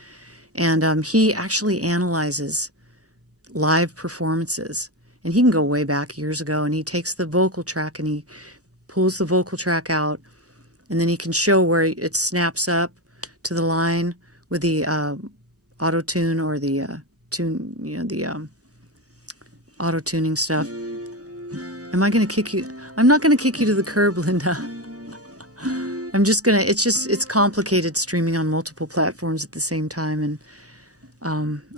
and he actually analyzes live performances, and he can go way back years ago, and he takes the vocal track and he pulls the vocal track out, and then he can show where it snaps up to the line with the auto tune or the tune, the auto tuning stuff. Am I going to kick you? I'm not going to kick you to the curb, Linda. I'm just gonna. It's complicated streaming on multiple platforms at the same time, and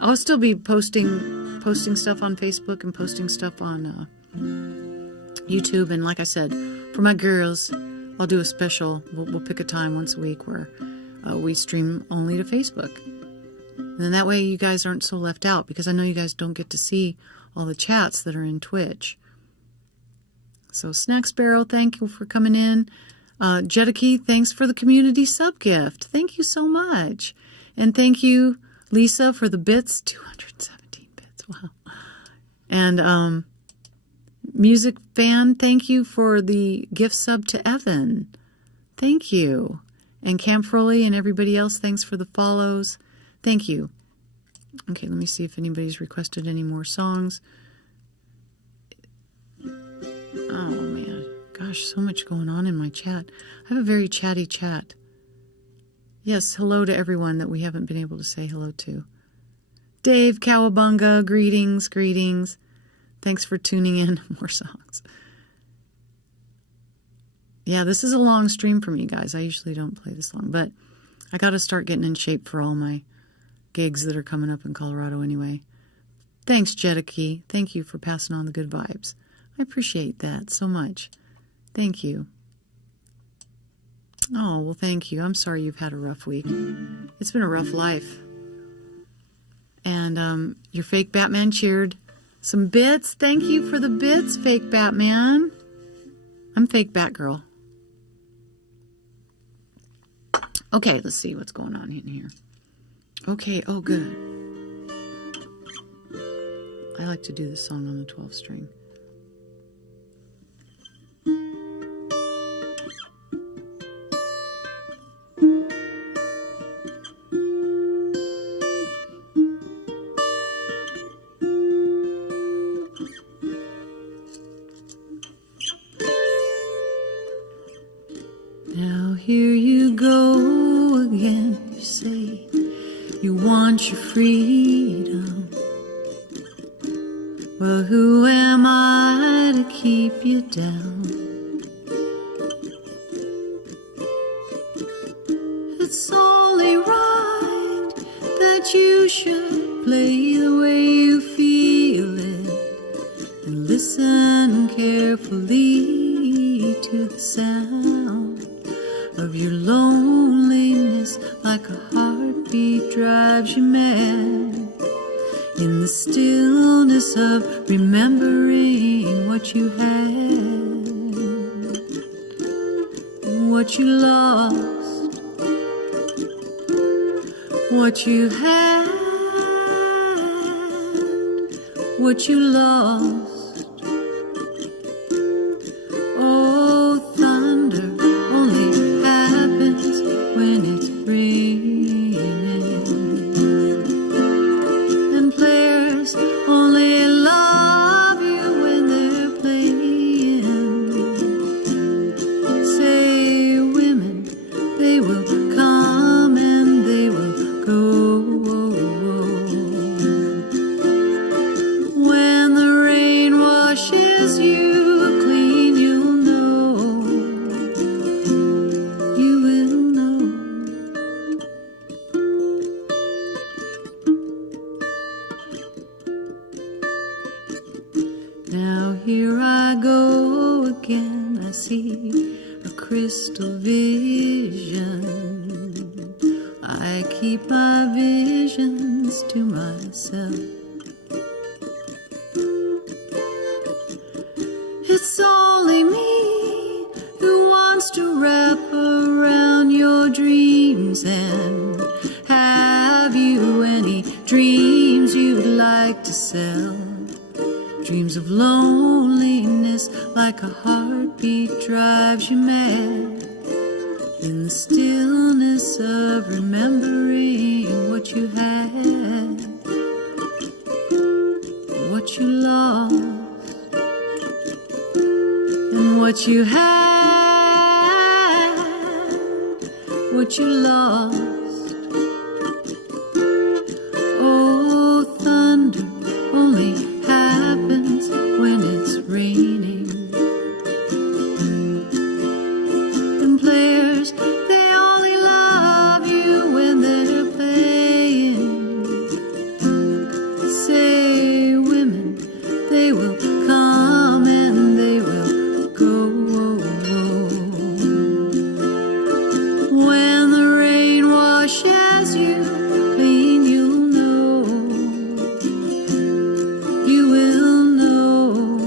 I'll still be posting stuff on Facebook and posting stuff on YouTube. And like I said, for my girls, I'll do a special. We'll pick a time once a week where we stream only to Facebook. And then that way you guys aren't so left out, because I know you guys don't get to see all the chats that are in Twitch. So Snack Sparrow, thank you for coming in. Jediki, thanks for the community sub gift. Thank you so much. And thank you, Lisa, for the bits. 217 bits. Wow. And Music Fan, thank you for the gift sub to Evan. Thank you. And Camp Froley and everybody else, thanks for the follows. Thank you. Okay, let me see if anybody's requested any more songs. Oh, man. Gosh, so much going on in my chat. I have a very chatty chat. Yes, hello to everyone that we haven't been able to say hello to. Dave Cowabunga, greetings, greetings. Thanks for tuning in. More songs. Yeah, this is a long stream for me, guys. I usually don't play this long, but I got to start getting in shape for all my gigs that are coming up in Colorado anyway. Thanks, Jediki. Thank you for passing on the good vibes. I appreciate that so much. Thank you. Oh, well, thank you. I'm sorry you've had a rough week. It's been a rough life. And your fake Batman cheered. Some bits. Thank you for the bits, fake Batman. I'm fake Batgirl. Okay, let's see what's going on in here. Okay, oh good. I like to do this song on the 12 string. Now here you go again, you say you want your freedom. Well, who am I to keep you down? It's only right that you should play the way you feel it and listen carefully to the sound of your loneliness, like a heartbeat drives you mad. In the stillness of remembering what you had, what you lost, what you had, what you lost. Oh, thunder only happens when it's raining, and players only love you when they're playing. Say women, they will come and they will go. When the rain washes you clean, you'll know, you will know. Now here I go again, I see a crystal vision. I keep my visions to myself. It's only me who wants to wrap around your dreams. And have you any dreams you'd like to sell? Dreams of loneliness, like a heartbeat drives you mad. In the stillness of remembering what you had, what you lost, and what you had, what you lost. Oh, thunder only happens when it's raining, and players, they only love you when they're playing. Say women, they will come and they will go. When the rain washes you clean, you'll know, you will know,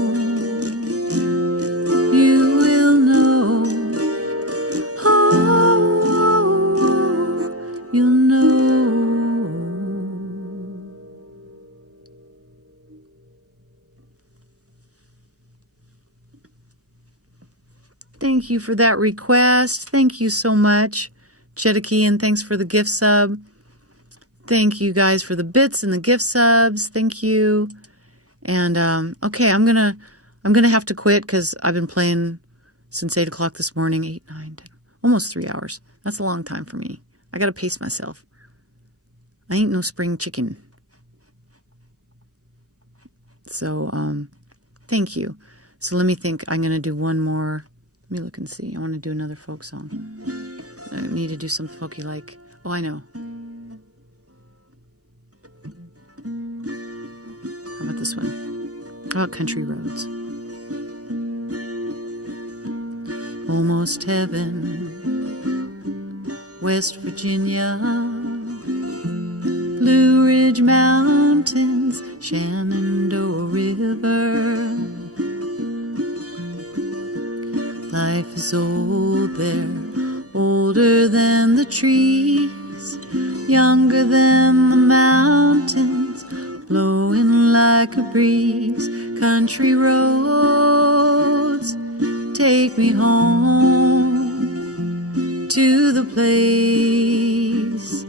you will know. Oh, oh, oh, you'll know. Thank you for that request. Thank you so much, Chetakee, and thanks for the gift sub. Thank you guys for the bits and the gift subs. Thank you. And okay, I'm gonna have to quit because I've been playing since 8 o'clock this morning. 8, 9, 10, almost 3 hours. That's a long time for me. I gotta pace myself. I ain't no spring chicken. So thank you. So let me think. I'm gonna do one more. Let me look and see. I want to do another folk song. I need to do some folky like. Oh, I know. How about this one? How about Country Roads? Almost heaven, West Virginia, Blue Ridge Mountains, Shenandoah River. Life is old there, older than the trees, younger than the mountains, blowing like a breeze. Country roads take me home to the place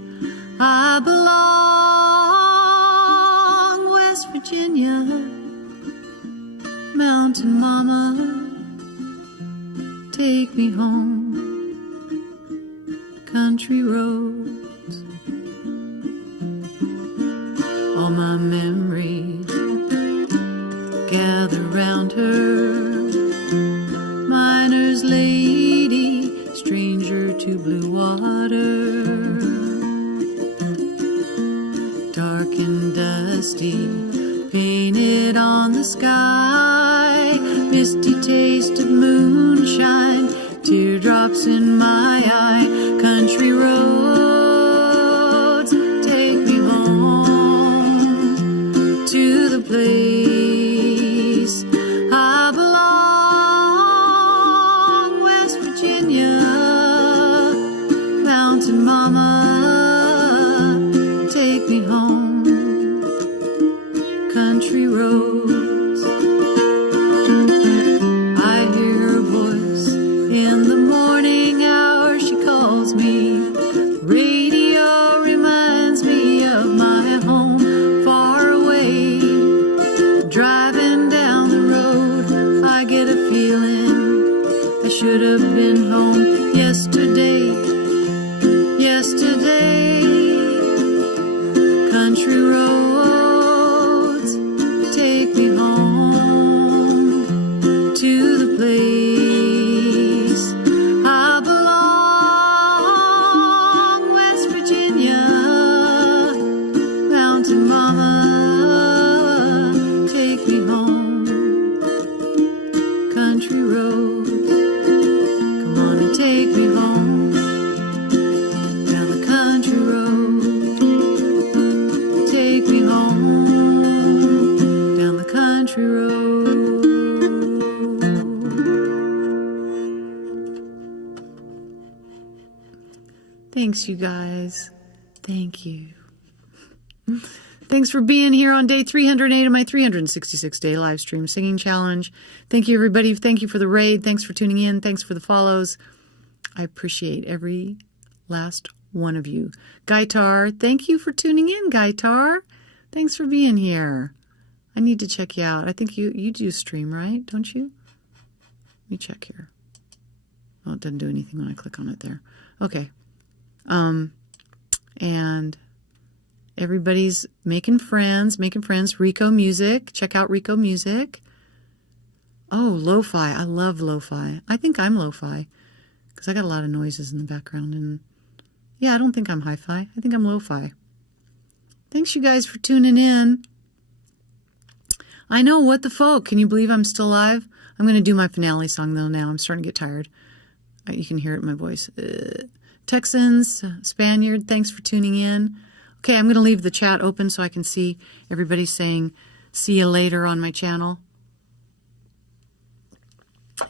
I belong. West Virginia, Mountain Mama, take me home. Country roads, all my memories gather round her. Miner's lady, stranger to blue water, dark and dusty, painted on the sky, misty taste of moonshine, teardrops in my eye. Country roads take me home to the place I belong. West Virginia, Mountain Mama, take me home. Country roads, I hear her voice in the morning hour. She calls me. Radio reminds me of my home far away. Driving down the road, I get a feeling I should have been home yesterday. Yesterday, country roads take me home to the place I belong. West Virginia, Mountain Mama, take me home. Country roads, come on and take me home. Down the country road, take me home. Down the country road. Thanks, you guys. Thank you. Thanks for being here on day 308 of my 366-day live stream singing challenge. Thank you, everybody. Thank you for the raid. Thanks for tuning in. Thanks for the follows. I appreciate every last one of you. Gaitar, thank you for tuning in, Gaitar. Thanks for being here. I need to check you out. I think you do stream, right? Don't you? Let me check here. Oh, it doesn't do anything when I click on it there. Okay. And everybody's making friends. Rico Music. Check out Rico Music. Oh, lo-fi. I love lo-fi. I think I'm lo-fi because I got a lot of noises in the background. And yeah, I don't think I'm hi-fi. I think I'm lo-fi. Thanks, you guys, for tuning in. I know, what the folk. Can you believe I'm still alive? I'm going to do my finale song, though, now. I'm starting to get tired. You can hear it in my voice. Texans, Spaniard, thanks for tuning in. Okay, I'm going to leave the chat open so I can see everybody saying, see you later on my channel.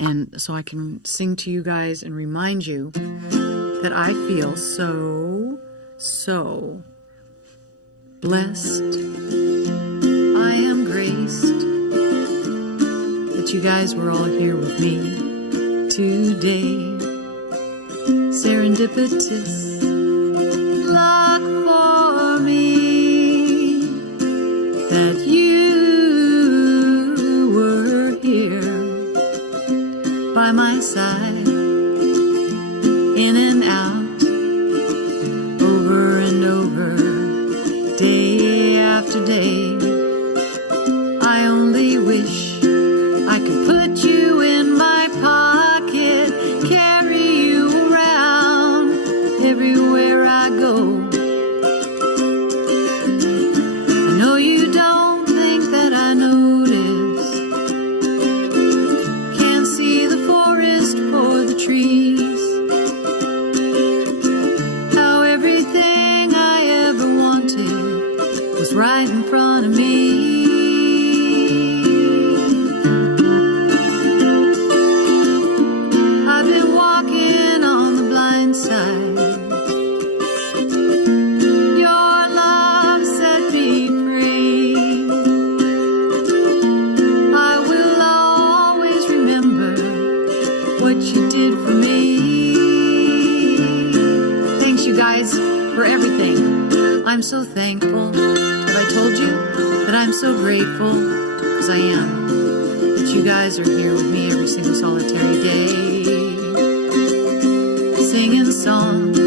And so I can sing to you guys and remind you that I feel so, so blessed. I am graced that you guys were all here with me today. Serendipitous luck for me that you were here by my side, in and out, over and over, day after day. I only wish I could put you in my pocket, carry you around everywhere I go. I know you don't think that I notice, can't see the forest for the she did for me. Thanks, you guys, for everything. I'm so thankful. Have I told you that I'm so grateful? Because I am. That you guys are here with me every single solitary day. Singing songs,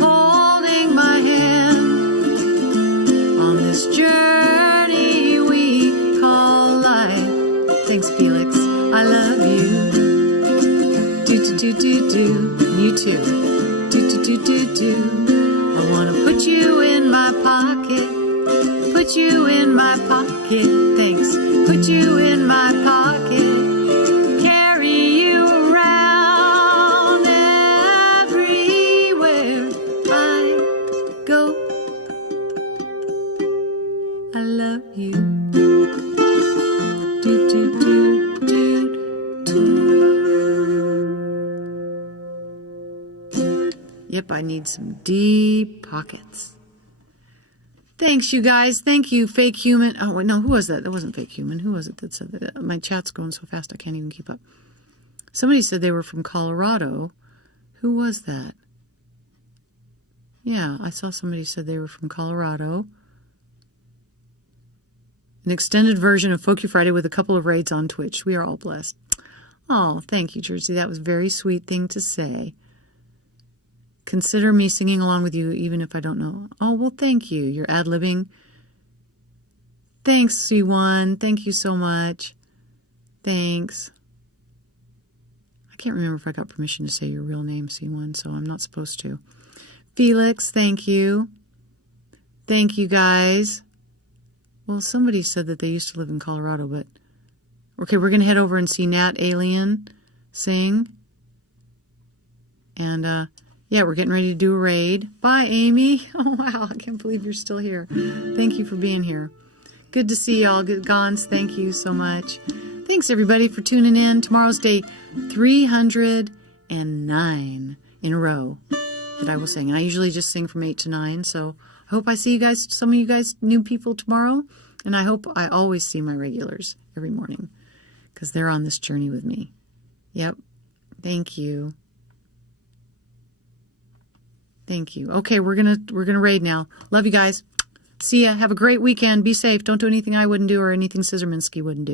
holding my hand on this journey we call life. Thanks, Felix. I love you. Do. You too. Do. I want to put you in my pocket. Put you in my pocket. Thanks. Put you in my pocket. Carry you around everywhere I go. I love you. Do. Yep, I need some deep pockets. Thanks, you guys. Thank you, Fake Human. Oh, wait, no, who was that? That wasn't Fake Human. Who was it that said that? My chat's going so fast I can't even keep up. Somebody said they were from Colorado. Who was that? Yeah, I saw somebody said they were from Colorado. An extended version of Folk You Friday with a couple of raids on Twitch. We are all blessed. Oh, thank you, Jersey. That was a very sweet thing to say. Consider me singing along with you even if I don't know. Oh, well, thank you. You're ad-libbing. Thanks, C1. Thank you so much. Thanks. I can't remember if I got permission to say your real name, C1, so I'm not supposed to. Felix, thank you. Thank you, guys. Well, somebody said that they used to live in Colorado, but... Okay, we're going to head over and see Nat Alien sing. And, yeah, we're getting ready to do a raid. Bye, Amy. Oh, wow, I can't believe you're still here. Thank you for being here. Good to see y'all. Gons, thank you so much. Thanks, everybody, for tuning in. Tomorrow's day 309 in a row that I will sing. And I usually just sing from 8 to 9, so I hope I see you guys, some of you guys, new people tomorrow. And I hope I always see my regulars every morning because they're on this journey with me. Yep. Thank you. Thank you. Okay, we're gonna raid now. Love you guys. See ya. Have a great weekend. Be safe. Don't do anything I wouldn't do or anything Scissorminsky wouldn't do.